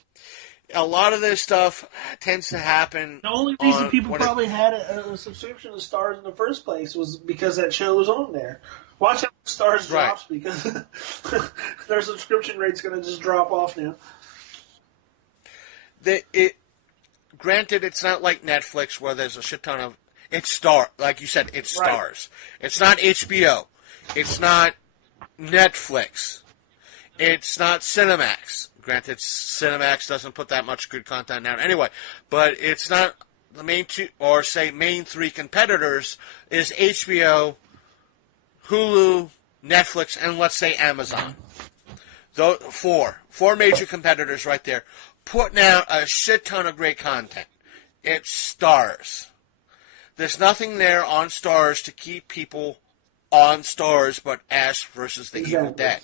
A lot of this stuff tends to happen. The only reason people probably had a subscription to Stars in the first place was because that show was on there. Watch how Stars drops because their subscription rate's going to just drop off now. Granted, it's not like Netflix where there's a shit ton of... like you said, it's Stars. It's not HBO. It's not Netflix. It's not Cinemax. Granted, Cinemax doesn't put that much good content out anyway, but it's not the main 2, or say main 3 competitors is HBO, Hulu, Netflix, and let's say Amazon. Those 4 major competitors right there, putting out a shit ton of great content. It's Stars. There's nothing there on Stars to keep people on Stars, but Ash versus the Evil Dead.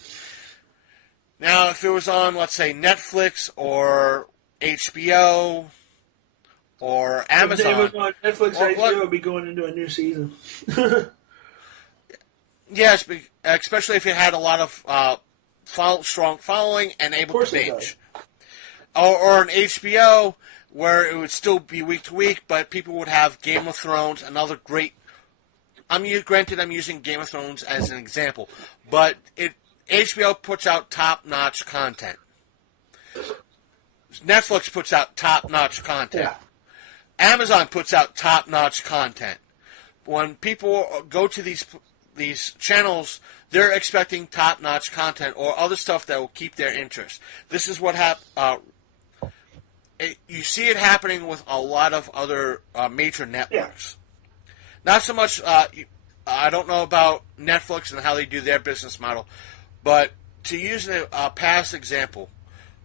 Now, if it was on, let's say, Netflix or HBO or Amazon. If it was on Netflix or HBO, it would be going into a new season. Yes, especially if it had a lot of strong following and able to binge. Or an HBO where it would still be week to week, but people would have Game of Thrones, another great... Granted, I'm using Game of Thrones as an example, but HBO puts out top-notch content. Netflix puts out top-notch content. Yeah. Amazon puts out top-notch content. When people go to these channels, they're expecting top-notch content or other stuff that will keep their interest. This is what you see it happening with a lot of other major networks. Yeah. Not so much, I don't know about Netflix and how they do their business model, but to use a past example,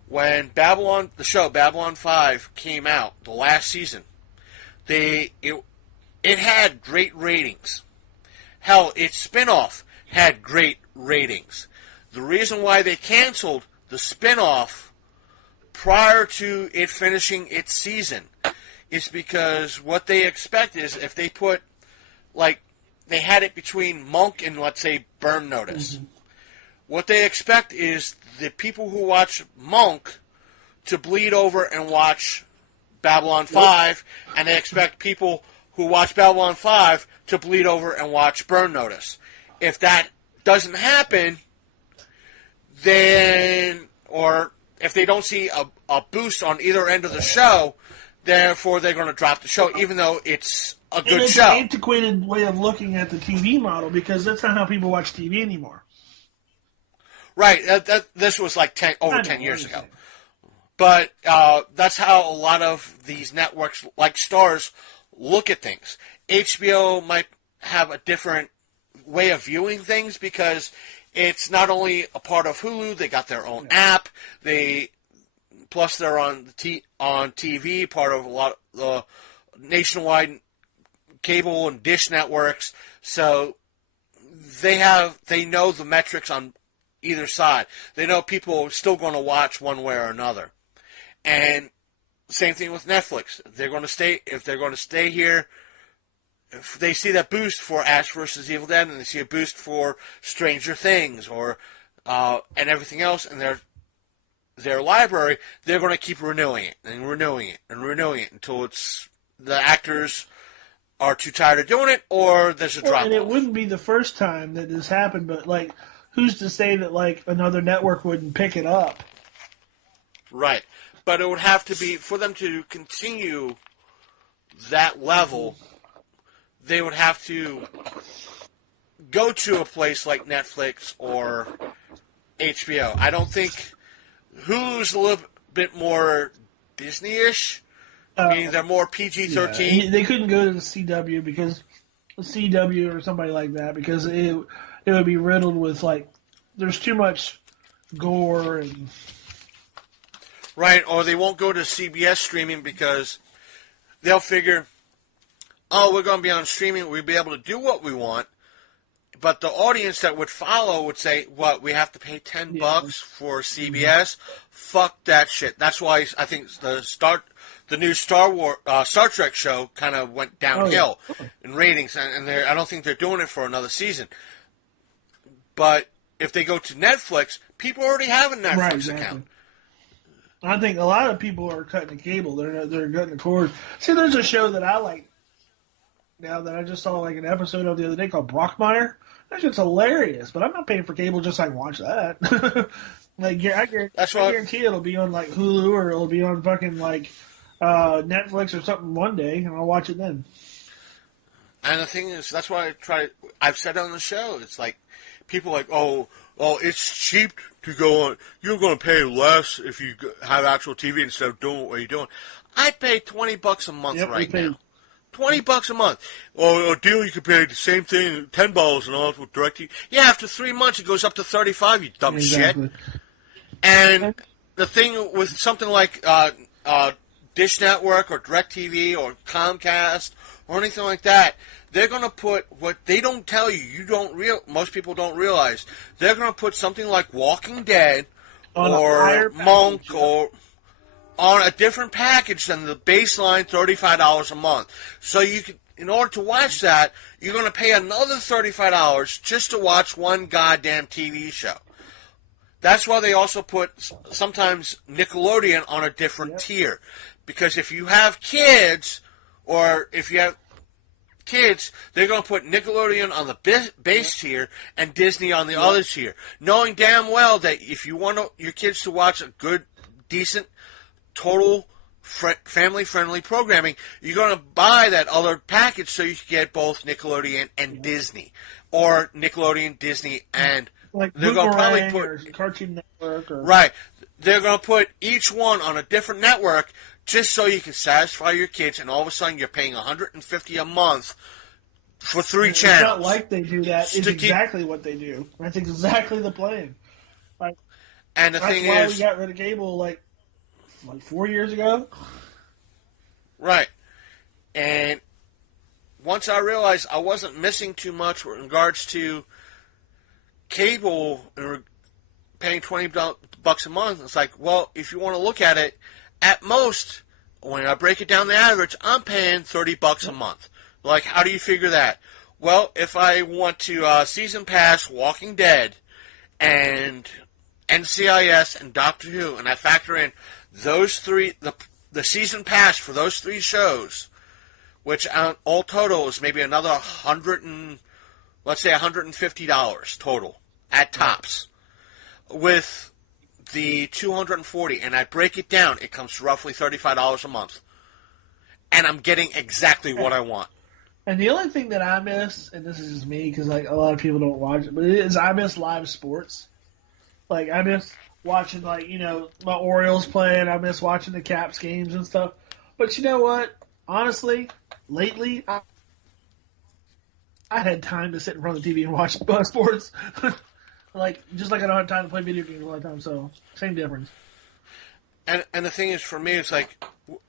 when the show Babylon 5 came out, the last season, it had great ratings. Hell, its spin-off had great ratings. The reason why they canceled the spin-off prior to it finishing its season is because what they expect is if they put, they had it between Monk and, let's say, Burn Notice. Mm-hmm. What they expect is the people who watch Monk to bleed over and watch Babylon 5, and they expect people who watch Babylon 5 to bleed over and watch Burn Notice. If that doesn't happen, then, or if they don't see a boost on either end of the show, therefore they're going to drop the show, even though it's a good show. It's an antiquated way of looking at the TV model, because that's not how people watch TV anymore. Right. This was like 10 years ago. But that's how a lot of these networks, like Stars, look at things. HBO might have a different way of viewing things because it's not only a part of Hulu, they got their own app. Plus they're on TV, part of a lot of the nationwide cable and dish networks. So they know the metrics on either side. They know people are still going to watch one way or another. And same thing with Netflix. If they're going to stay here, if they see that boost for Ash vs. Evil Dead, and they see a boost for Stranger Things or and everything else in their library, they're going to keep renewing it and renewing it and renewing it until the actors are too tired of doing it or there's a drop-off. And it wouldn't be the first time that this happened, but who's to say that another network wouldn't pick it up? Right. But it would have to be, for them to continue that level, they would have to go to a place like Netflix or HBO. I don't think Hulu's a little bit more Disney-ish. Meaning they're more PG-13. Yeah. They couldn't go to the CW or somebody like that because it would be riddled with there's too much gore and... Right, or they won't go to CBS streaming because they'll figure, we're going to be on streaming, we'll be able to do what we want, but the audience that would follow would say, what, we have to pay $10 for CBS? Mm-hmm. Fuck that shit. That's why I think the new Star Trek show kind of went downhill in ratings, and I don't think they're doing it for another season. But if they go to Netflix, people already have a Netflix account. I think a lot of people are cutting the cable. They're cutting the cord. See, there's a show that I like now that I just saw an episode of the other day called Brockmire. That shit's hilarious, but I'm not paying for cable just so I can watch that. I guarantee it'll be on Hulu or it'll be on fucking Netflix or something one day, and I'll watch it then. And the thing is, that's why I've said on the show, it's people it's cheap to go on. You're going to pay less if you have actual TV instead of doing what you're doing. I pay $20 a month now. $20 a month. Or a deal you can pay the same thing, $10 a month with DirecTV. Yeah, after 3 months it goes up to $35. You dumb shit. And the thing with something like Dish Network or DirecTV or Comcast or anything like that. They're going to put what they don't tell you. Most people don't realize. They're going to put something like Walking Dead or Monk or on a different package than the baseline $35 a month. So you can, in order to watch that, you're going to pay another $35 just to watch one goddamn TV show. That's why they also put sometimes Nickelodeon on a different tier. Because if you have kids, or if you have kids, they're going to put Nickelodeon on the base tier and Disney on the other tier. Knowing damn well that if you want your kids to watch a good, decent, total family-friendly programming, you're going to buy that other package so you can get both Nickelodeon and Disney. Or Nickelodeon, Disney, and like they're going to probably put or Cartoon Network. Or... Right. They're going to put each one on a different network just so you can satisfy your kids, and all of a sudden you're paying $150 a month for 3 channels. It's not like they do that. It's exactly what they do. That's exactly the plan. Like, and the thing is, we got rid of cable like 4 years ago. Right. And once I realized I wasn't missing too much in regards to cable and paying $20 a month, it's like, well, if you want to look at it, at most, when I break it down the average, I'm paying $30 a month. Like, how do you figure that? Well, if I want to season pass Walking Dead and NCIS and Doctor Who, and I factor in those three, the season pass for those 3 shows, which all total is maybe another $150 total at tops, with the 240, and I break it down, it comes to roughly $35 a month, and I'm getting exactly what I want. And the only thing that I miss, and this is just me because like a lot of people don't watch it, but it is I miss live sports. Like I miss watching my Orioles playing. I miss watching the Caps games and stuff. But you know what? Honestly, lately I had time to sit in front of the TV and watch sports. Just like I don't have time to play video games all the time, so same difference. And the thing is, for me, it's like,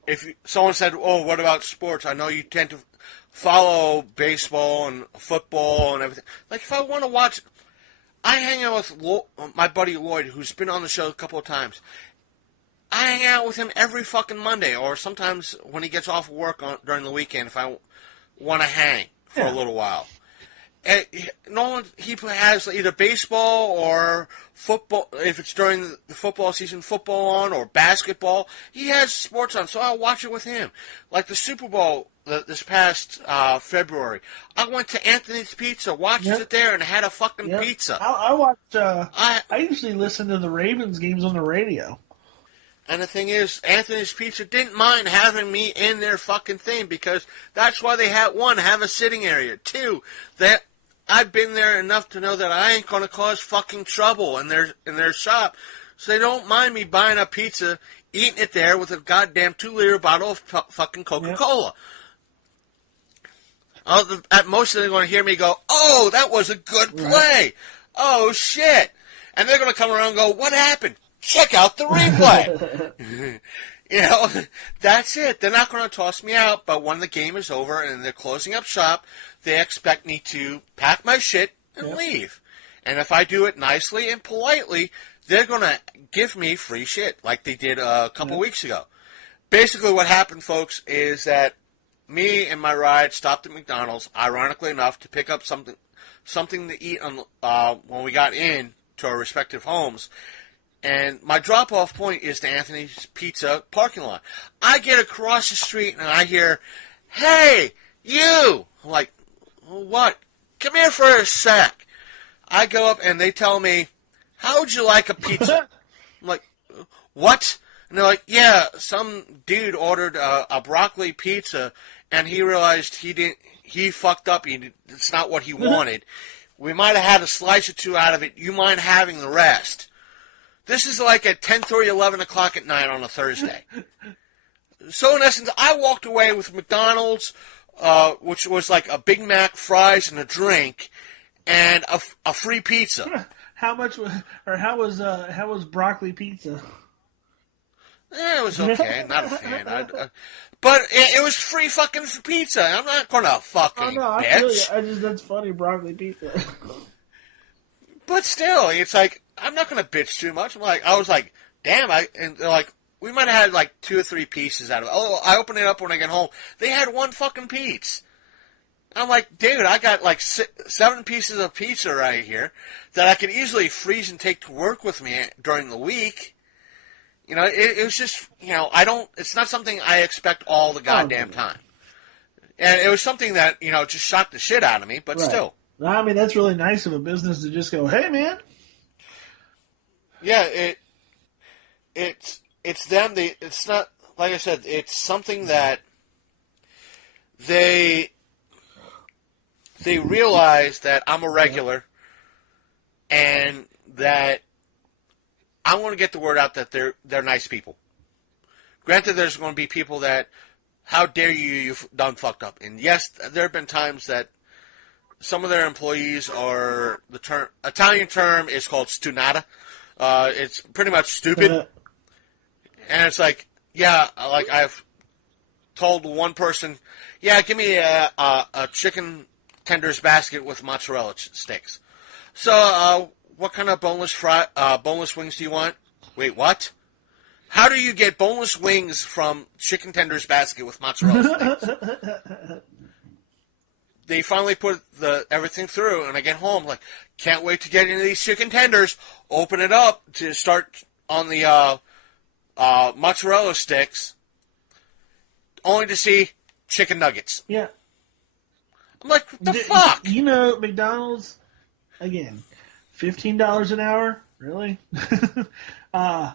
if someone said, oh, what about sports? I know you tend to follow baseball and football and everything. Like, if I want to watch, I hang out with my buddy Lloyd, who's been on the show a couple of times. I hang out with him every fucking Monday, or sometimes when he gets off work during the weekend, if I want to hang for a little while. He has either baseball or football. If it's during the football season, football on, or basketball, he has sports on, so I'll watch it with him. Like the Super Bowl this past February, I went to Anthony's Pizza, watched it there, and had a fucking pizza. I watched. I usually listen to the Ravens games on the radio. And the thing is, Anthony's Pizza didn't mind having me in their fucking thing, because that's why they have a sitting area. 2, that I've been there enough to know that I ain't going to cause fucking trouble in their shop. So they don't mind me buying a pizza, eating it there with a goddamn 2-liter bottle of fucking Coca-Cola. At most, they're going to hear me go, oh, that was a good play. Right. Oh, shit. And they're going to come around and go, what happened? Check out the replay. That's it. They're not going to toss me out, but when the game is over and they're closing up shop, they expect me to pack my shit and leave. And if I do it nicely and politely, they're going to give me free shit, like they did a couple weeks ago. Basically what happened, folks, is that me and my ride stopped at McDonald's, ironically enough, to pick up something to eat when we got in to our respective homes. And my drop-off point is the Anthony's Pizza parking lot. I get across the street and I hear, hey, you! I'm like, what? Come here for a sec. I go up and they tell me, how would you like a pizza? I'm like, what? And they're like, yeah, some dude ordered a broccoli pizza and he realized he fucked up. It's not what he wanted. We might have had a slice or 2 out of it. You mind having the rest? This is like at 10:30, 11 o'clock at night on a Thursday. So in essence, I walked away with McDonald's, which was like a Big Mac, fries, and a drink, and a free pizza. How was broccoli pizza? It was okay. Not a fan. But it was free fucking pizza. I'm not gonna fucking Oh no, I feel you. bitch. That's funny, broccoli pizza. But still, it's like I'm not gonna bitch too much. I was like, damn. And they're like, we might have had like 2 or 3 pieces out of it. Oh, I opened it up when I get home. They had 1 fucking piece. I'm like, dude, I got like 7 pieces of pizza right here that I could easily freeze and take to work with me during the week. You know, it was just, it's not something I expect all the goddamn time. And it was something that, just shocked the shit out of me, but still. I mean, that's really nice of a business to just go, hey, man. Yeah, it's them. It's not, like I said, it's something that they realize that I'm a regular and that I want to get the word out that they're nice people. Granted, there's going to be people that, how dare you've done fucked up. And yes, there have been times that some of their employees are, the Italian term is called stunata. It's pretty much stupid. And it's like, yeah, like I've told one person, yeah, give me a chicken tenders basket with mozzarella sticks. So, what kind of boneless wings do you want? Wait, what? How do you get boneless wings from chicken tenders basket with mozzarella sticks? They finally put everything through, and I get home like, can't wait to get into these chicken tenders. Open it up to start on the mozzarella sticks, only to see chicken nuggets. Yeah. I'm like, what the fuck? McDonald's, again, $15 an hour? Really? It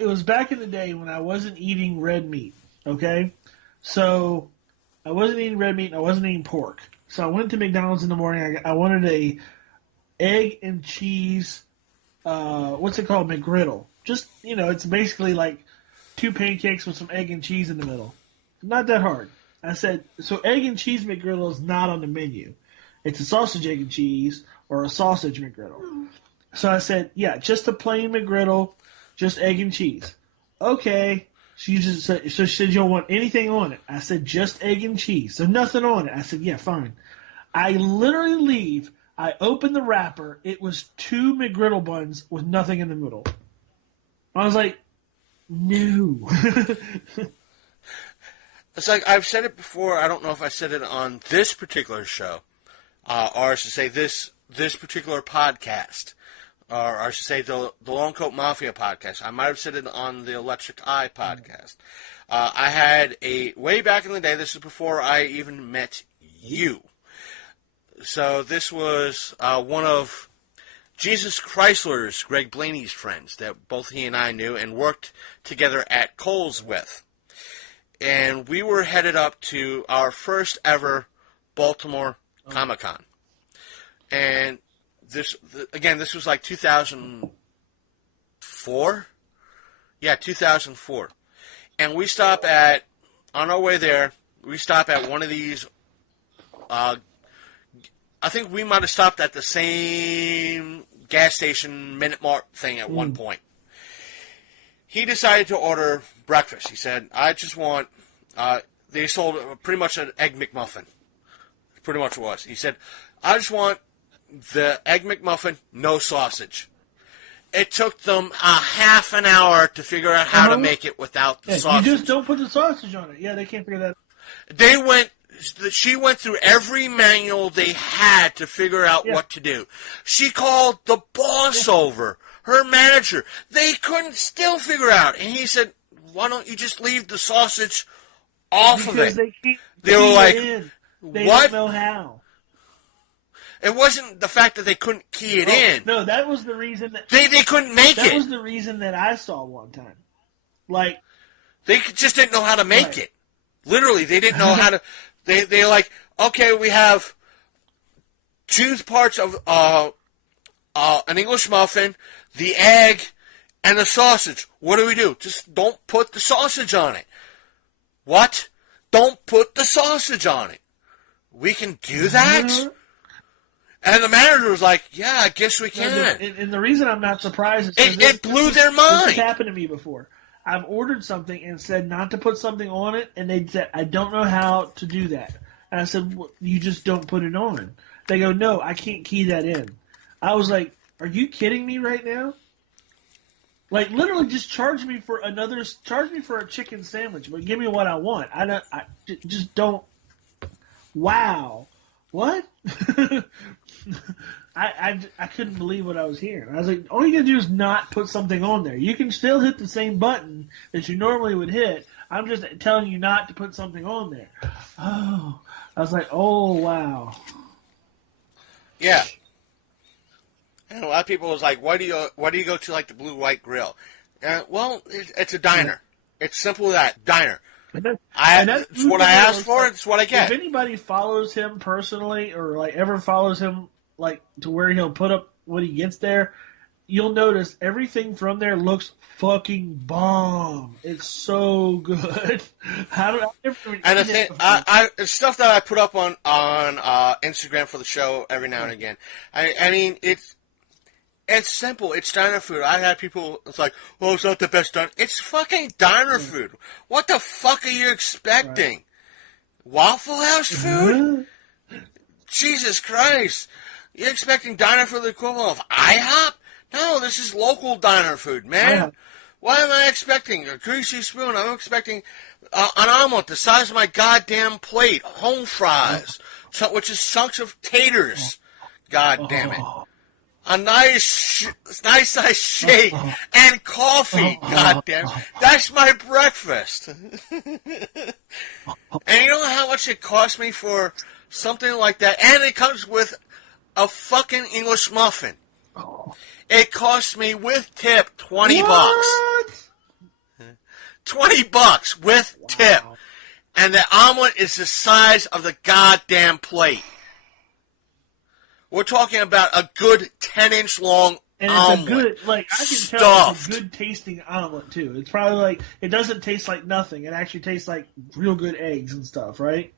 was back in the day when I wasn't eating red meat, okay? So I wasn't eating red meat and I wasn't eating pork. So I went to McDonald's in the morning. I wanted a egg and cheese, what's it called, McGriddle. Just, it's basically like 2 pancakes with some egg and cheese in the middle. Not that hard. I said, so egg and cheese McGriddle is not on the menu. It's a sausage, egg, and cheese or a sausage McGriddle. So I said, yeah, just a plain McGriddle, just egg and cheese. Okay. She said, you don't want anything on it. I said, just egg and cheese. So nothing on it. I said, yeah, fine. I literally leave. I open the wrapper. It was 2 McGriddle buns with nothing in the middle. I was like, no. It's like I've said it before. I don't know if I said it on this particular show, or I should say this particular podcast, or I should say the Long Coat Mafia podcast. I might have said it on the Electric Eye podcast. I had way back in the day. This is before I even met you. So this was one of Jesus Chrysler's, Greg Blaney's friends that both he and I knew and worked together at Kohl's with. And we were headed up to our first ever Baltimore Comic-Con. And this was like 2004? Yeah, 2004. And we stop on our way there, we stop at one of these, I think we might have stopped at the same gas station Minute Mart thing at one point. He decided to order breakfast. He said, I just want, they sold pretty much an Egg McMuffin. Pretty much was. He said, I just want the Egg McMuffin, no sausage. It took them a half an hour to figure out how to make it without the sausage. You just don't put the sausage on it. Yeah, they can't figure that out. She went through every manual they had to figure out what to do. She called the boss over, her manager. They couldn't still figure out. And he said, why don't you just leave the sausage off of it? They were like, they what? Don't know how. It wasn't the fact that they couldn't key it in. No, that was the reason that they couldn't make it. That was the reason that I saw one time. Like, they just didn't know how to make it. Literally, they didn't know how to. They like, okay, we have 2 parts of an English muffin, the egg, and the sausage. What do we do? Just don't put the sausage on it. What? Don't put the sausage on it. We can do that? Mm-hmm. And the manager was like, yeah, I guess we can. And the reason I'm not surprised is it blew their mind. This has happened to me before. I've ordered something and said not to put something on it, and they said, I don't know how to do that. And I said, well, you just don't put it on. They go, no, I can't key that in. I was like, are you kidding me right now? Like, literally just charge me for a chicken sandwich, but give me what I want. Just don't. Wow. What? I couldn't believe what I was hearing. I was like, all you gotta do is not put something on there. You can still hit the same button that you normally would hit. I'm just telling you not to put something on there. Oh, I was like, oh wow. Yeah. And a lot of people was like, why do you go to like the Blue White Grill? Well, it's a diner. It's simple as that, diner. It's what I asked for. Like, it's what I get. If anybody follows him personally, or like ever follows him, like to where he'll put up when he gets there, you'll notice everything from there looks fucking bomb. It's so good. And the thing, it's stuff that I put up on Instagram for the show every now and again. I mean, it's simple. It's diner food. I had people, it's like, well, it's not the best diner. It's fucking diner food. What the fuck are you expecting? Right. Waffle House food? Jesus Christ. You're expecting diner food the equivalent of IHOP? No, this is local diner food, man. What am I expecting? A greasy spoon. I'm expecting an omelet the size of my goddamn plate. Home fries, which is chunks of taters. God damn it. A nice size shake and coffee. God damn it. That's my breakfast. And you know how much it cost me for something like that? And it comes with a fucking English muffin. It cost me with tip $20. $20 with tip. And the omelet is the size of the goddamn plate. We're talking about a good 10-inch long and omelet. It's a good, like, I can tell it's a good tasting omelet, too. It's probably like, it doesn't taste like nothing. It actually tastes like real good eggs and stuff, right?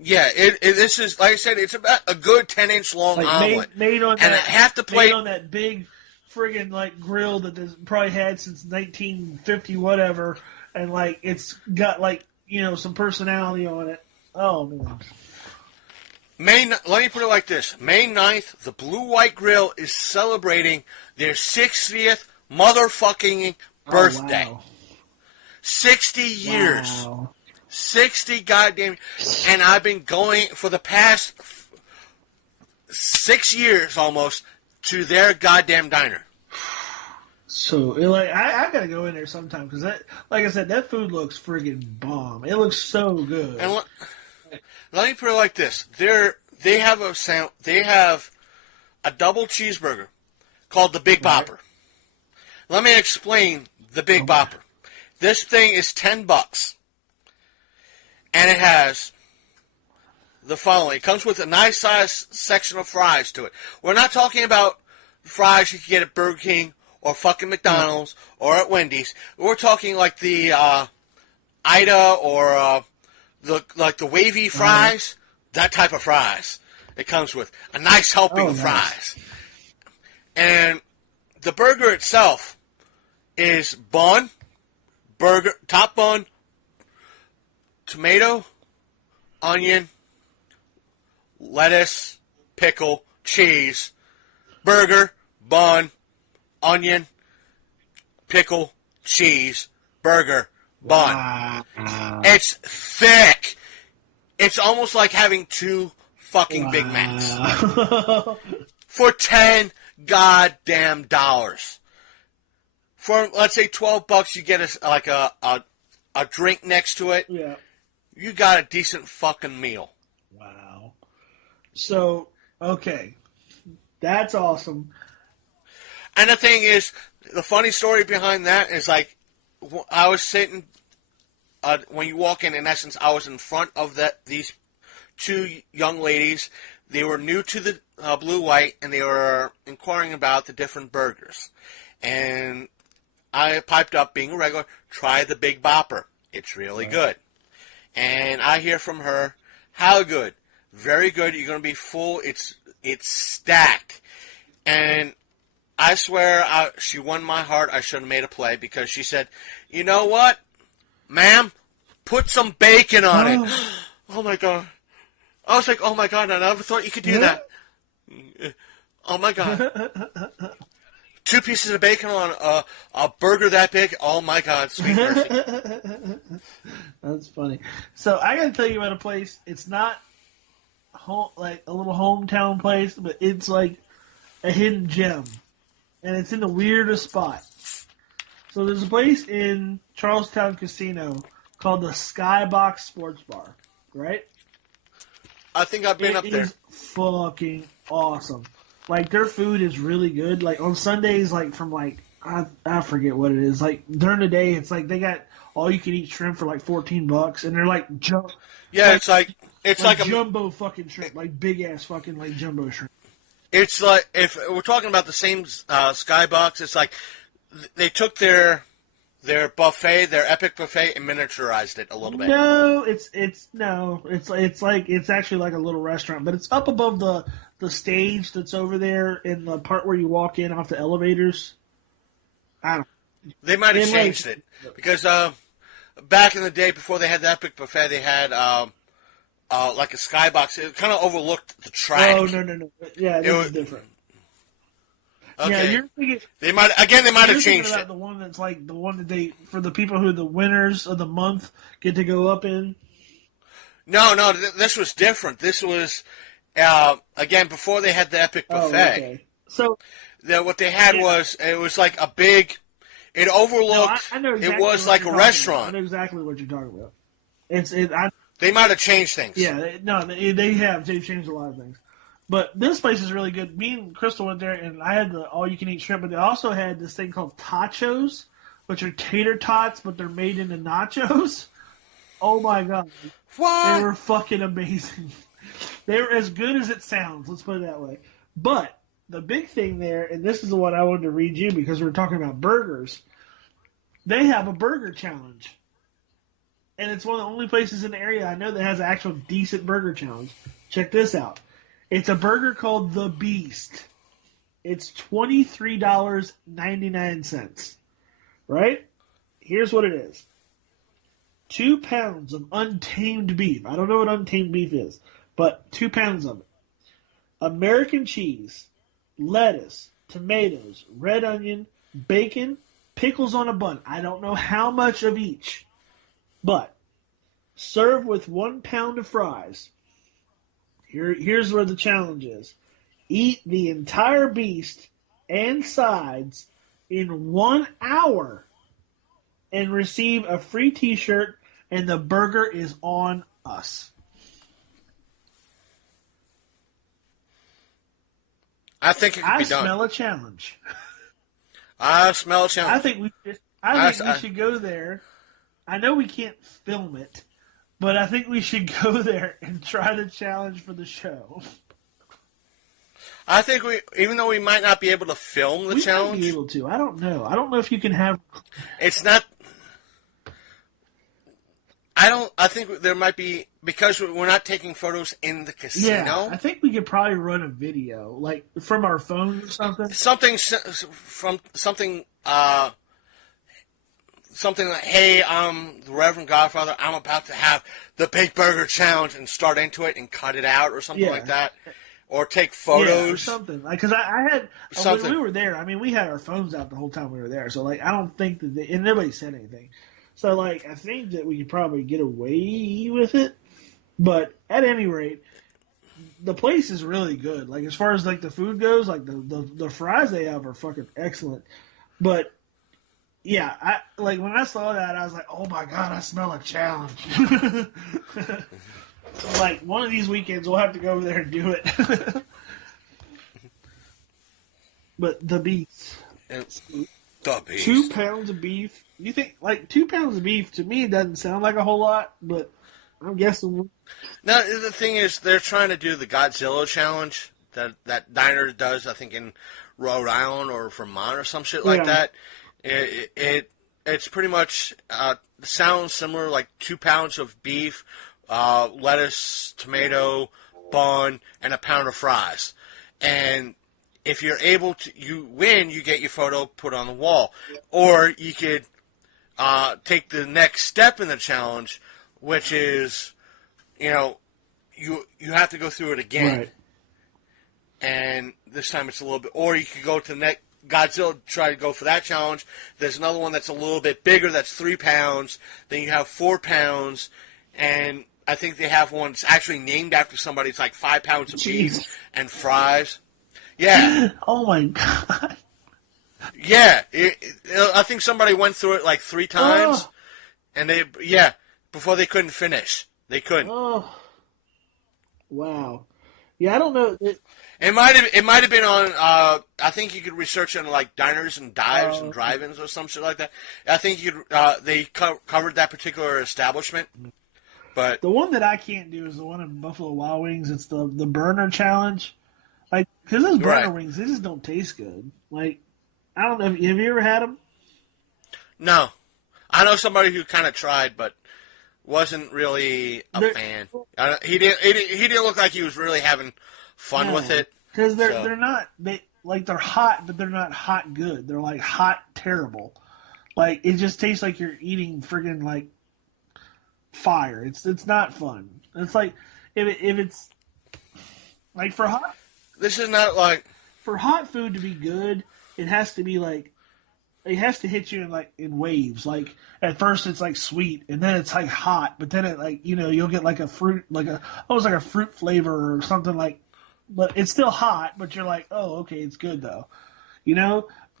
Yeah, this is, like I said, it's about a good 10-inch long like omelet. Made on and that, half the plate, made on that big friggin' like grill that this probably had since 1950 whatever, and like it's got like, you know, some personality on it. Oh man. Let me put it like this. May 9th, the Blue White Grill is celebrating their 60th motherfucking birthday. Oh, wow. 60 years. Wow. 60 goddamn. And I've been going for the past 6 years almost to their goddamn diner. So, like, I gotta go in there sometime because that, like I said, that food looks friggin' bomb. It looks so good. And let me put it like this: they have a double cheeseburger called the Big Bopper. Let me explain the Big Bopper. This thing is $10, and it has the following: it comes with a nice size section of fries to it. We're not talking about fries you can get at Burger King or fucking McDonald's or at Wendy's. We're talking like the Ida or the wavy fries, that type of fries. It comes with a nice helping of fries. And the burger itself is top bun, tomato, onion, lettuce, pickle, cheese, burger, bun, onion, pickle, cheese, burger, bun. Wow. It's thick. It's almost like having two fucking Big Macs. For $10 goddamn dollars. For, let's say, $12, you get a drink next to it. Yeah. You got a decent fucking meal. Wow. So, okay. That's awesome. And the thing is, the funny story behind that is, like, I was sitting, when you walk in essence, I was in front of these two young ladies. They were new to the Blue White, and they were inquiring about the different burgers. And I piped up, being a regular, try the Big Bopper. It's really good. And I hear from her, how good? Very good. You're going to be full. It's stacked. And I swear she won my heart. I should have made a play because she said, "You know what, ma'am? Put some bacon on it." Oh my God. I was like, oh my God, I never thought you could do that. Oh my God. 2 pieces of bacon on a burger that big. Oh my God, sweet mercy. That's funny. So I gotta tell you about a place. It's not like a little hometown place, but it's like a hidden gem. And it's in the weirdest spot. So there's a place in Charlestown Casino called the Skybox Sports Bar, right? I think I've been up there. It is fucking awesome. Like, their food is really good. Like, on Sundays, like, from, like, I forget what it is. Like, during the day, it's like they got all-you-can-eat shrimp for, like, $14, and they're, like, yeah, it's like a jumbo fucking shrimp. Like, big-ass fucking, like, jumbo shrimp. It's like, if we're talking about the same Skybox, it's like they took their buffet, their epic buffet, and miniaturized it a little bit. No, it's actually like a little restaurant, but it's up above the stage that's over there in the part where you walk in off the elevators. I don't. They might have changed it because back in the day before they had the epic buffet, they had like a skybox. It kind of overlooked the track. Oh no! Yeah, this is different. Okay. Yeah, you're thinking. They might have changed about it. The one that's like the one that they for the people who are the winners of the month get to go up in. No, this was different. This was again before they had the epic buffet. Oh, okay. So what they had was it was like a big. It overlooked. I know exactly it was like a restaurant. I know exactly what you're talking about. They might have changed things. Yeah, they have. They've changed a lot of things. But this place is really good. Me and Crystal went there, and I had the all-you-can-eat shrimp, but they also had this thing called tachos, which are tater tots, but they're made into nachos. Oh, my God. What? They were fucking amazing. They were as good as it sounds, let's put it that way. But the big thing there, and this is the one I wanted to read you because we were talking about burgers, they have a burger challenge. And it's one of the only places in the area I know that has an actual decent burger challenge. Check this out. It's a burger called The Beast. It's $23.99. Right? Here's what it is. 2 pounds of untamed beef. I don't know what untamed beef is, but 2 pounds of it. American cheese, lettuce, tomatoes, red onion, bacon, pickles on a bun. I don't know how much of each, but serve with 1 pound of fries. Here's where the challenge is. Eat the entire beast and sides in 1 hour and receive a free t-shirt, and the burger is on us. I think it could be done. I smell a challenge. I smell a challenge. I think we should go there. I know we can't film it, but I think we should go there and try the challenge for the show. I think even though we might not be able to film the challenge. We might be able to. I don't know. I don't know if you can have. It's not. I think there might be, because we're not taking photos in the casino. Yeah, I think we could probably run a video, like from our phone or something. Something like, hey, I'm the Reverend Godfather. I'm about to have the Big Burger Challenge, and start into it and cut it out or something like that. Or take photos. Yeah, or something. Because I had, when we were there, I mean, we had our phones out the whole time we were there. So, like, I don't think that, and nobody said anything. So, like, I think that we could probably get away with it. But at any rate, the place is really good. Like, as far as, like, the food goes, like, the fries they have are fucking excellent. But, yeah, when I saw that, I was like, oh my God, I smell a challenge. Like, one of these weekends, we'll have to go over there and do it. But the beef. The beef. 2 pounds of beef. You think, like, 2 pounds of beef, to me, doesn't sound like a whole lot, but I'm guessing. Now, the thing is, they're trying to do the Godzilla challenge that diner does, I think, in Rhode Island or Vermont or some shit like that. It's pretty much sounds similar, like 2 pounds of beef, lettuce, tomato, bun, and a pound of fries. And if you're able to, you win, you get your photo put on the wall. Or you could take the next step in the challenge, which is, you have to go through it again. Right. And this time it's a little bit, or you could go to the next, Godzilla, try to go for that challenge. There's another one that's a little bit bigger, that's 3 pounds. Then you have 4 pounds, and I think they have one that's actually named after somebody. It's like 5 pounds of beef and fries. Yeah. Oh my God. Yeah. I think somebody went through it like 3 times, and before they couldn't finish. They couldn't. Oh. Wow. Yeah, I don't know. It might have been on. I think you could research on like diners and dives and drive-ins or some shit like that. I think you could. They covered that particular establishment, but the one that I can't do is the one in Buffalo Wild Wings. It's the burner challenge. Like, because those burner wings, they just don't taste good. Like, I don't know. Have you ever had them? No, I know somebody who kind of tried, but wasn't really a fan. He didn't look like he was really having fun with it. Because they're not, they're hot, but they're not hot good. They're like hot terrible. Like, it just tastes like you're eating friggin' like fire. It's not fun. It's like if it's like for hot. This is not like for hot food to be good. It has to be like. It has to hit you in waves. Like at first it's like sweet, and then it's like hot, but then it like you'll get like a fruit, almost like a fruit flavor or something like. But it's still hot, but you're like, oh, okay, it's good though,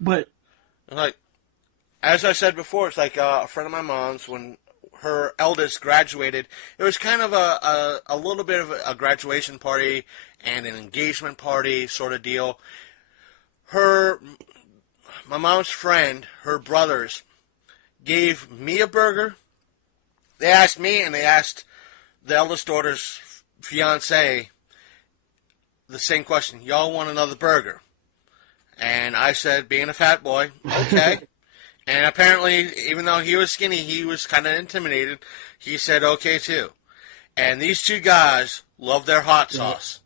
But like as I said before, it's like a friend of my mom's when her eldest graduated. It was kind of a little bit of a graduation party and an engagement party sort of deal. My mom's friend, her brothers, gave me a burger. They asked me, and they asked the eldest daughter's fiance the same question. Y'all want another burger? And I said, being a fat boy, okay. And apparently, even though he was skinny, he was kind of intimidated. He said, okay, too. And these 2 guys love their hot sauce.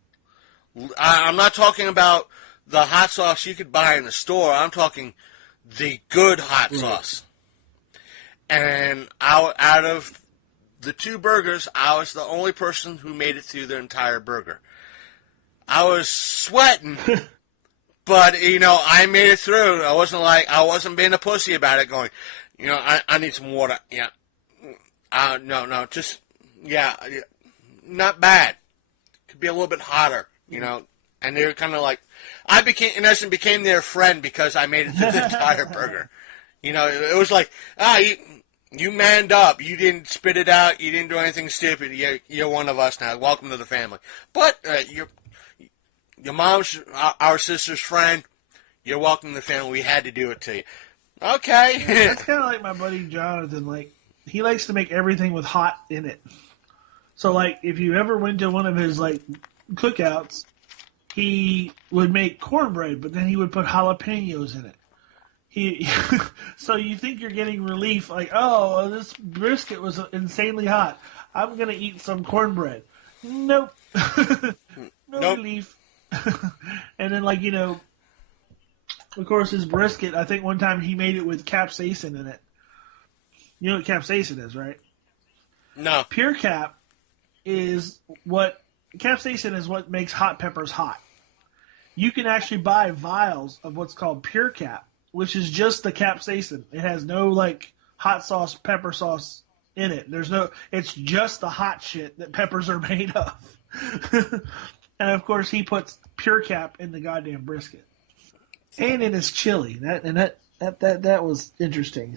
I'm not talking about the hot sauce you could buy in the store. I'm talking the good hot sauce. And out of the 2 burgers, I was the only person who made it through the entire burger. I was sweating, but, I made it through. I wasn't being a pussy about it going, I need some water. Yeah. No, just, not bad. Could be a little bit hotter, And they were kind of like, became their friend because I made it through the entire burger. It was like, you manned up. You didn't spit it out. You didn't do anything stupid. You're one of us now. Welcome to the family. But your mom's our sister's friend. You're welcome to the family. We had to do it to you. Okay. That's kind of like my buddy Jonathan. Like, he likes to make everything with hot in it. So, like, if you ever went to one of his, cookouts, he would make cornbread, but then he would put jalapenos in it. So you think you're getting relief, like, oh, this brisket was insanely hot. I'm going to eat some cornbread. Nope. No relief. And then, of course, his brisket, I think one time he made it with capsaicin in it. You know what capsaicin is, right? No. Pure cap capsaicin is what makes hot peppers hot. You can actually buy vials of what's called pure cap, which is just the capsaicin. It has no hot sauce, pepper sauce in it. It's just the hot shit that peppers are made of. And of course he puts pure cap in the goddamn brisket. And in his chili. That was interesting.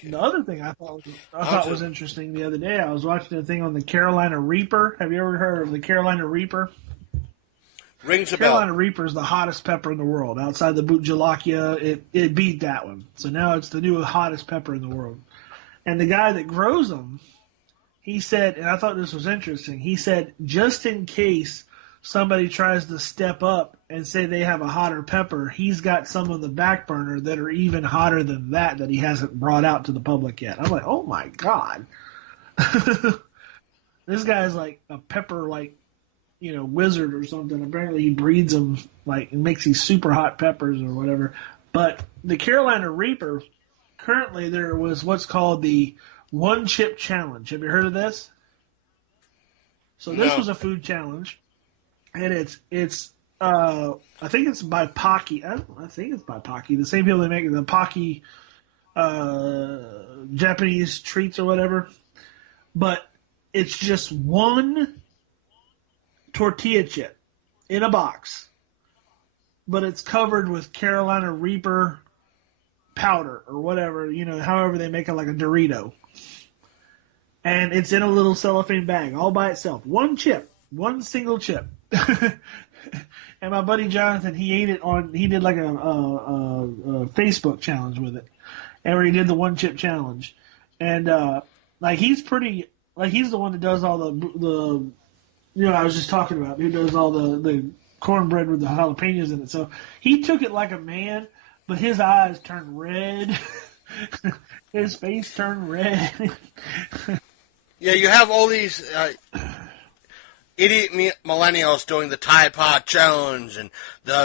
The other thing I thought was interesting the other day, I was watching a thing on the Carolina Reaper. Have you ever heard of the Carolina Reaper? Rings a bell. Carolina Reaper is the hottest pepper in the world. Outside the Bujalakia, it beat that one. So now it's the new hottest pepper in the world. And the guy that grows them, he said, and I thought this was interesting, he said, just in case somebody tries to step up and say they have a hotter pepper, he's got some on the back burner that are even hotter than that he hasn't brought out to the public yet. I'm like, oh my God. This guy is like a pepper, wizard or something. Apparently he breeds them, like, and makes these super hot peppers or whatever. But the Carolina Reaper, currently there was what's called the One Chip Challenge. Have you heard of this? So this No. was a food challenge, and it's I think it's by Pocky. I think it's by Pocky. The same people that make the Pocky Japanese treats or whatever. But it's just one tortilla chip in a box, but it's covered with Carolina Reaper powder or whatever, however they make it, like a Dorito. And it's in a little cellophane bag all by itself. One chip, one single chip. And my buddy Jonathan, he ate it he did like a Facebook challenge with it. And where he did the one chip challenge. And, he's the one that does all the I was just talking about, who does all the cornbread with the jalapenos in it. So he took it like a man, but his eyes turned red. His face turned red. Yeah, you have all these idiot millennials doing the Tide Pod challenge and the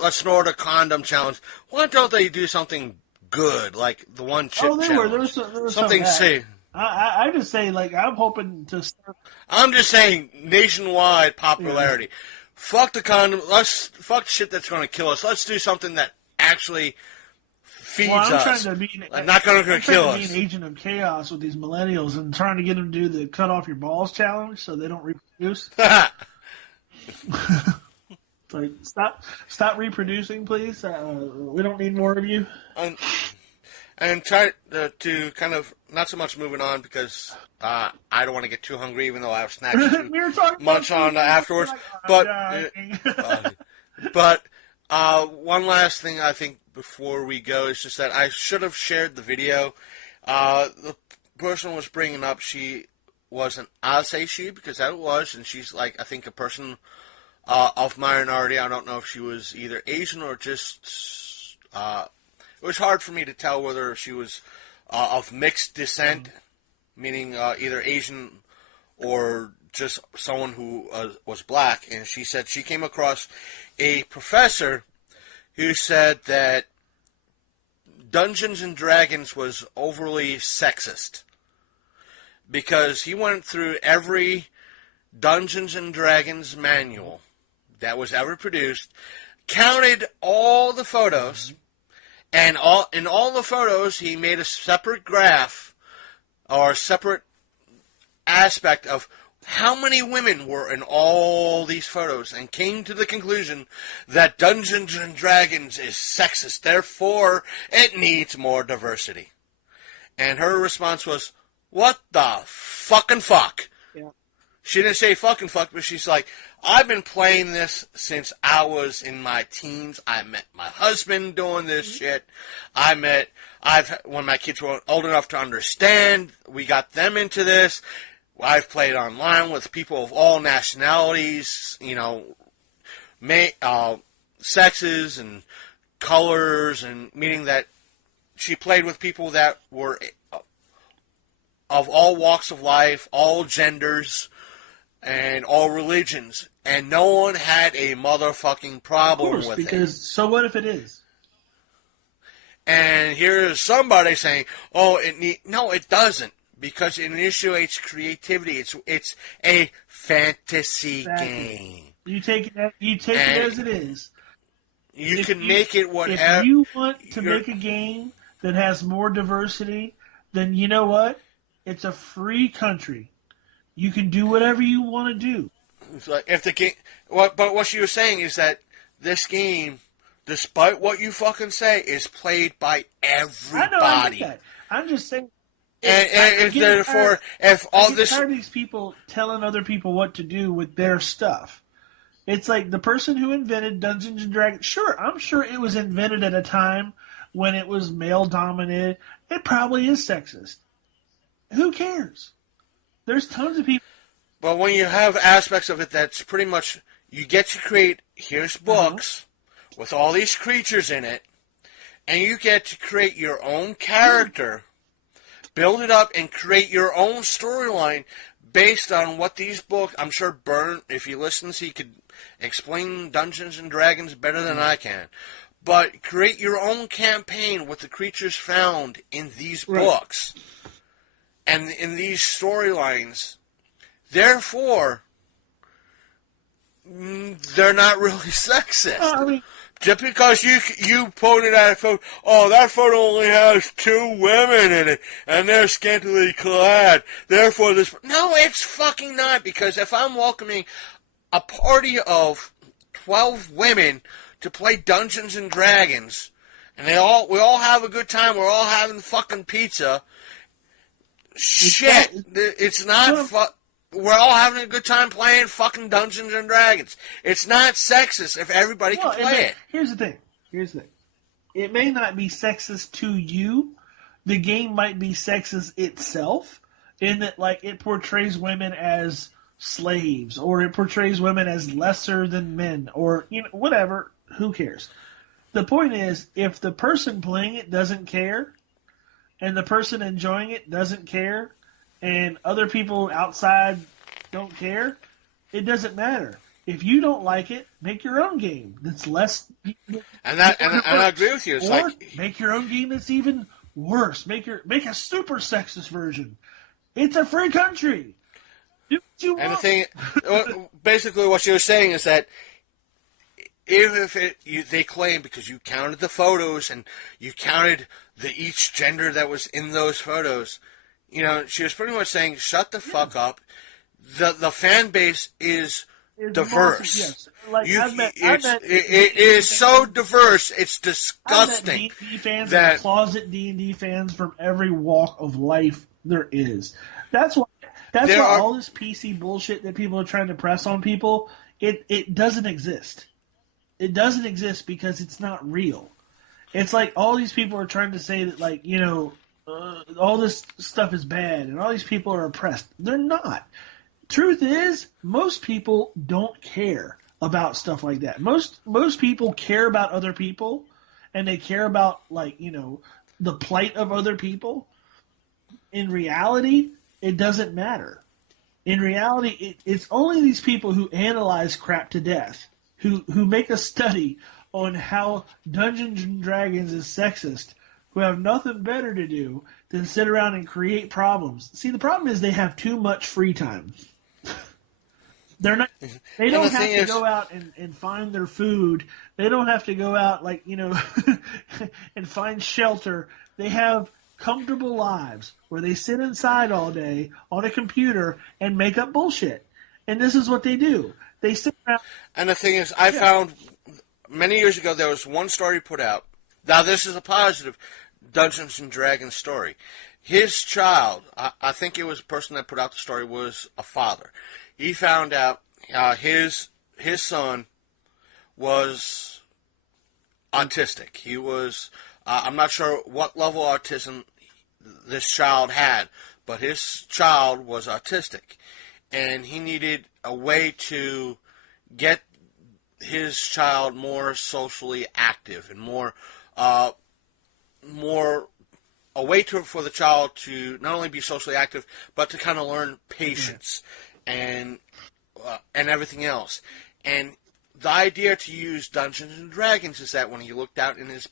let's snort a condom challenge. Why don't they do something good, like the one chip challenge? There was something safe. I just say, like, I'm hoping to start. I'm just saying nationwide popularity. Yeah. Fuck the condom. Fuck shit that's going to kill us. Let's do something that actually feeds us. Not going to kill us. I'm trying to be an agent of chaos with these millennials and trying to get them to do the cut off your balls challenge so they don't reproduce. Like, stop reproducing, please. We don't need more of you. And try to kind of, not so much moving on because I don't want to get too hungry, even though I have snacks to munch on afterwards. But one last thing I think before we go is just that I should have shared the video. The person was bringing up, I'll say she because that was, and she's like, I think a person of minority. I don't know if she was either Asian or just... it was hard for me to tell whether she was of mixed descent, meaning either Asian or just someone who was black. And she said she came across a professor who said that Dungeons and Dragons was overly sexist because he went through every Dungeons and Dragons manual that was ever produced, counted all the photos, and in all the photos, he made a separate graph or a separate aspect of how many women were in all these photos and came to the conclusion that Dungeons and Dragons is sexist. Therefore, it needs more diversity. And her response was, what the fucking fuck? Yeah. She didn't say fucking fuck, but she's like, I've been playing this since I was in my teens. I met my husband doing this shit. When my kids were old enough to understand, we got them into this. I've played online with people of all nationalities, sexes and colors, and meaning that she played with people that were of all walks of life, all genders, and all religions, and no one had a motherfucking problem with it. Because so what if it is? And here's somebody saying, "Oh, no, it doesn't, because it initiates creativity. It's a fantasy game. You take it as it is. You can make it whatever. If you want to make a game that has more diversity, then you know what? It's a free country. You can do whatever you want to do." It's like if the game, but what she was saying is that this game, despite what you fucking say, is played by everybody. I get that. I'm just saying. And therefore, if all this, tired of these people telling other people what to do with their stuff. It's like the person who invented Dungeons and Dragons. Sure, I'm sure it was invented at a time when it was male dominated. It probably is sexist. Who cares? There's tons of people. Well, when you have aspects of it that's pretty much, you get to create, here's books with all these creatures in it, and you get to create your own character, build it up, and create your own storyline based on what these books, I'm sure Bern, if he listens, he could explain Dungeons and Dragons better than I can. But create your own campaign with the creatures found in these books and in these storylines. Therefore, they're not really sexist. I mean, just because you pointed at a photo, oh, that photo only has 2 women in it, and they're scantily clad. Therefore, this... No, it's fucking not, because if I'm welcoming a party of 12 women to play Dungeons and Dragons, and we all have a good time, we're all having fucking pizza, it's not... We're all having a good time playing fucking Dungeons and Dragons. It's not sexist if everybody can play it. Here's the thing. It may not be sexist to you. The game might be sexist itself, in that, like, it portrays women as slaves, or it portrays women as lesser than men, or, you know, whatever. Who cares? The point is, if the person playing it doesn't care, and the person enjoying it doesn't care, and other people outside don't care, it doesn't matter. If you don't like it, make your own game that's less... And I agree with you. It's like... make your own game that's even worse. Make a super sexist version. It's a free country. Do what you want. And the thing... basically what she was saying is that they claim, because you counted the photos and you counted each gender that was in those photos... You know, she was pretty much saying, shut the fuck up. The fan base is diverse. Yes. Like, it is so diverse, it's disgusting. D&D fans and closet D&D fans from every walk of life there is. That's why all this PC bullshit that people are trying to press on people, it doesn't exist. It doesn't exist because it's not real. It's like all these people are trying to say that, like, you know, all this stuff is bad and all these people are oppressed. They're not. Truth is, most people don't care about stuff like that. Most people care about other people, and they care about, like, you know, the plight of other people. In reality, it doesn't matter. In reality, it's only these people who analyze crap to death, who make a study on how Dungeons and Dragons is sexist, who have nothing better to do than sit around and create problems. See, the problem is they have too much free time. They don't have to go out and find their food. They don't have to go out, like, you know, and find shelter. They have comfortable lives where they sit inside all day on a computer and make up bullshit. And this is what they do. They sit around. And the thing is, I found many years ago there was one story put out. Now, this is a positive Dungeons and Dragons story. His child, I think it was the person that put out the story, was a father. He found out his son was autistic. He was, I'm not sure what level of autism this child had, but his child was autistic. And he needed a way to get his child more socially active and more a way for the child to not only be socially active, but to kind of learn patience and everything else. And the idea to use Dungeons and Dragons is that when he looked out in his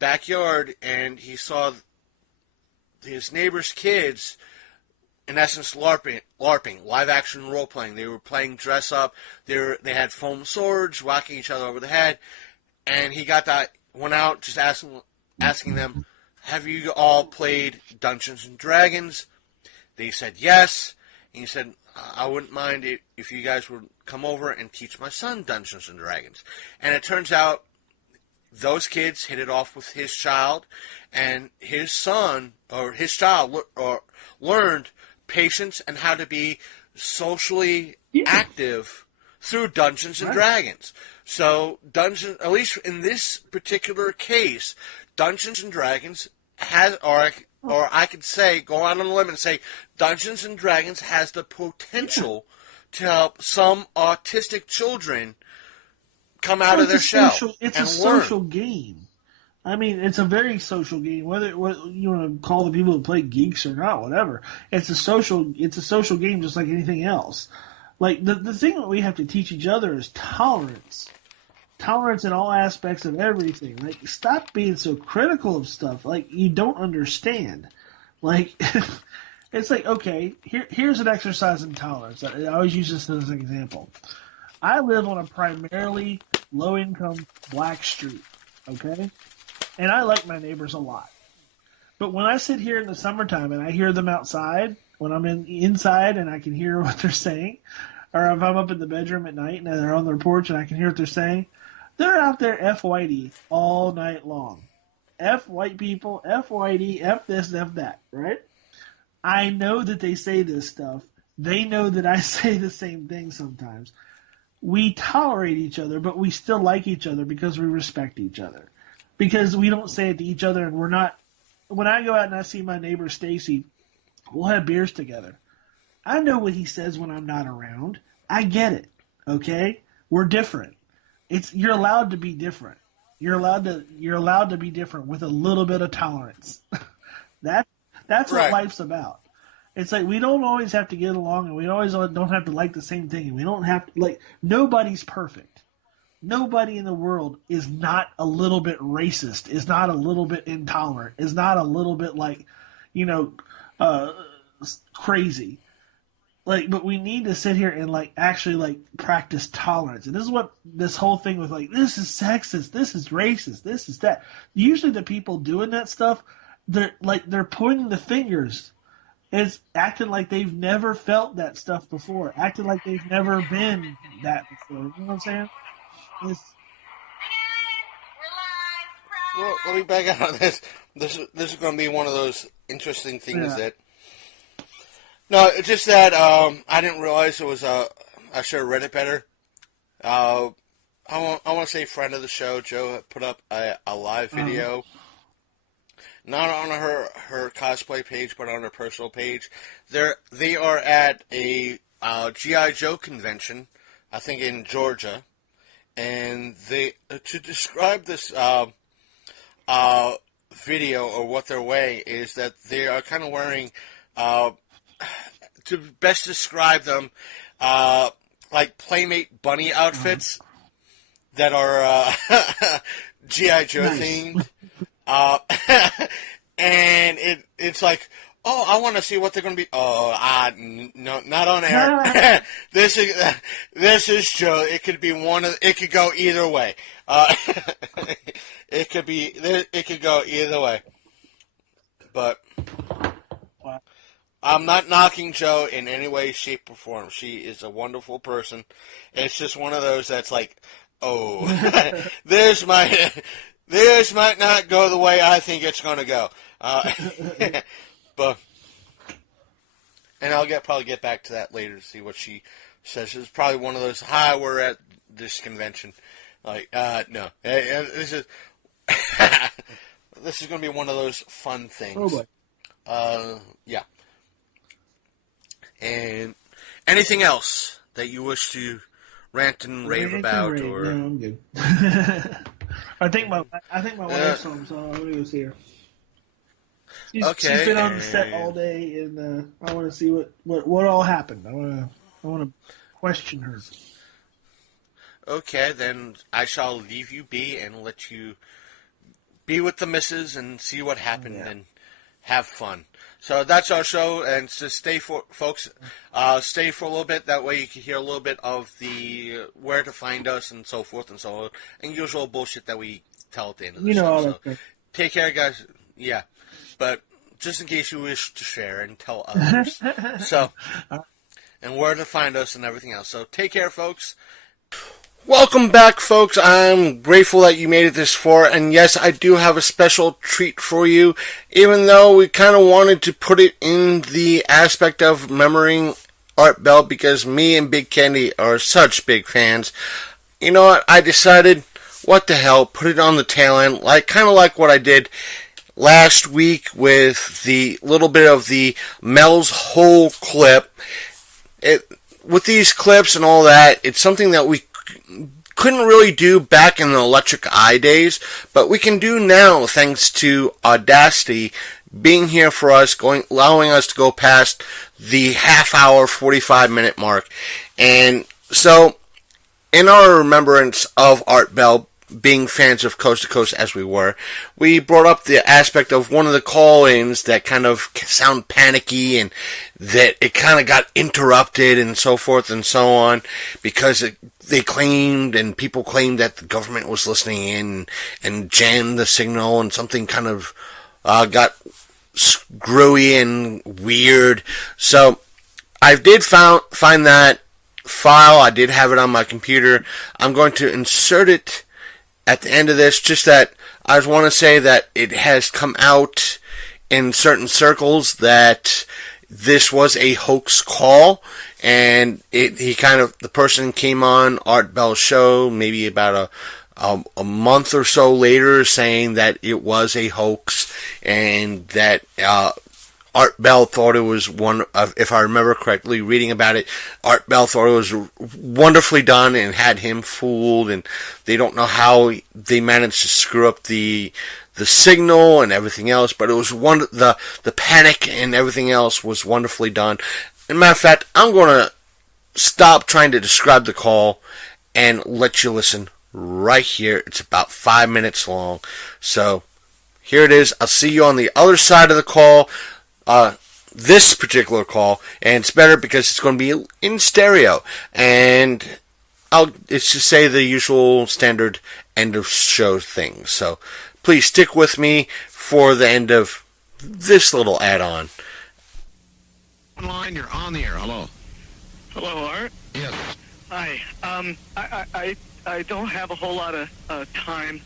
backyard and he saw his neighbor's kids, in essence, LARPing, live-action role-playing. They were playing dress-up. They had foam swords, whacking each other over the head. And he went out just asking them, have you all played Dungeons and Dragons? They said yes. And he said, I wouldn't mind it if you guys would come over and teach my son Dungeons and Dragons. And it turns out those kids hit it off with his child, and his son, or his child, learned patience and how to be socially active through Dungeons and Dragons. So at least in this particular case, Dungeons and Dragons has, or I could say, go out on a limb and say, Dungeons and Dragons has the potential to help some autistic children come out of their shell It's and a learn. social game. I mean, it's a very social game. Whether you want to call the people who play geeks or not, whatever. It's a social game, just like anything else. Like the thing that we have to teach each other is tolerance. Tolerance in all aspects of everything. Like, stop being so critical of stuff. Like, you don't understand. Like, it's like, okay, here's an exercise in tolerance. I always use this as an example. I live on a primarily low-income black street, okay? And I like my neighbors a lot. But when I sit here in the summertime and I hear them outside, when I'm inside and I can hear what they're saying, or if I'm up in the bedroom at night and they're on their porch and I can hear what they're saying, they're out there F whitey all night long. F white people, F whitey, F this, F that, right? I know that they say this stuff. They know that I say the same thing sometimes. We tolerate each other, but we still like each other because we respect each other. Because we don't say it to each other, and we're not. When I go out and I see my neighbor Stacy, we'll have beers together. I know what he says when I'm not around. I get it. Okay? We're different. You're allowed to be different. You're allowed to be different with a little bit of tolerance. That's what Right. life's about. It's like we don't always have to get along, and we always don't have to like the same thing, and we don't have to nobody's perfect. Nobody in the world is not a little bit racist, is not a little bit intolerant, is not a little bit crazy. But we need to sit here and actually practice tolerance. And this is what this whole thing with this is sexist, this is racist, this is that. Usually the people doing that stuff, they're pointing the fingers. It's acting like they've never felt that stuff before, acting like they've never been that before. You know what I'm saying? Well, let me back out on this. This is going to be one of those interesting things that. No, it's just that I didn't realize it was I should have read it better. I want to say friend of the show, Joe, put up a live video, not on her cosplay page, but on her personal page. They are at a GI Joe convention, I think in Georgia, and they to describe this video or what they're wearing is that they are kind of wearing. To best describe them, like Playmate bunny outfits that are G.I. Joe themed. And it's like, oh, I want to see what they're going to be. Oh, no, not on air. This is Joe. It could be it could go either way. It could go either way. But I'm not knocking Jo in any way, shape, or form. She is a wonderful person. It's just one of those that's like, oh, this might not go the way I think it's going to go. But, and I'll probably get back to that later to see what she says. It's probably one of those, hi, we're at this convention. No. This is this is going to be one of those fun things. Oh boy. Yeah. And anything else that you wish to rant and rave about, or? No, I'm good. I think my wife's home, so I'm gonna go see her. She's been on the set all day, and I want to see what all happened. I want to question her. Okay, then I shall leave you be and let you be with the missus and see what happened and have fun. So that's our show, and so stay for a little bit. That way you can hear a little bit of the where to find us and so forth and so on, and usual bullshit that we tell at the end of the show. So take care, guys. Yeah, but just in case you wish to share and tell others. So, and where to find us and everything else. So take care, folks. Welcome back, folks. I'm grateful that you made it this far, and yes, I do have a special treat for you, even though we kind of wanted to put it in the aspect of remembering Art Bell, because me and Big Candy are such big fans. You know what? I decided, what the hell, put it on the tail end, kind of like what I did last week with the little bit of the Mel's whole clip. With these clips and all that, it's something that we couldn't really do back in the Electric Eye days, but we can do now thanks to Audacity being here for us, allowing us to go past the half hour, 45-minute mark. And so, in our remembrance of Art Bell, being fans of Coast to Coast as we were, we brought up the aspect of one of the call-ins that kind of sound panicky and that it kind of got interrupted and so forth and so on because they claimed and people claimed that the government was listening in and jammed the signal and something kind of got screwy and weird. So I did find that file. I did have it on my computer. I'm going to insert it at the end of this, just that I just want to say that it has come out in certain circles that this was a hoax call, and the person came on Art Bell's show maybe about a month or so later saying that it was a hoax, and that Art Bell thought it was one of, if I remember correctly, reading about it, Art Bell thought it was wonderfully done and had him fooled, and they don't know how they managed to screw up the signal and everything else, but it was the panic and everything else was wonderfully done. As a matter of fact, I'm going to stop trying to describe the call and let you listen right here. It's about 5 minutes long. So, here it is. I'll see you on the other side of the call. This particular call, and it's better because it's going to be in stereo, and it's just say the usual standard end of show thing. So please stick with me for the end of this little add-on. Online, you're on the air. Hello. Hello, Art. Yes. Hi. I don't have a whole lot of time.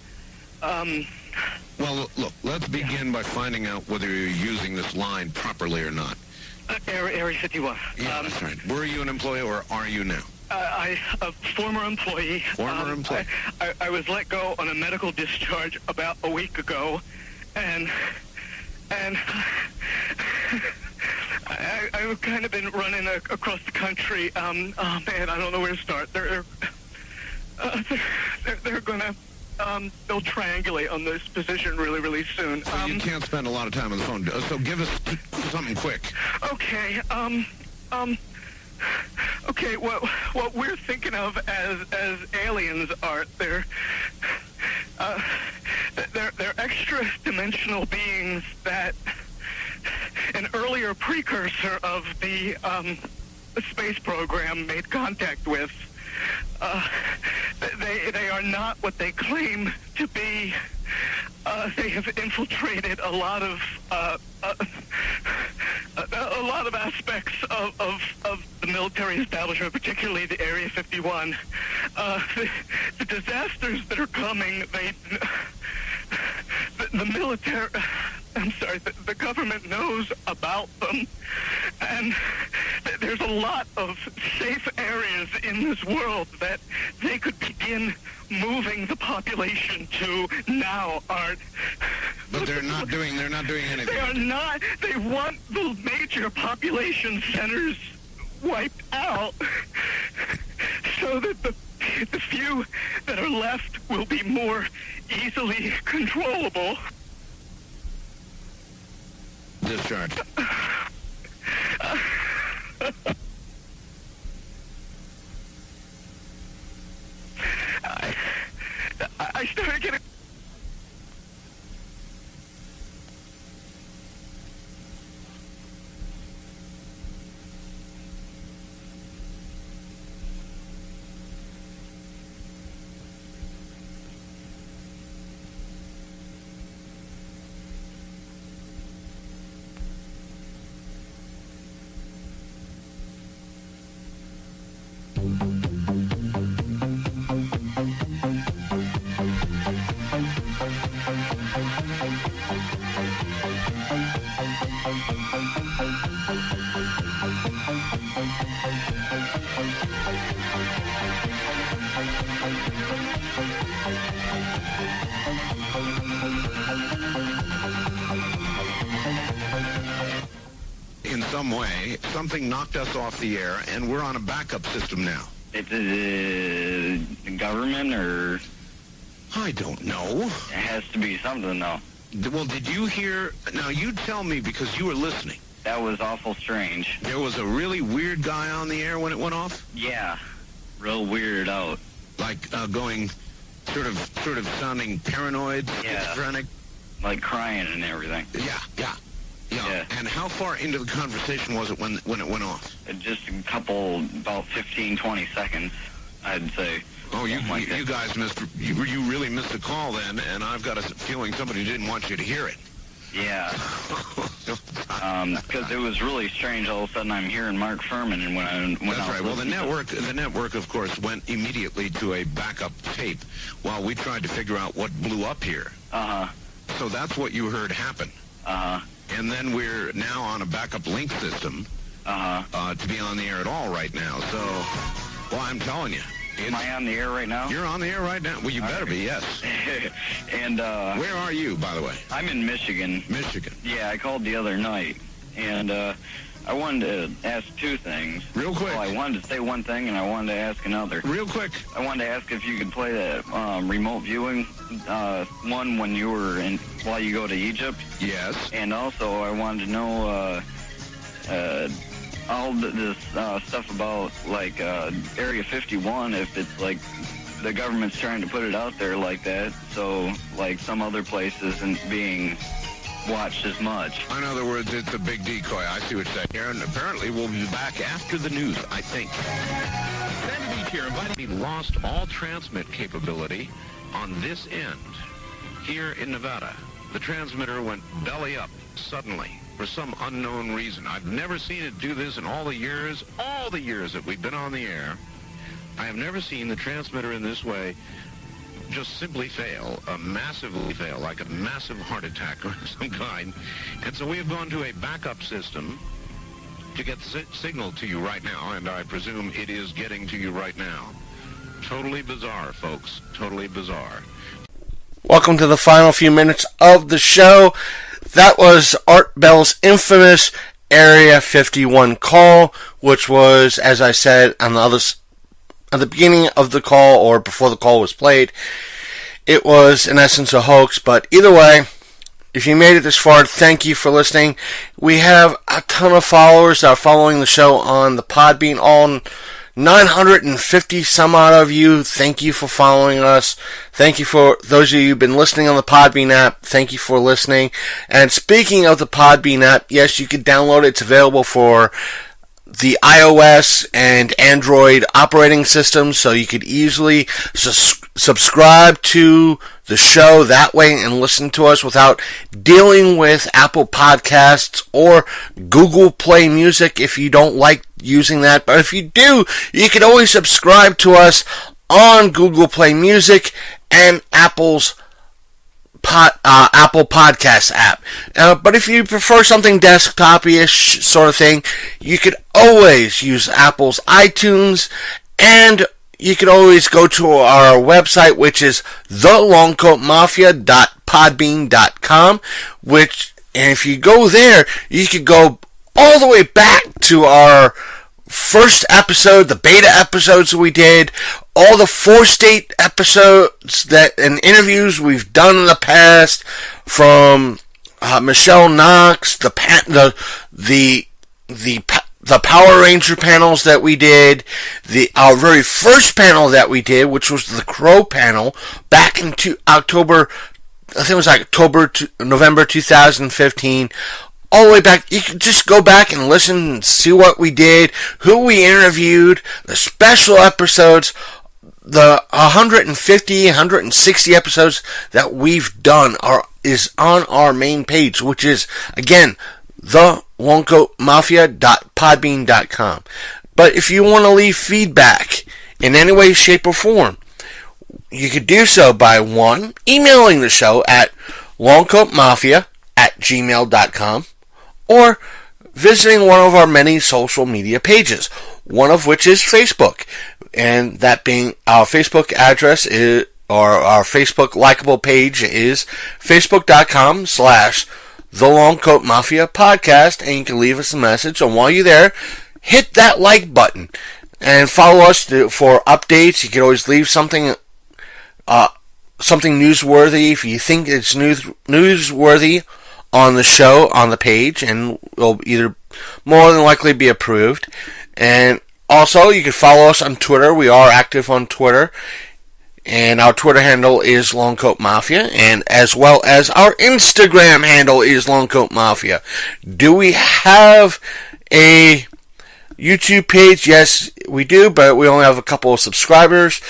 Well, look, let's begin by finding out whether you're using this line properly or not. Area 51. Yeah, that's right. Were you an employee or are you now? A former employee. Former employee. I was let go on a medical discharge about a week ago, and I've kind of been running across the country. Oh man, I don't know where to start. They're gonna. They'll triangulate on this position really, really soon. So you can't spend a lot of time on the phone. So give us something quick. Okay. Okay. What we're thinking of as aliens, Art, they're extra-dimensional beings that an earlier precursor of the space program made contact with. They are not what they claim to be. They have infiltrated a lot of aspects of the military establishment, particularly the Area 51. The disasters that are coming, the military, I'm sorry, the government knows about them, and there's a lot of safe areas in this world that they could begin moving the population to now, Art. But they're not doing anything. They are not. They want the major population centers wiped out so that the few that are left will be more easily controllable. Discharge. I started getting... In some way, something knocked us off the air, and we're on a backup system now. It's the government, or I don't know. it has to be something, though. Well, did you hear? Now, you tell me because you were listening. That was awful strange. There was a really weird guy on the air when it went off? Yeah, real weirded out. Like going sort of sounding paranoid, Yeah. schizophrenic? Like crying and everything. Yeah. Yeah. And how far into the conversation was it when it went off? Just a couple, about 15, 20 seconds, I'd say. Oh, you Something like that. guys missed, you really missed the call then, and I've got a feeling somebody didn't want you to hear it. Yeah, because it was really strange. All of a sudden, I'm hearing Mark Furman, and when I That's right. Well, the listening network, of course, went immediately to a backup tape while we tried to figure out what blew up here. Uh-huh, So that's what you heard happen. uh-huh, And then we're now on a backup link system uh-huh. to be on the air at all right now. So, well, I'm telling you. Am I on the air right now? You're on the air right now. Well, you better be, yes. And, Where are you, by the way? I'm in Michigan. Michigan. Yeah, I called the other night, and I wanted to ask two things. Real quick. Well, I wanted to say one thing, and I wanted to ask another. Real quick. I wanted to ask if you could play that remote viewing one when you were while you go to Egypt. Yes. And also, I wanted to know all this stuff about, like, Area 51, if it's, like, the government's trying to put it out there like that, so, like, some other place isn't being watched as much. In other words, it's a big decoy. I see what you're saying here, and apparently we'll be back after the news, I think. Sandy Beach here, inviting me lost all transmit capability on this end. Here in Nevada, the transmitter went belly up suddenly for some unknown reason. I've never seen it do this in all the years that we've been on the air. I have never seen the transmitter in this way just simply fail, massively fail, like a massive heart attack or some kind. And so we have gone to a backup system to get the signal to you right now, and I presume it is getting to you right now. Totally bizarre, folks. Totally bizarre. Welcome to the final few minutes of the show. That was Art Bell's infamous Area 51 call, which was, as I said, at the beginning of the call, or before the call was played, it was in essence a hoax. But either way, if you made it this far, thank you for listening. We have a ton of followers that are following the show on the Podbean, all 950 some odd of you. Thank you for following us. Thank you for those of you who've been listening on the Podbean app. Thank you for listening. And speaking of the Podbean app, yes, you can download it. It's available for the iOS and Android operating systems, so you could easily subscribe to the show that way and listen to us without dealing with Apple Podcasts or Google Play Music if you don't like using that. But if you do, you can always subscribe to us on Google Play Music and Apple's Apple Podcast app. But if you prefer something desktop-ish sort of thing, you could always use Apple's iTunes, and you can always go to our website, which is thelongcoatmafia.podbean.com, and if you go there, you could go all the way back to our first episode, the beta episodes we did, all the 4-state episodes and interviews we've done in the past, from Michelle Knox, the Power Ranger panels that we did, our very first panel that we did, which was the Crow panel, back in October, I think it was November 2015. All the way back. You can just go back and listen and see what we did, who we interviewed, the special episodes, the 150, 160 episodes that we've done is on our main page, which is, again, thelongcoatmafia.podbean.com. But if you want to leave feedback in any way, shape, or form, you could do so by, one, emailing the show at longcoatmafia@gmail.com, or visiting one of our many social media pages, one of which is Facebook, and that being our Facebook address or our Facebook likable page is facebook.com/The Long Coat Mafia Podcast, and you can leave us a message, and while you're there, hit that like button. And follow us for updates. You can always leave something newsworthy if you think it's newsworthy on the show, on the page, and will either more than likely be approved. And also, you can follow us on Twitter. We are active on Twitter. And our Twitter handle is Longcoat Mafia, and as well as our Instagram handle is Longcoat Mafia. Do we have a YouTube page? Yes, we do, but we only have a couple of subscribers.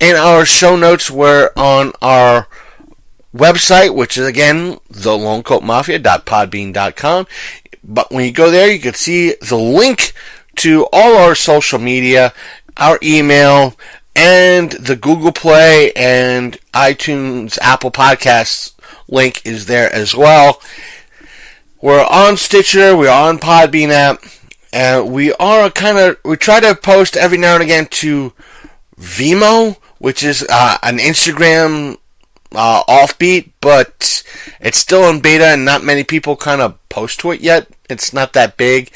And our show notes were on our website, which is again thelongcoatmafia.podbean.com. But when you go there, you can see the link to all our social media, our email, and the Google Play and iTunes, Apple Podcasts link is there as well. We're on Stitcher, we're on Podbean app, and we try to post every now and again to Vimeo, which is an Instagram offbeat, but it's still in beta and not many people kind of post to it yet. It's not that big,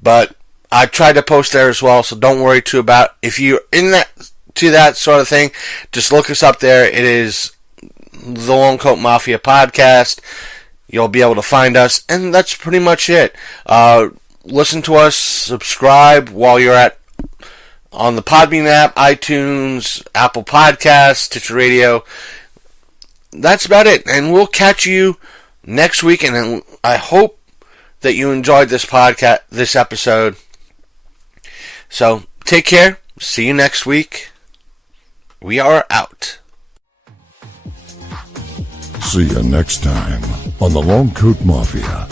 but I tried to post there as well, so don't worry too about if you're in that sort of thing. Just look us up there. It is the Longcoat Mafia Podcast. You'll be able to find us, and that's pretty much it. Listen to us, subscribe while you're on the Podbean app, iTunes, Apple Podcasts, Stitcher Radio. That's about it, and we'll catch you next week, and I hope that you enjoyed this podcast, this episode. So, take care. See you next week. We are out. See you next time on the Longcoat Mafia.